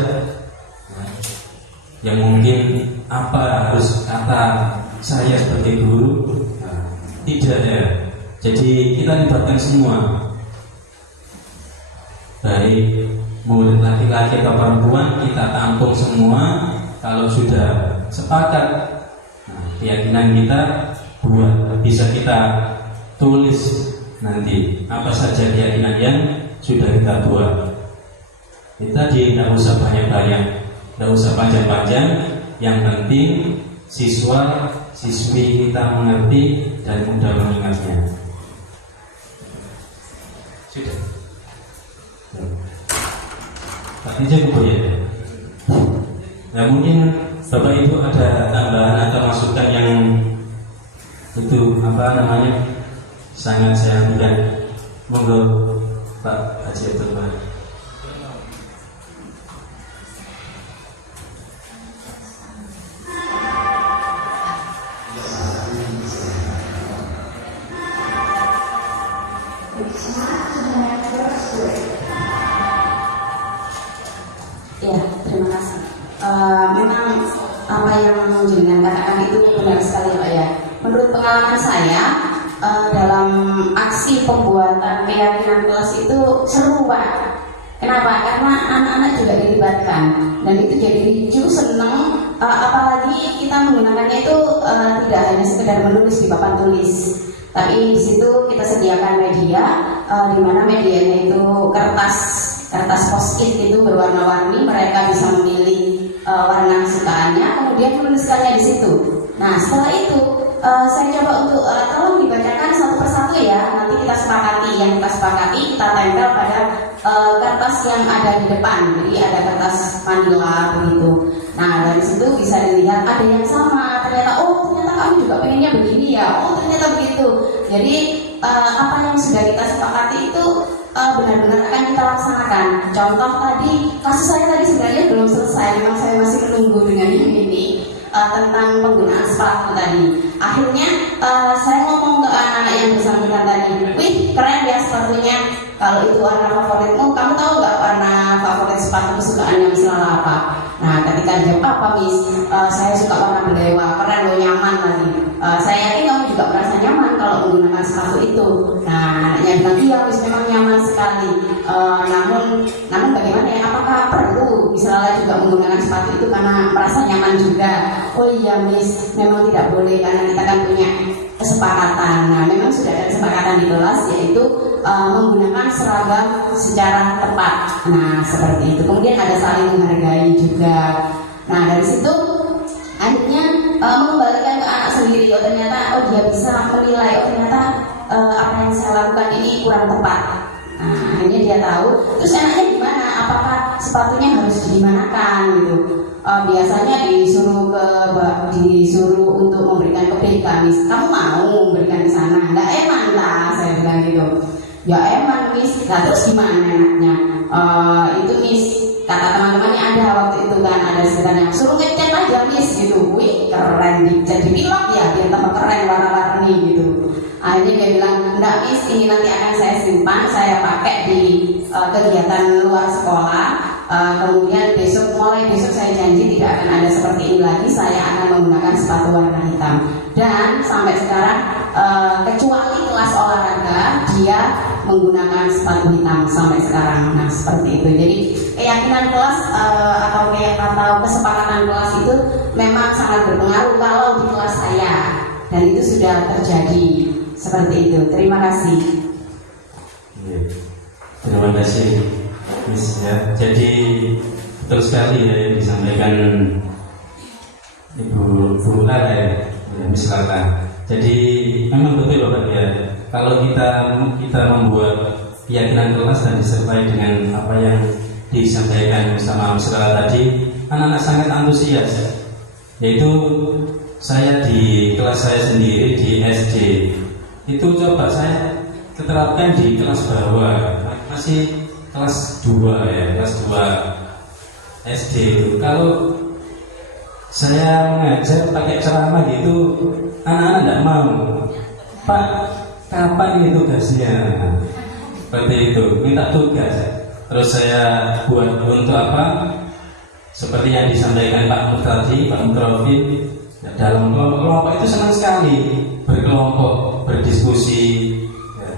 yang mungkin harus kata saya sebagai guru, tidak ya. Jadi kita libatkan semua, baik murid laki-laki atau perempuan, kita tampung semua. Kalau sudah sepakat, keyakinan kita buat, bisa kita tulis nanti apa saja keyakinan yang sudah kita buat. Kita tidak usah banyak-banyak, tidak usah panjang-panjang. Yang penting siswa-siswi kita mengerti dan mudah mengingatnya. Sudah. Tadi cukup ya. Nah, mungkin Bapak Ibu ada tambahan atau masukan yang itu sangat saya berikan. Monggo Pak Haji Abdul Bahar. Ya, terima kasih. Memang apa yang jenengan katakan itu benar sekali Pak ya. Menurut pengalaman saya dalam aksi pembuatan keyakinan kelas itu seru Pak. Kenapa? Karena anak-anak juga dilibatkan dan itu jadi ricu, senang. Apalagi kita menggunakannya itu tidak hanya sekedar menulis di papan tulis, tapi di situ kita sediakan media, di mana medianya itu kertas post-it itu berwarna-warni. Mereka bisa memilih warna kesukaannya, kemudian menuliskannya di situ. Nah setelah itu saya coba untuk tolong dibacakan satu persatu ya. Nanti kita sepakati, yang kita sepakati kita tempel pada kertas yang ada di depan. Jadi ada kertas manila begitu. Nah dari situ bisa dilihat ada yang sama. Ternyata ternyata kami juga pengennya begini ya. Ternyata begitu. Jadi apa yang sudah kita sepakati itu benar-benar akan kita laksanakan. Contoh tadi, kasus saya tadi sebenarnya belum selesai. Memang saya masih menunggu dengan ini tentang penggunaan sepatu tadi. Akhirnya saya ngomong ke anak-anak yang bersangkutan tadi, wih keren ya sepatunya. Kalau itu warna favoritmu, kamu tahu nggak warna favorit sepatu kesukaannya misalnya apa? Nah ketika jawab apa Miss, saya suka warna belewa, keren loh, nyaman lagi. Saya yakin kamu juga merasa nyaman kalau menggunakan sepatu itu. Nah anaknya bilang iya Miss, memang nyaman sekali. Namun bagaimana ya? Apakah perlu misalnya juga menggunakan sepatu itu karena merasa nyaman juga? Oh iya Miss, memang tidak boleh karena kita kan punya kesepakatan. Nah memang sudah ada kesepakatan di kelas, yaitu menggunakan seragam secara tepat. Nah seperti itu. Kemudian ada saling menghargai juga. Nah dari situ akhirnya mengembalikan ke anak sendiri. Ternyata dia bisa menilai. Ternyata apa yang saya lakukan ini kurang tepat. Nah akhirnya dia tahu. Terus enaknya gimana? Apakah sepatunya harus dimanakan gitu? Biasanya disuruh untuk memberikan ke BK, Miss. Kamu mau memberikan di sana? Nggak eman lah, saya bilang gitu. Ya eman Miss. Nah terus gimana enaknya? Itu Miss, kata teman-temannya ada waktu itu kan, ada sekitarnya suruh ngecat aja Miss gitu. Wih keren, jadi pilok ya, biar tambah keren warna-warni gitu. Akhirnya dia bilang, enggak Miss, ini nanti akan saya simpan, saya pakai di kegiatan luar sekolah. Kemudian mulai besok saya janji tidak akan ada seperti ini lagi. Saya akan menggunakan sepatu warna hitam. Dan sampai sekarang kecuali kelas olahraga dia menggunakan sepatu hitam sampai sekarang. Nah seperti itu. Jadi keyakinan kelas atau kesepakatan kelas itu memang sangat berpengaruh kalau di kelas saya, dan itu sudah terjadi seperti itu. Terima kasih. Terima kasih Miss ya. Jadi betul sekali ya yang disampaikan Ibu Lara ya, Miss Lara. Jadi memang betul Bapak ya. Kalau kita membuat keyakinan kelas dan disertai dengan apa yang disampaikan sama Miss Lara tadi, anak-anak sangat antusias. Yaitu saya di kelas saya sendiri di SD itu coba saya terapkan di kelas bawah, masih kelas 2 ya, kelas 2 SD. Kalau saya mengajar pakai ceramah gitu, anak-anak tidak mau. Pak, kapan ini tugasnya? Seperti itu, minta tugas. Terus saya buat untuk apa? Seperti yang disampaikan Pak Mut tadi, Pak Mutrofin, dalam kelompok itu senang sekali berkelompok, berdiskusi. Ya.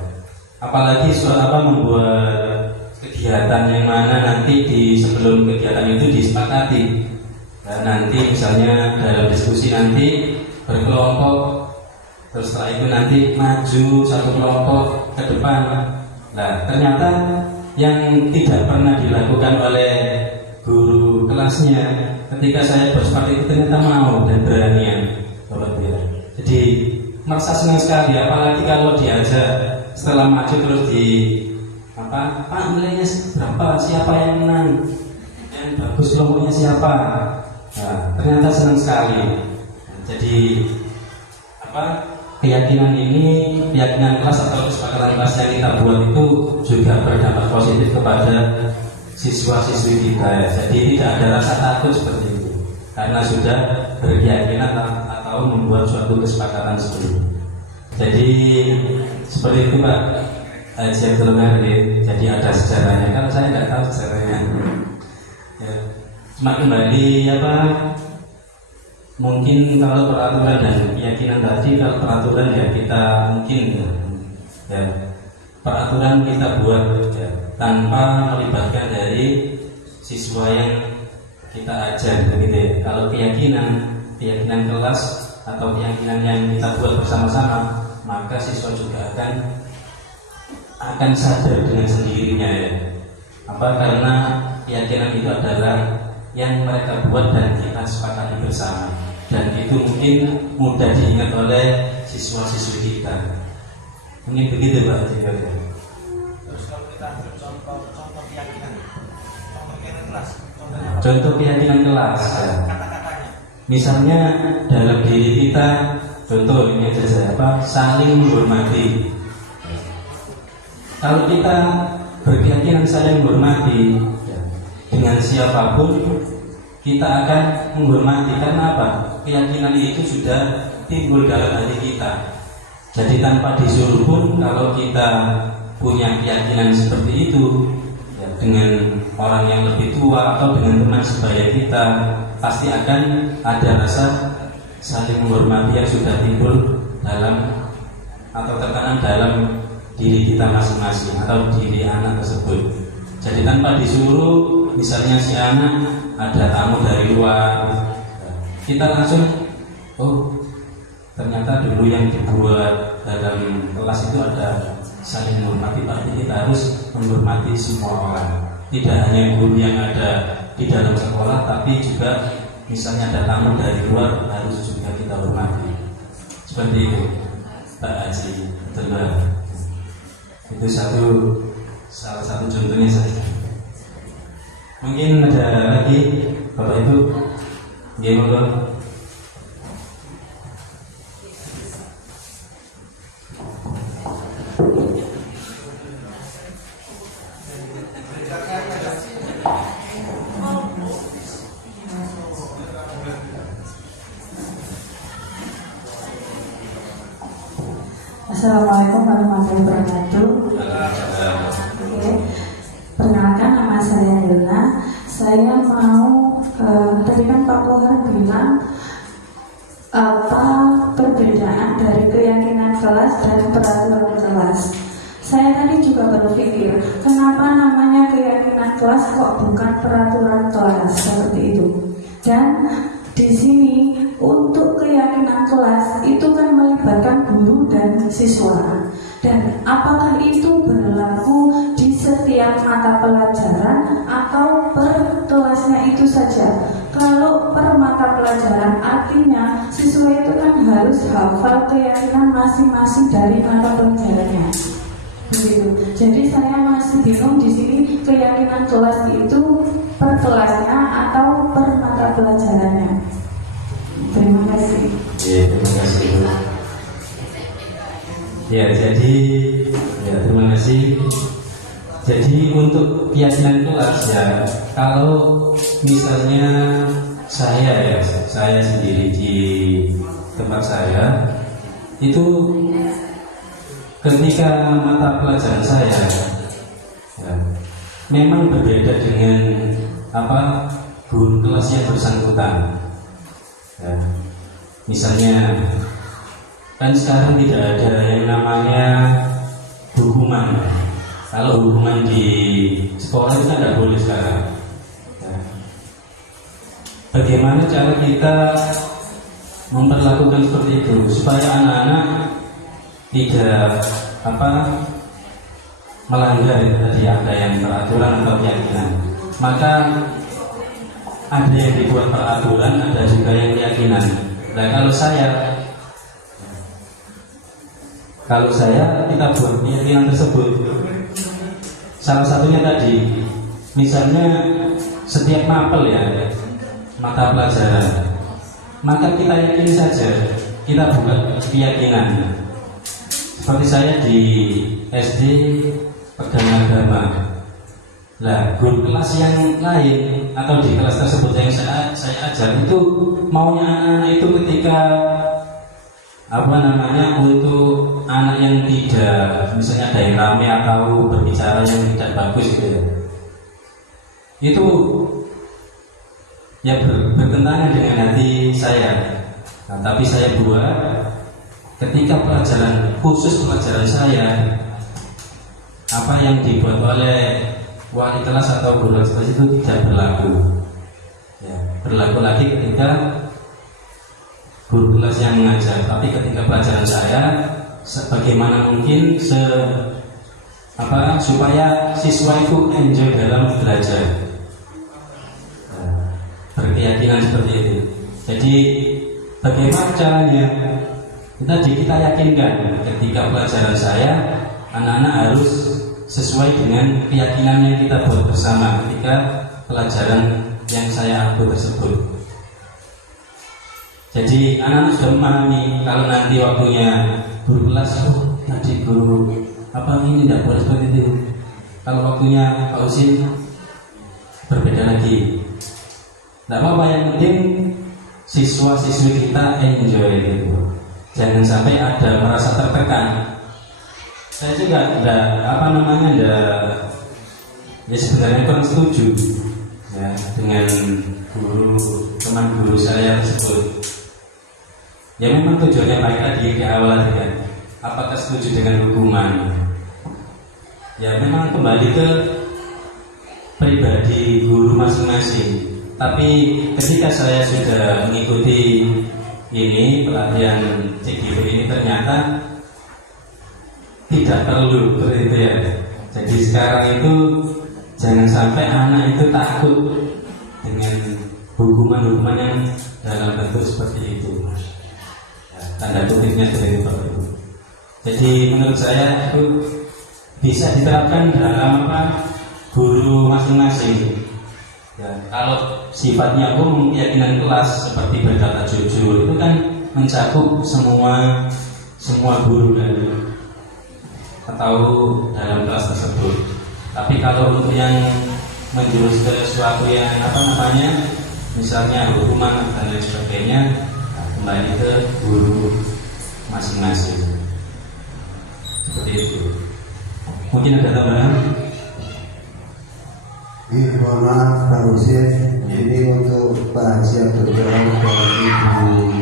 Apalagi membuat kegiatan yang mana nanti sebelum kegiatan itu disepakati. Dan nanti misalnya dalam diskusi nanti berkelompok, terus setelah itu nanti maju satu kelompok ke depan. Nah ternyata yang tidak pernah dilakukan oleh guru kelasnya, ketika saya seperti itu ternyata mau dan beranian. Jadi merasa senang sekali, apalagi kalau diajak setelah maju terus Pak nilainya berapa, siapa yang menang, yang bagus kelompoknya siapa. Nah, ternyata senang sekali. Jadi keyakinan kelas atau kesepakatan kelas yang kita buat itu juga berdampak positif kepada siswa-siswi kita ya. Jadi tidak ada rasa takut seperti itu karena sudah berkeyakinan atau membuat suatu kesepakatan seperti itu. Jadi seperti itu Pak Haji Abdul Ghani. Jadi ada sejarahnya. Kalau saya nggak tahu sejarahnya. Ya. Cuma kembali mungkin kalau peraturan dan keyakinan tadi, kalau peraturan ya kita mungkin ya peraturan kita buat ya, tanpa melibatkan dari siswa yang kita ajar begitu ya. Kalau keyakinan kelas atau keyakinan yang kita buat bersama-sama, maka siswa juga akan sadar dengan sendirinya ya. Karena keyakinan itu adalah yang mereka buat dan kita sepakati bersama, dan itu mungkin mudah diingat oleh siswa-siswi kita. Mungkin begitu Pak. Terus kalau kita ambil contoh keyakinan kelas, Contoh keyakinan kelas. kata-katanya. Misalnya dalam diri kita, contoh ini aja saling menghormati. Kalau kita berkeyakinan saling menghormati, dengan siapapun kita akan menghormati. Karena apa? Keyakinan itu sudah timbul dalam hati kita. Jadi tanpa disuruh pun, kalau kita punya keyakinan seperti itu, ya, dengan orang yang lebih tua atau dengan teman sebaya kita, pasti akan ada rasa saling menghormati yang sudah timbul dalam atau tertanam dalam diri kita masing-masing atau diri anak tersebut. Jadi tanpa disuruh, misalnya si anak ada tamu dari luar, kita langsung, oh ternyata dulu yang dibuat dalam kelas itu ada saling menghormati, berarti kita harus menghormati semua orang. Tidak hanya guru yang ada di dalam sekolah, tapi juga misalnya ada tamu dari luar, harus juga kita hormati. Seperti itu Pak Haji, betul. Itu salah satu contohnya saja. Mungkin ada lagi Bapak Ibu, gimana? Assalamualaikum warahmatullahi wabarakatuh. Oke. Perkenalkan, nama saya Hilna. Saya mau tadi kan Pak Pohan bilang apa perbedaan dari keyakinan kelas dan peraturan kelas. Saya tadi juga berpikir, kenapa namanya keyakinan kelas kok bukan peraturan kelas seperti itu? Dan di sini untuk keyakinan kelas itu kan melibatkan guru dan siswa. Dan apakah itu berlaku di setiap mata pelajaran atau per kelasnya itu saja? Kalau per mata pelajaran artinya siswa itu kan harus hafal keyakinan masing-masing dari mata pelajarannya. Begitu. Jadi saya masih bingung di sini keyakinan kelas itu per kelasnya atau per mata pelajarannya. Terima kasih. Ya, terima kasih. Ya, jadi terima kasih. Jadi untuk keyakinan kelas ya, kalau misalnya saya sendiri di tempat saya itu ketika mata pelajaran saya ya, memang berbeda dengan guru kelas yang bersangkutan. Ya, misalnya kan sekarang tidak ada yang namanya hukuman. Kalau hukuman di sekolah itu kan tidak boleh sekarang. Ya. Bagaimana cara kita memperlakukan seperti itu supaya anak-anak tidak melanggar tadi ada yang peraturan atau keyakinan. Maka ada yang dibuat peraturan, ada juga yang keyakinan. Nah kalau saya kita buat keyakinan tersebut. Salah satunya tadi, misalnya setiap mapel ya, mata pelajaran, maka kita yakin saja, kita bukan keyakinan. Seperti saya di SD pegang agama. Nah, guru kelas yang lain atau di kelas tersebut yang saya ajar itu maunya anak itu ketika untuk anak yang tidak, misalnya ada yang rame atau berbicara yang tidak bagus gitu ya, itu ya bertentangan dengan hati saya. Nah, tapi saya buat ketika khusus pelajaran saya, apa yang dibuat oleh wali kelas atau guru kelas itu tidak berlaku. Ya, berlaku lagi ketika guru kelas yang mengajar. Tapi ketika pelajaran saya, sebagaimana mungkin supaya siswa itu enjoy dalam belajar. berkeyakinan seperti itu. Jadi bagaimana caranya? Kita yakinkan ketika pelajaran saya, anak-anak harus sesuai dengan keyakinan yang kita buat bersama ketika pelajaran yang saya atur tersebut. Jadi anak-anak sudah memahami kalau nanti waktunya guru kelas, tadi guru apa ini tidak boleh seperti itu. Kalau waktunya Pak Usin berbeda lagi. Tidak apa-apa, yang penting siswa-siswi kita enjoy gitu. Jangan sampai ada merasa tertekan. Saya juga ya sebenarnya kurang setuju ya dengan teman guru saya tersebut. Ya memang tujuannya baik tadi di awal tadi kan. Apakah setuju dengan hukuman? Ya memang kembali ke pribadi guru masing-masing. Tapi ketika saya sudah mengikuti ini pelatihan CGV ini ternyata tidak perlu seperti itu ya. Jadi sekarang itu jangan sampai anak itu takut dengan hukuman-hukuman yang dalam bentuk seperti itu. Ya, tanda kutipnya seperti itu. Jadi menurut saya itu bisa diterapkan dalam guru masing-masing. Ya, kalau sifatnya umum keyakinan kelas seperti berkata jujur itu kan mencakup semua guru dan atau dalam kelas tersebut. Tapi kalau untuk yang menjurus ke sesuatu yang misalnya hukuman dan lain sebagainya, kembali ke guru masing-masing. Seperti itu. Mungkin ada tambahan? Mohon maaf Pak Husin, ini untuk Pak Haji Abdul Jalan dan Ibu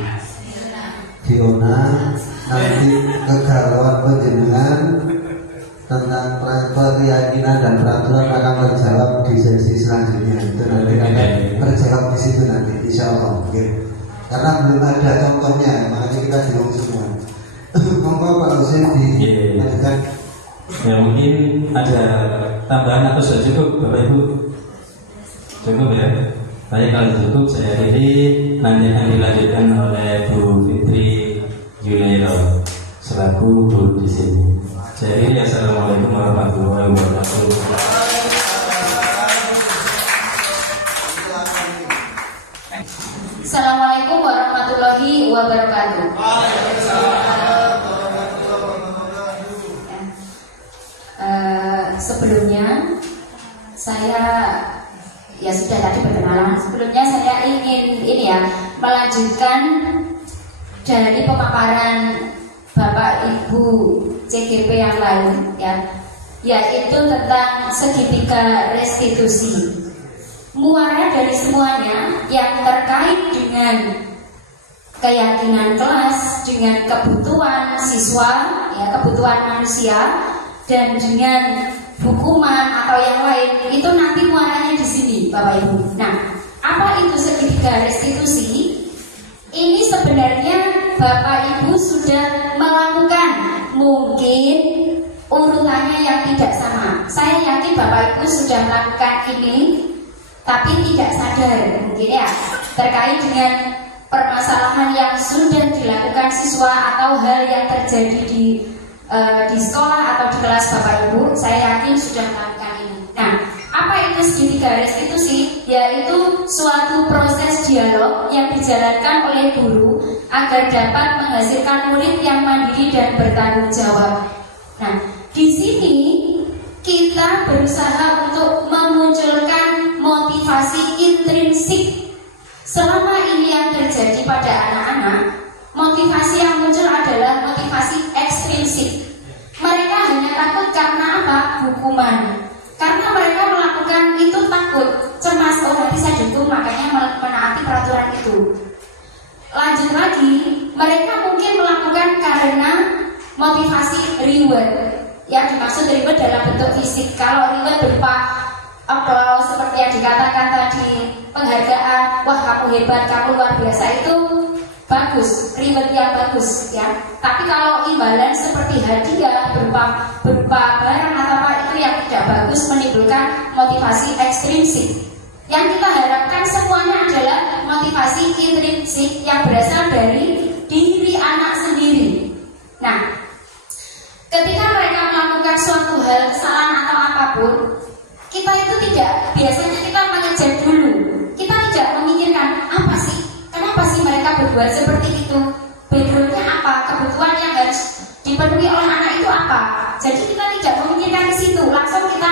Fiona. Nanti kegalauan penjenengan tentang keyakinan dan peraturan akan terjawab di sesi selanjutnya. Itu nanti akan terjawab di situ nanti, insya Allah. Karena belum ada contohnya, makanya kita bingung semua. Monggo Pak Husin dilanjutkan. Ya mungkin ada tambahan atau sudah cukup Bapak Ibu? Cukup ya. Baik, kalau cukup saya akhiri, nanti akan dilanjutkan oleh Bu Fitri Junairo selaku guru di sini. Saya akhiri, assalamualaikum warahmatullahi wabarakatuh. Assalamualaikum warahmatullahi wabarakatuh. Sebelumnya saya ya sudah tadi perkenalan. Sebelumnya saya ingin melanjutkan dari pemaparan Bapak Ibu CGP yang lain yaitu tentang segitiga restitusi. Muara dari semuanya yang terkait dengan keyakinan kelas, dengan kebutuhan siswa, kebutuhan manusia, dan dengan hukuman atau yang lain, itu nanti muaranya di sini Bapak Ibu. Nah, apa itu segitiga restitusi? Ini sebenarnya Bapak Ibu sudah melakukan, mungkin urutannya yang tidak sama. Saya yakin Bapak Ibu sudah melakukan ini, tapi tidak sadar mungkin terkait dengan permasalahan yang sudah dilakukan siswa atau hal yang terjadi di sekolah atau di kelas Bapak Ibu. Saya yakin sudah melakukan ini. Nah, apa itu segitiga restitusi? Yaitu suatu proses dialog yang dijalankan oleh guru agar dapat menghasilkan murid yang mandiri dan bertanggung jawab. Nah, di sini kita berusaha untuk memunculkan motivasi intrinsik. Selama ini yang terjadi pada anak-anak, motivasi yang muncul adalah motivasi ekstrinsik. Mereka hanya takut karena apa? Hukuman. Karena mereka melakukan itu takut, cemas, nanti saya dihukum, makanya menaati peraturan itu. Lanjut lagi, mereka mungkin melakukan karena motivasi reward. Yang dimaksud reward dalam bentuk fisik. Kalau reward berupa aplaus seperti yang dikatakan tadi, penghargaan, wah kamu hebat, kamu luar biasa, itu bagus, reward yang bagus Tapi kalau imbalan seperti hadiah berupa barang atau apa, itu yang tidak bagus, menimbulkan motivasi ekstrinsik. Yang kita harapkan semuanya adalah motivasi intrinsik yang berasal dari diri anak sendiri. Nah, ketika mereka melakukan suatu hal, kesalahan atau apapun, kita itu biasanya kita mengecek dulu. Kita tidak memikirkan apa sih, kenapa sih mereka berbuat seperti itu, backgroundnya apa, kebutuhan yang harus dipenuhi oleh anak itu apa. Jadi kita tidak memikirkan ke situ, langsung kita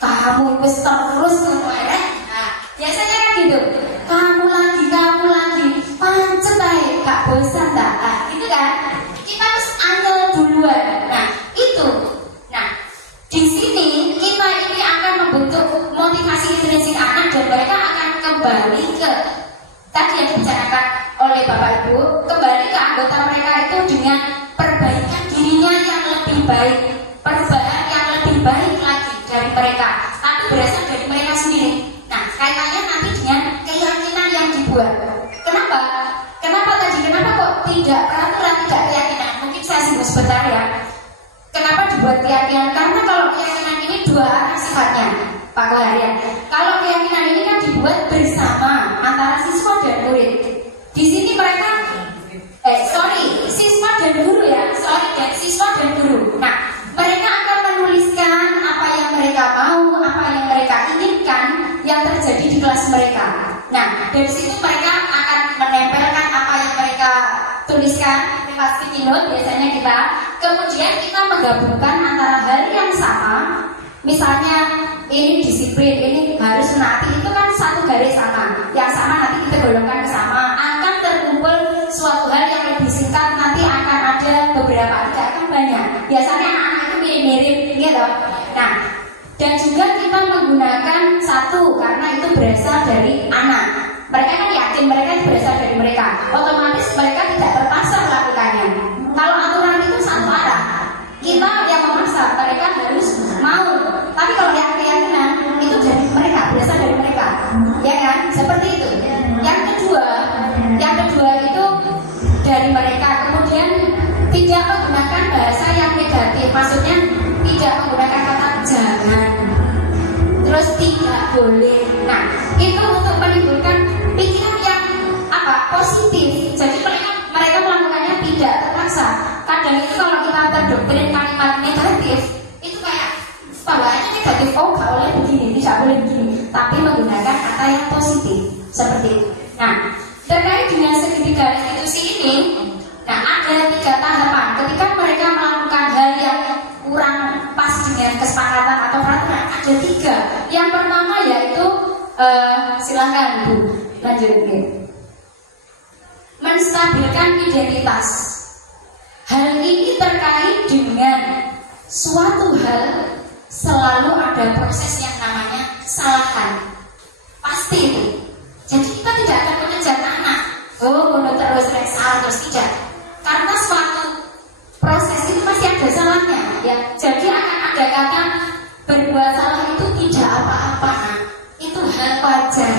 kamu wis terus kemarin. Nah, biasanya kan gitu, kamu lagi, pancet aja, gak bosan tak? Nah, gitu kan? Kita harus andal duluan. Nah, itu. Nah, di sini kita ini akan membentuk motivasi intrinsik anak dan mereka akan kembali ke tadi yang dibicarakan oleh Bapak Ibu, kembali ke anggota mereka itu dengan perbaikan dirinya yang lebih baik, perubahan yang lebih baik lagi dari mereka, tapi berasal dari mereka sendiri. Nah, kaitannya nanti dengan keyakinan yang dibuat. Kenapa? Kenapa kok tidak peraturan, tidak keyakinan? Mungkin saya singgung sebentar ya. Kenapa dibuat keyakinan? Karena kalau keyakinan ini dua arah sifatnya, Pak Koharian. Kalau keyakinan ini kan dibuat bersama antara siswa dan murid. Di sini mereka, siswa dan guru ya, dan siswa dan guru. Nah, mereka akan menuliskan apa yang mereka mau, apa yang mereka inginkan yang terjadi di kelas mereka. Nah, dari situ mereka akan menempelkan apa yang mereka tuliskan lewat sticky note biasanya kita. Kemudian kita menggabungkan antara hal yang sama, misalnya ini disiplin, ini harus menaati, itu kan satu garis sama. Yang sama nanti kita golongkan bersama, akan terkumpul suatu hal yang lebih singkat, nanti akan ada beberapa, tidak akan banyak. Biasanya anak-anak itu mirip-mirip gitu. Nah, dan juga kita menggunakan satu karena itu berasal dari anak. Mereka kan yakin mereka itu berasal dari mereka. Otomatis mereka tidak terpaksa melakukannya. Kalau aturan itu satu arah, kita yang memaksa, mereka harus mau. Tapi kalau yang keyakinan itu dari mereka, berasal dari mereka, ya kan? Seperti itu. Yang kedua itu dari mereka. Kemudian tidak menggunakan bahasa yang negatif, maksudnya tidak menggunakan kata jangan, terus tidak boleh. Nah, itu untuk menimbulkan pikiran yang positif. Jadi mereka melakukannya tidak terpaksa. Kadang itu kalau kita terdoktrin kalimat negatif, itu kayak bawaannya negatif. Oh, gak boleh begini, tidak boleh begini. Tapi menggunakan kata yang positif seperti itu. Nah, terkait dengan segitiga institusi ini, nah ada 3 tahapan. Ketika mereka melakukan hal yang kurang pas dengan kesepakatan atau peraturan, ada 3. Yang pertama yaitu silakan Bu, lanjut. Menstabilkan identitas. Hal ini terkait dengan suatu hal selalu ada proses yang namanya kesalahan. Pasti itu. Jadi kita tidak akan mengejar anak. Terus salah terus tidak. Karena suatu proses itu pasti ada salahnya. Ya, jadi akan ada kata berbuat salah itu tidak apa-apa. Itu hal wajar.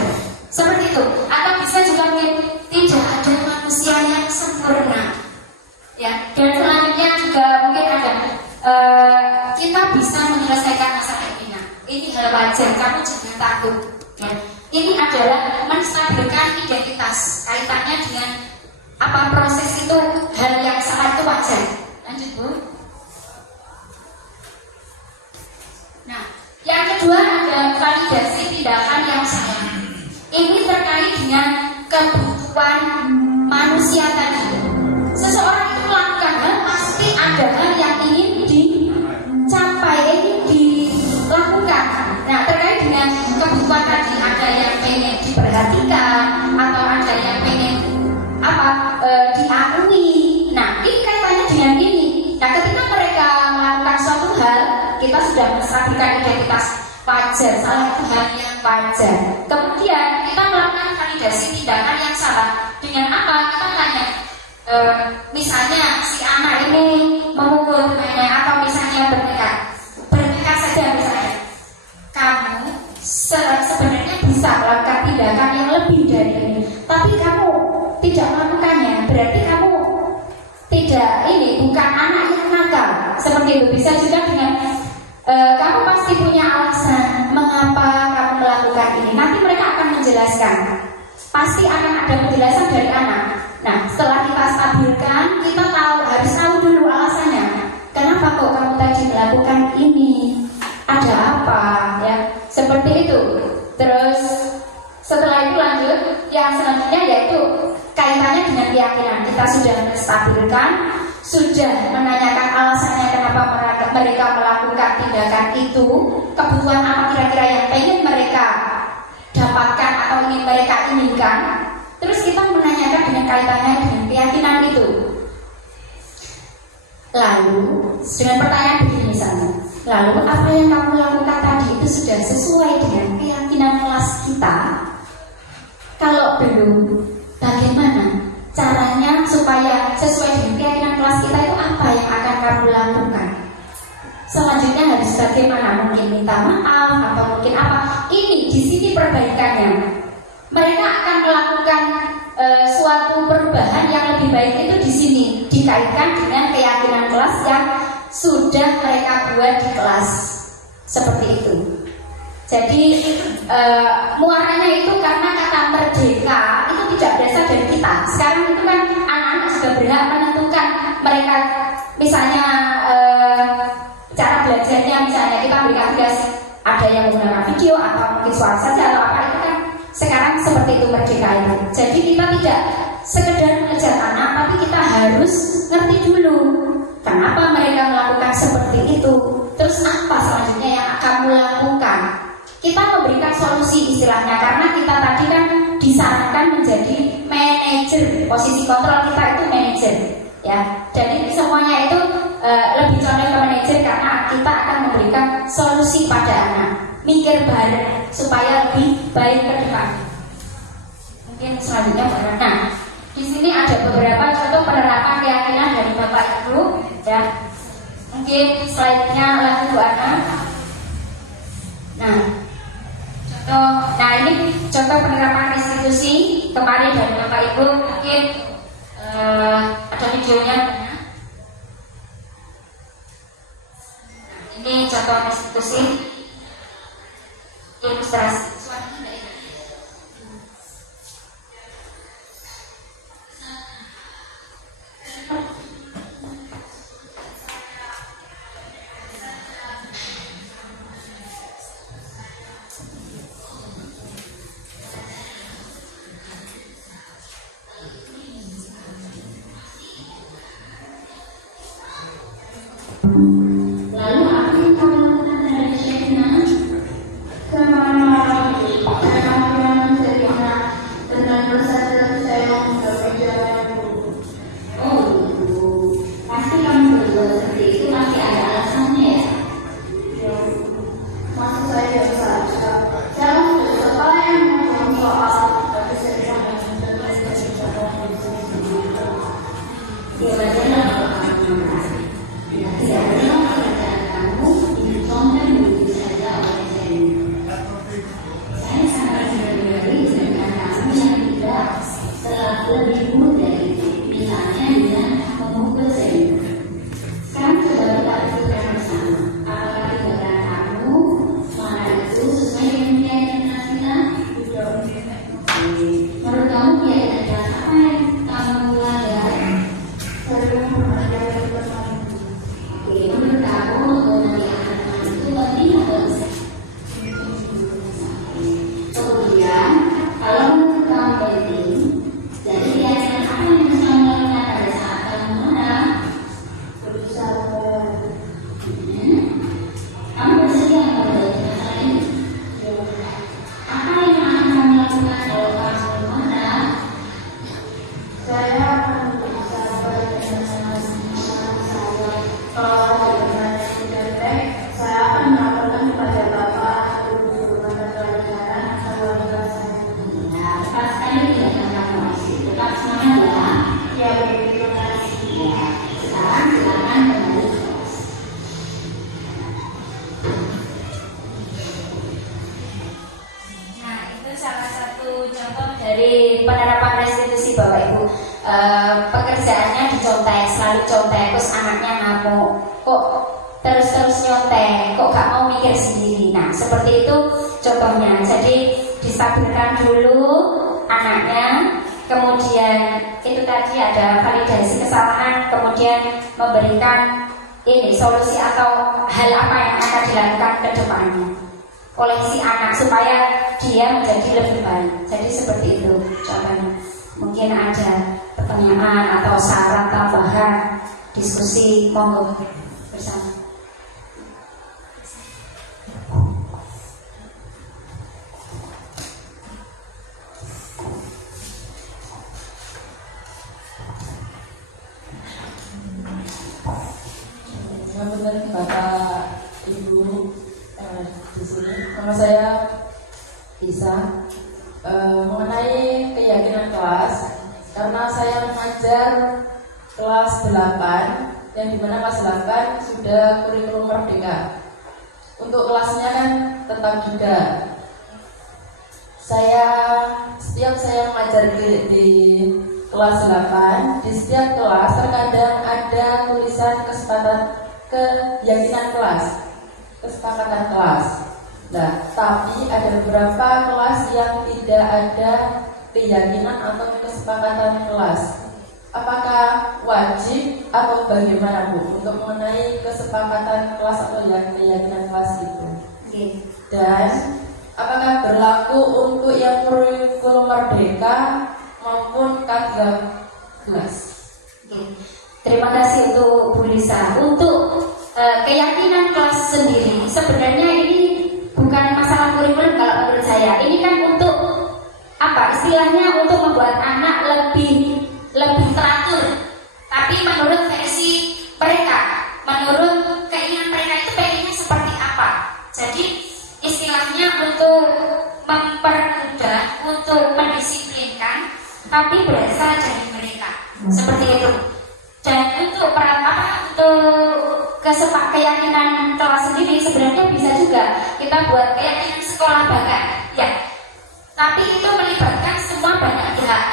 Seperti itu. Atau bisa juga mungkin tidak ada manusia yang sempurna. Ya, dan selanjutnya juga mungkin ada kita bisa menyelesaikan masalah ini. Ini hal wajar. Kamu jangan takut. Ya. Ini adalah menstabilkan identitas. Kaitannya dengan proses itu hal yang sangat itu wajar. Lanjut Bu. Nah, yang kedua ada validasi tindakan yang salah. Ini terkait dengan kebutuhan manusia tadi. Seseorang itu melakukan hal, pasti ada hal yang ingin dicapai, ingin dilakukan. Nah, terkait dengan kebutuhan tadi, ada yang ingin diperhatikan atau ada yang ingin diakui. Nah, ini kaitannya dengan ini. Nah, ketika mereka melakukan suatu hal, kita sudah menstabilkan identitas wajar, salah itu hal yang wajar. Kemudian kita melakukan validasi tindakan yang salah. Dengan apa? Kita tanya, misalnya si anak ini memukul temannya atau misalnya bertekad saja misalnya. Kamu sebenarnya bisa melakukan tindakan yang lebih dari ini, tapi kamu tidak melakukannya, berarti kamu bukan anak yang nakal. Seperti itu. Bisa juga dengan kamu pasti punya alasan mengapa kamu melakukan ini. Nanti mereka menjelaskan. Pasti akan ada penjelasan dari anak. Nah, setelah kita stabilkan, kita harus tahu dulu alasannya. Kenapa kok kamu tadi melakukan ini? Ada apa? Ya, seperti itu. Terus setelah itu lanjut, yang selanjutnya yaitu kaitannya dengan keyakinan. Kita sudah stabilkan, sudah menanyakan alasannya kenapa mereka melakukan tindakan itu, kebutuhan apa kira-kira yang pengen mereka dapatkan atau ingin mereka inginkan. Terus kita menanyakan dengan kaitannya dengan keyakinan itu. Lalu dengan pertanyaan begini misalnya, lalu apa yang kamu lakukan tadi itu sudah sesuai dengan keyakinan kelas kita? Kalau belum, bagaimana caranya supaya sesuai dengan keyakinan kelas kita itu apa yang akan kamu lakukan? Selanjutnya harus bagaimana? Mungkin minta maaf atau mungkin apa? Ini di sini perbaikannya. Mereka akan melakukan suatu perubahan yang lebih baik itu di sini dikaitkan dengan keyakinan kelas yang sudah mereka buat di kelas seperti itu. Jadi muaranya itu karena kata merdeka itu tidak berasal dari kita. Sekarang itu kan anak-anak sudah berhak menentukan mereka misalnya cara belajarnya, misalnya kita berikan tugas ada yang menggunakan video atau mungkin suara saja atau apa, itu kan sekarang seperti itu merdeka itu. Jadi kita tidak sekedar mengejar anak, tapi kita harus ngerti dulu kenapa mereka melakukan seperti itu. Terus apa selanjutnya yang kamu lakukan? Kita memberikan solusi istilahnya, karena kita tadi kan disarankan menjadi manajer, posisi kontrol kita itu manajer, ya. Jadi semuanya itu lebih condong ke manajer karena kita akan memberikan solusi pada anak, mikir bareng supaya lebih baik ke depan. Mungkin selanjutnya bagaimana? Nah, di sini ada beberapa contoh penerapan keyakinan dari Bapak Ibu, ya. Mungkin slide-nya lagi Bu Ana. Nah, ini contoh penerapan restitusi kemarin dari Bapak Ibu. Mungkin ada videonya. Ini contoh restitusi ilustrasi. Lalu apa yang kamu lakukan dari Syekna? Dengan bersadar saya mendapat jalan. Oh, pasti kamu berbuat seperti itu masih ada alasannya ya? Maksud saya jangan sekolah yang ngomong soal tapi saya lebih mudah misalnya dengan memukul sendiri. Sekarang coba kita pikirkan bersama, apakah tindakan kamu mana itu sesuai dengan keyakinan kita? Menurut kamu keyakinan kelas apa yang kamu langgar? Oke, menurut kamu mengenai anak itu penting atau tidak? Kemudian kalau menurut kamu penting, jadi keyakinan apa yang bisa kamu lakukan pada saat kamu menang? Berusaha. Kamu bersedia menghadapi masalah ini? Apa yang akan kamu lakukan kalau kamu menang? Saya akan berusaha dengan saya. Kalau dengan jelek, saya akan melaporkan kepada Bapak atau guru mata pelajaran atau keluarga saya. Tepat sekali tindakan kamu. Tetap semangat ya. Ya, terima kasih. Ya. Sekarang silakan kembali ke kelas. Nah, itu salah satu contoh dari penerapan restitusi Bapak Ibu. Pekerjaannya dicontek, selalu contek, terus anaknya ngamuk. Kok terus nyontek, kok gak mau mikir sendiri. Nah seperti itu contohnya. Jadi distabilkan dulu anaknya, kemudian itu tadi ada validasi kesalahan, kemudian memberikan ini solusi atau hal apa yang akan dilakukan ke depannya oleh si anak supaya dia menjadi lebih baik. Jadi seperti itu contohnya. Mungkin ada pertanyaan atau saran tambahan, diskusi, monggo bersama. Benar Bapak Ibu di sini. Nama saya Isa. Mengenai keyakinan kelas, karena saya mengajar kelas 8 yang dimana kelas 8 sudah kurikulum merdeka. Untuk kelasnya kan tetap juga. Setiap saya mengajar di kelas 8, di setiap kelas terkadang ada tulisan keyakinan kelas, kesepakatan kelas. Nah, tapi ada beberapa kelas yang tidak ada keyakinan atau kesepakatan kelas. Apakah wajib atau bagaimana Bu untuk mengenai kesepakatan kelas atau yang keyakinan kelas itu? Dan apakah berlaku untuk yang kurikulum merdeka maupun K13? Terima kasih untuk Bu Lisa. Untuk keyakinan kelas sendiri sebenarnya ini bukan masalah kurikulum kalau menurut saya. Ini kan untuk apa? Istilahnya untuk membuat anak lebih teratur. Tapi menurut versi mereka, menurut keinginan mereka itu pengennya seperti apa. Jadi istilahnya untuk mempermudah, untuk mendisiplinkan, tapi berasal dari mereka. Seperti itu. Dan untuk keyakinan kelas sendiri sebenarnya bisa juga kita buat keyakinan sekolah bahkan ya. Tapi itu melibatkan semua banyak pihak.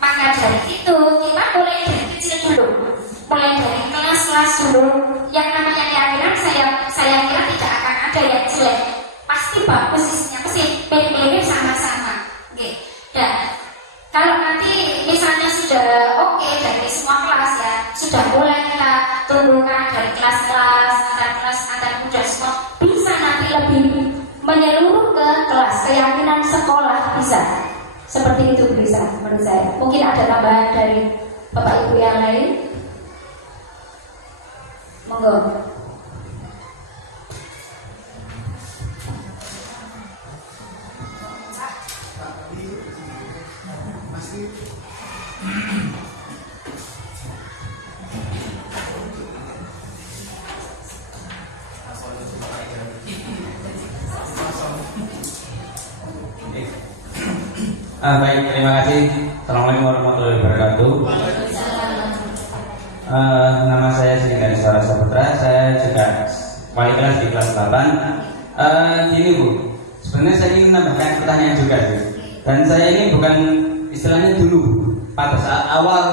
Maka dari itu kita mulai dari kecil dulu, mulai dari kelas-kelas dulu. Yang namanya keyakinan saya kira tidak akan ada yang jelek, pasti bagus isinya, pasti mirip-mirip sama-sama. Dan kalau nanti misalnya sudah oke dari semua kelas ya, sudah mulai kita turunkan dari kelas-kelas, antar muda semua, bisa nanti lebih menyeluruh ke kelas, keyakinan sekolah bisa. Seperti itu bisa menurut saya. Mungkin ada tambahan dari Bapak Ibu yang lain. Monggo. Baik, terima kasih. Assalamualaikum warahmatullahi wabarakatuh. Nama saya Singgali Suara Saputra. Saya juga wali kelas di kelas 8. Gini Bu, sebenarnya saya ingin menambahkan pertanyaan juga Bu. Dan saya ini bukan istilahnya dulu pada saat awal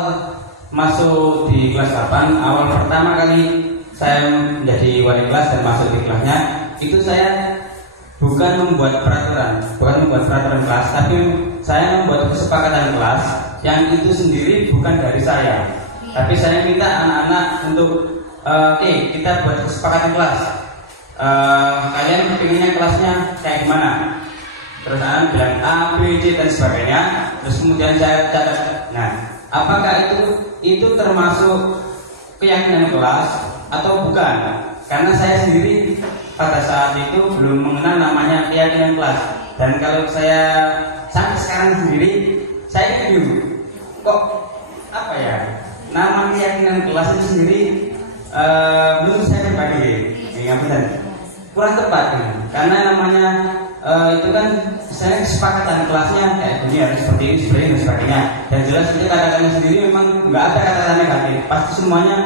masuk di kelas 8, awal pertama kali saya menjadi wali kelas dan masuk di kelasnya, itu saya bukan membuat peraturan kelas, tapi saya membuat kesepakatan kelas yang itu sendiri bukan dari saya. Tapi saya minta anak-anak untuk kita buat kesepakatan kelas. Kalian kepinginnya kelasnya kayak gimana? Terus anak bilang A, B, C dan sebagainya. Terus kemudian saya catat. Nah, apakah itu termasuk keyakinan kelas atau bukan? Karena saya sendiri pada saat itu belum mengenal namanya keyakinan kelas. Dan kalau saya sampai sekarang sendiri, saya bingung kok apa ya, nama keyakinan kelas itu sendiri menurut saya pribadi kurang tepat kan? Karena namanya itu kan saya kesepakatan kelasnya kayak gini harus seperti ini dan sebagainya. Dan jelas itu kata-kata sendiri memang nggak ada kata-kata negatif, pasti semuanya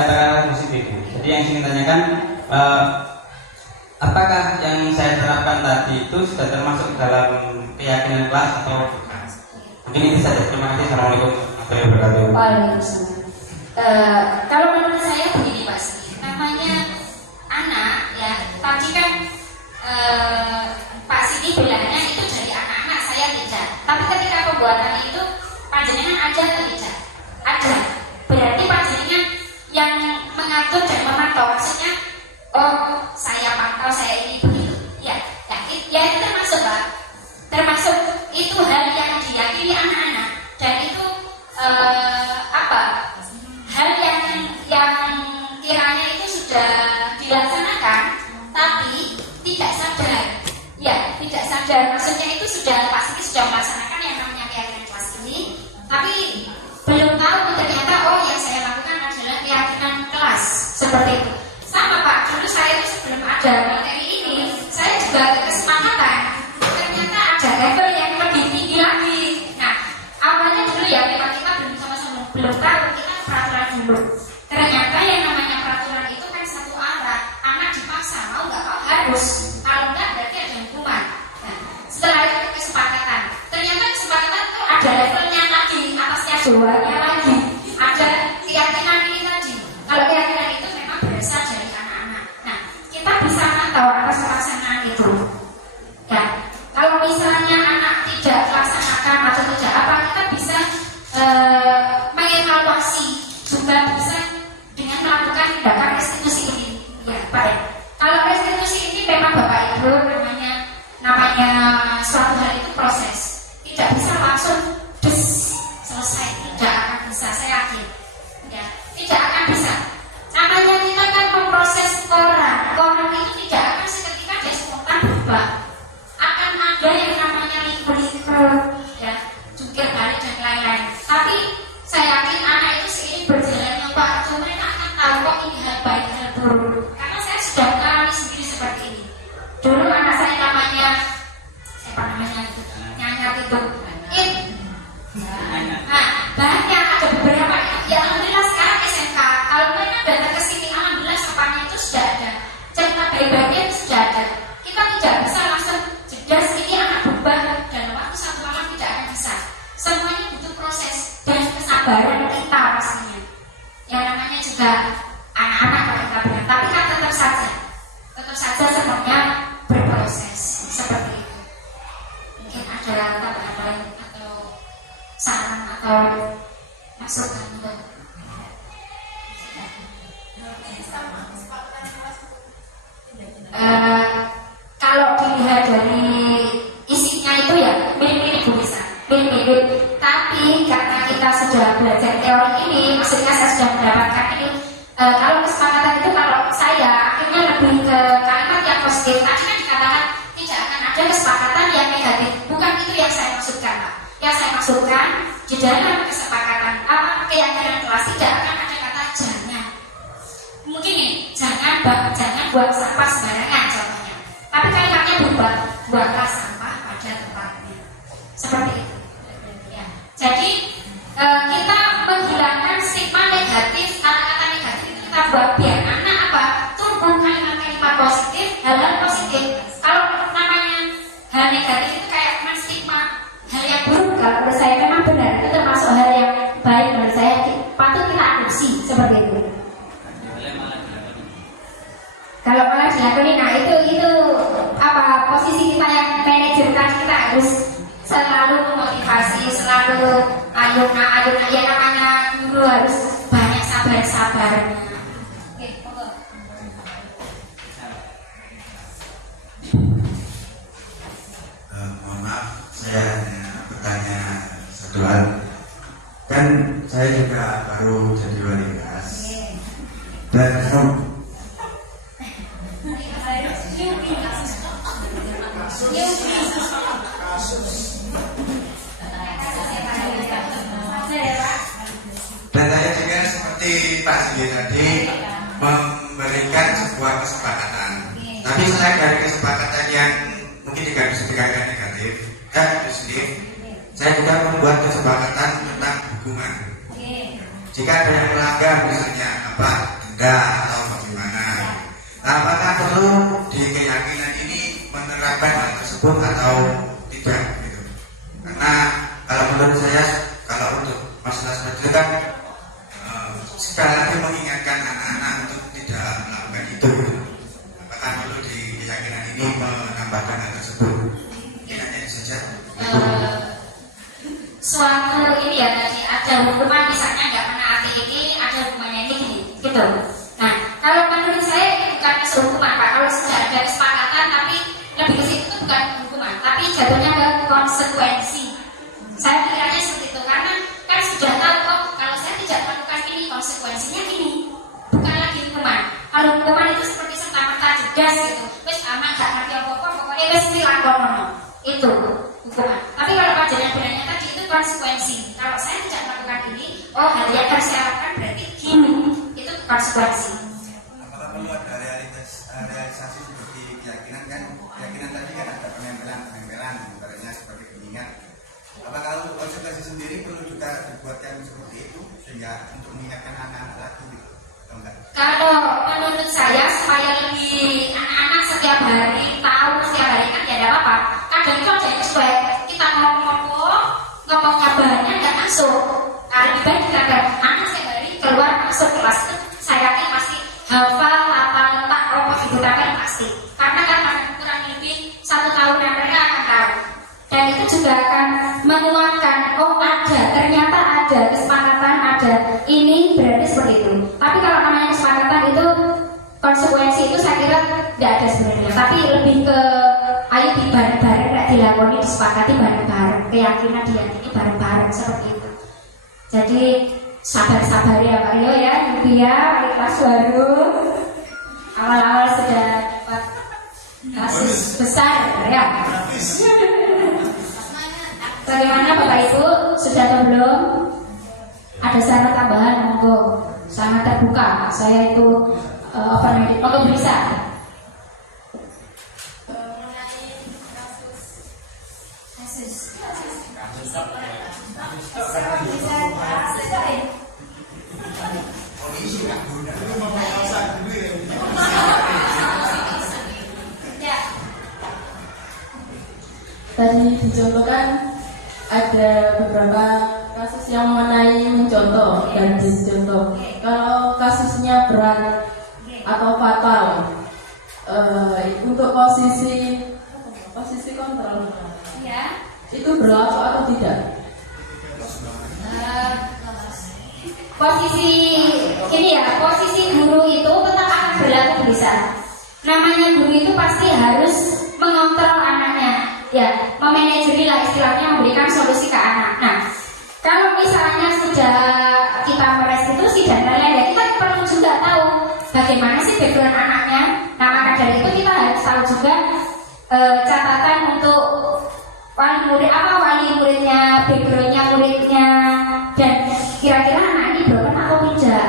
kata-kata positif. Jadi yang ingin tanyakan, apakah yang saya terapkan tadi itu sudah termasuk dalam keyakinan kelas atau mungkin itu saja. Terima kasih. Assalamualaikum warahmatullahi wabarakatuh. Waalaikumsalam. Kalau menurut saya begini Mas, namanya dilaksanakan, tapi tidak sadar. Ya, tidak sadar. Maksudnya itu pasti sudah melaksanakan yang namanya keyakinan kelas ini, tapi belum tahu ternyata yang saya lakukan adalah keyakinan kelas seperti itu. Sama Pak, dulu saya itu sebelum ada materi ini, saya juga ada kesepakatan. Ternyata ada level yang lebih tinggi lagi. Nah, awalnya dulu ya memang kita belum tahu, kita peraturan dulu. Ternyata yang namanya peraturan itu kan satu arah, anak dipaksa mau nggak mau harus, kalau enggak berarti ada hukuman. Nah, setelah itu kesepakatan, ternyata kesepakatan itu ada levelnya lagi, atasnya jualnya lagi, ada keyakinan ini tadi. Kalau keyakinan itu memang berasal dari anak-anak. Nah, kita bisa mantau atas pelaksanaan itu. Ya, kalau misalnya anak tidak melaksanakan atau tidak apa, kita bisa mengevaluasi, juga bisa dengan melakukan tindakan restitusi ini. Ya, baik. Kalau restitusi ini memang Bapak Ibu namanya suatu hal itu proses, tidak bisa langsung selesai, tidak akan bisa, saya yakin. Ya, tidak akan bisa. Namanya kita kan memproses koran itu tidak akan seketika dia spontan berubah. Akan ada yang namanya liku-liku, ya, jungkir balik dan lain-lain. Tapi saya yakin anak itu seiring berjalannya waktu mereka akan tahu kok ini hal baik hal buruk. Karena saya sudah mengalami sendiri seperti ini. Dulu anak saya namanya Nyanyat itu. Nah, banyak ada beberapa ya alhamdulillah sekarang SMK. Kalau mereka datang ke sini alhamdulillah sapanya itu sudah ada. Cerita baik-baiknya sudah ada. Kita tidak bisa langsung jedas ini anak berubah dalam waktu 1 malam, tidak akan bisa. Semuanya butuh proses dan kesabaran kita pastinya. Yang namanya juga anak-anak kalau kita bilang, tapi kan tetap saja semuanya berproses seperti itu. Mungkin ada tambahan atau saran atau masukan untuk kalau dilihat dari isinya itu ya mirip-mirip Bu Lisa, mirip-mirip. Tapi karena kita sudah belajar teori ini, maksudnya saya sudah mendapatkan ini. Kalau kesepakatan itu kalau saya akhirnya lebih ke kalimat yang positif. Tadi kan dikatakan tidak akan ada kesepakatan yang negatif. Bukan itu yang saya maksudkan, Pak. Yang saya maksudkan di dalam kesepakatan keyakinan kelas tidak akan ada kata jangan. Mungkin nih, jangan buang sampah sembarangan contohnya. Tapi kalimatnya berubah, buanglah sampah pada tempatnya. Seperti itu. Ya. Jadi kita menghilangkan stigma negatif, kata-kata negatif itu kita buat biar anak apa? Tumbuh kalimat-kalimat positif, hal-hal positif. Kalau namanya hal negatif itu kayak stigma hal yang buruk, kalau menurut saya memang benar itu termasuk hal yang baik menurut saya, patut kita adopsi seperti itu. Kalau malah dilakoni, nah itu apa posisi kita yang manajer tadi, kita harus selalu memotivasi, selalu ayo nak ya, namanya guru harus banyak sabar. Oke, monggo. Mohon maaf, saya hanya bertanya satu hal. Kan saya juga baru jadi wali kelas. Dan saya juga seperti Pak Sigi tadi memberikan sebuah kesepakatan. Tapi selain dari kesepakatan yang mungkin tidak bisa dikatakan negatif, positif, saya juga membuat kesepakatan tentang hukuman. Jika ada yang melanggar misalnya denda atau bagaimana, apakah perlu di keyakinan ini menerapkan hal tersebut atau tidak gitu. Karena kalau menurut saya, kalau untuk masalah seperti itu kan sekali lagi mengingatkan anak-anak untuk tidak melakukan itu gitu. Apakah perlu di keyakinan ini menambahkan hal tersebut? Mungkin hanya itu saja. Suatu ini ya tadi ada hukuman misalnya nggak menaati ini, ada hukumannya ini gitu. Nah, kalau menurut saya ini bukan hukuman Pak. Kalau sudah ada kesepakatan tapi lebih ke situ itu bukan hukuman, tapi jatuhnya ke konsekuensi. Saya pikirnya seperti itu karena kan sudah tahu kok kalau saya tidak melakukan ini konsekuensinya ini, bukan lagi hukuman. Kalau hukuman itu seperti cerdas gitu. Wis anak gak ngerti apa-apa, pokoknya wis dilakonono. Itu hukuman. Tapi kalau pelajaran-pelajarannya tadi itu konsekuensi. Kalau saya tidak melakukan ini, oh hal yang harus saya lakukan berarti gini. Itu konsekuensi. Apakah perlu ada realisasi seperti keyakinan kan? Keyakinan tadi kan ada penempelan, ibaratnya seperti pengingat. Apakah untuk konsekuensi sendiri perlu juga dibuatkan seperti itu sehingga untuk mengingatkan anak-anak lagi gitu? Kalau menurut saya supaya lebih anak-anak setiap hari tahu setiap hari kan ya tidak apa-apa. Kadang itu ada yang cuek, kita ngomongnya banyak nggak masuk. Lebih baik kita anak setiap hari keluar masuk kelas itu saya yakin pasti hafal apa letak rokok digunakan pasti. Karena kan kurang lebih 1 tahun yang mereka akan tahu. Dan itu juga akan menguatkan, oh ada, ternyata ada kesepakatan, ada ini berarti seperti itu. Tapi kalau namanya kesepakatan itu konsekuensi itu saya kira tidak ada sebenarnya. Tapi lebih ke ayo bareng-bareng, tidak dilakoni, disepakati bareng-bareng, keyakinan diyakini bareng-bareng seperti itu. Jadi sabar-sabar ya Pak Rio ya, ya wali kelas baru, awal-awal sudah dapat kasus besar ya. Bagaimana Bapak Ibu, sudah atau belum? Ada syarat tambahan, monggo. Sangat terbuka. Saya itu monggo bisa. Tadi dicontohkan ada beberapa kasus yang mengenai mencontoh dan dicontoh. Kalau kasusnya berat atau fatal, untuk posisi kontrol, Ya. itu berlaku atau tidak? Posisi ini ya, posisi guru itu tetap akan berlaku bisa. Namanya guru itu pasti harus mengontrol anaknya, ya, memanajeri lah istilahnya, memberikan solusi ke anak. Nah, kalau misalnya sudah kita merestitusi dan lain-lain, ya kita perlu juga tahu bagaimana sih background anaknya. Nah, maka dari itu kita harus tahu juga catatan untuk wali muridnya, backgroundnya muridnya, dan kira-kira anak ini broken atau tidak.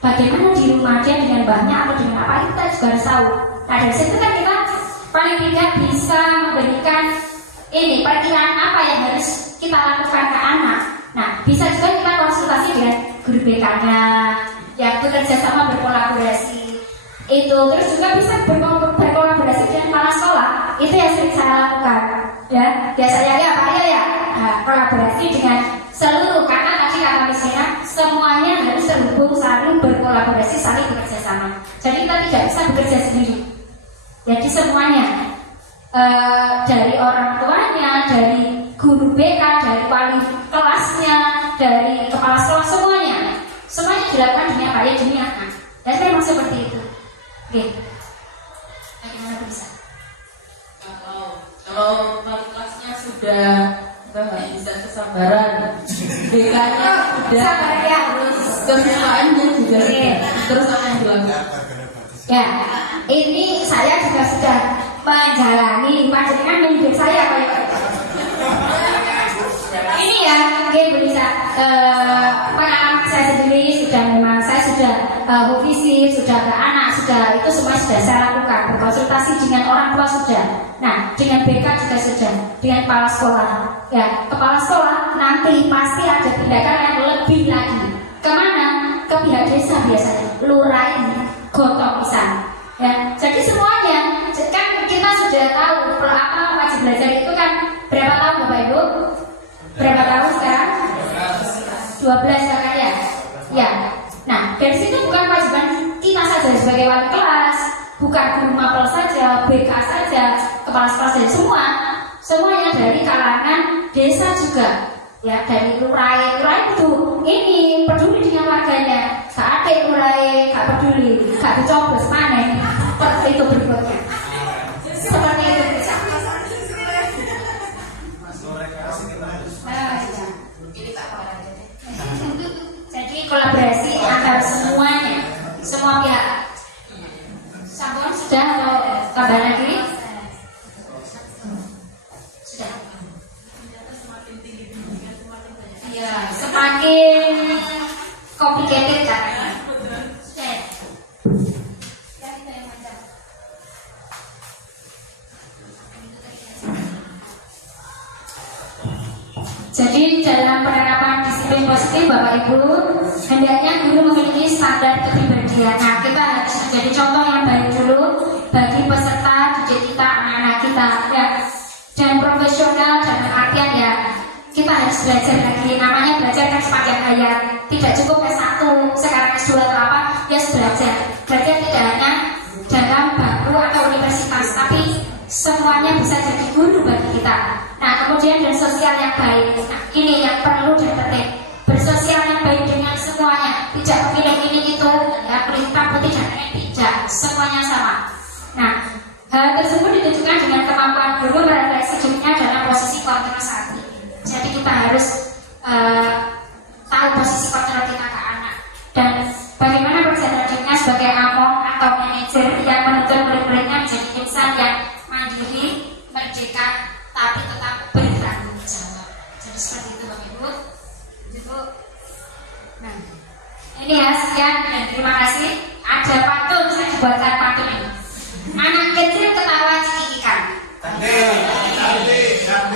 Bagaimana di rumah dia dengan mbahnya atau dengan apa, kita juga harus tahu. Nah, dari situ kan kita paling tidak bisa memberikan ini perkiraan apa yang harus kita lakukan ke anak. Nah, bisa juga kita konsultasi dengan guru BK-nya, yang bekerja sama berkolaborasi. Itu terus juga bisa berkolaborasi dengan kepala sekolah. Itu yang sering saya lakukan. Ya, biasanya ya Pak ya. Nah, kolaborasi dengan seluruh, karena tadi kata Misalnya semuanya harus terhubung, saling berkolaborasi, saling bekerja sama. Jadi kita tidak bisa bekerja sendiri. Jadi semuanya dari orang tuanya, dari guru BK, dari wali kelasnya, dari kepala sekolah, semuanya dilakukan demi apa ya, demi anak. Dan memang seperti itu. Oke, bagaimana bisa? Kalau wali kelasnya sudah kehabisan kesabaran, BK-nya sudah harus kesukaannya juga terus apa yang dilakukan? Ya, ini saya juga sudah menjalani, panjenengan mendidik saya Pak. Ini ya, mungkin bisa pengalaman saya sendiri sudah, memang saya sudah visi, sudah ke anak, sudah itu semua sudah saya lakukan, berkonsultasi dengan orang tua sudah. Nah, dengan BK juga sudah, dengan kepala sekolah. Ya, kepala sekolah nanti pasti ada tindakan yang lebih lagi. Kemana? Ke pihak desa biasanya, lurah ini, gotong pisan. Ya, jadi semuanya kan kita sudah tahu apa wajib belajar itu kan berapa tahun Bapak Ibu? Berapa tahun sekarang? 12 kan ya? Ya. Nah, dari situ bukan kewajiban kita saja sebagai wali kelas, bukan guru mapel saja, BK saja, kepala sekolah saja, semuanya dari kalangan desa juga. Ya, dari lurah itu ini peduli dengan warganya. Gak ada lurah, gak peduli, gak dicoblos mana itu berikutnya. Seperti itu bisa. Jadi kolaborasi antara semuanya, semua pihak. Sampun Sudah mau tambah lagi? Sudah. Iya, semakin complicated caranya. Jadi dalam penerapan disiplin positif Bapak Ibu, hendaknya guru memiliki standar kepribadian. Nah, kita harus menjadi contoh yang baik dulu bagi peserta didik kita, anak-anak kita, ya. Dan profesional dalam artian ya, kita harus belajar lagi. Namanya belajar kan sepanjang hayat. Tidak cukup S1, sekarang S2 atau apa, ya harus belajar. Belajar tidak hanya dalam bangku atau universitas, tapi semuanya bisa jadi guru bagi kita. Nah, kemudian dan sosial yang baik. Nah, ini yang perlu dan penting. Bersosial yang baik dengan semuanya. Tidak memilih ini itu, ya, kulit hitam putih dan lain tidak. Semuanya sama. Nah, hal tersebut ditujukan dengan kemampuan guru merefleksi dirinya dalam posisi kontrol saat ini. Jadi kita harus tahu posisi kontrol kita ke anak. Dan bagaimana perjalanan dirinya sebagai among atau manajer yang menuntut murid-muridnya menjadi insan yang mandiri, merdeka, tapi tetap bertanggung jawab. Jadi seperti itu Bapak Ibu. Ibu. Nah, ini ya sekian dan terima kasih. Ada pantun, saya dibuatkan pantun ini. Anak kecil ketawa cekikikan.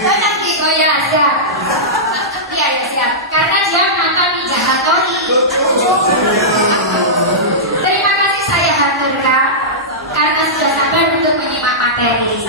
Cantik, oh ya siap. Iya ya siap. Karena dia mantan Mijahatori. Terima kasih saya haturkan karena sudah sabar untuk menyimak materi.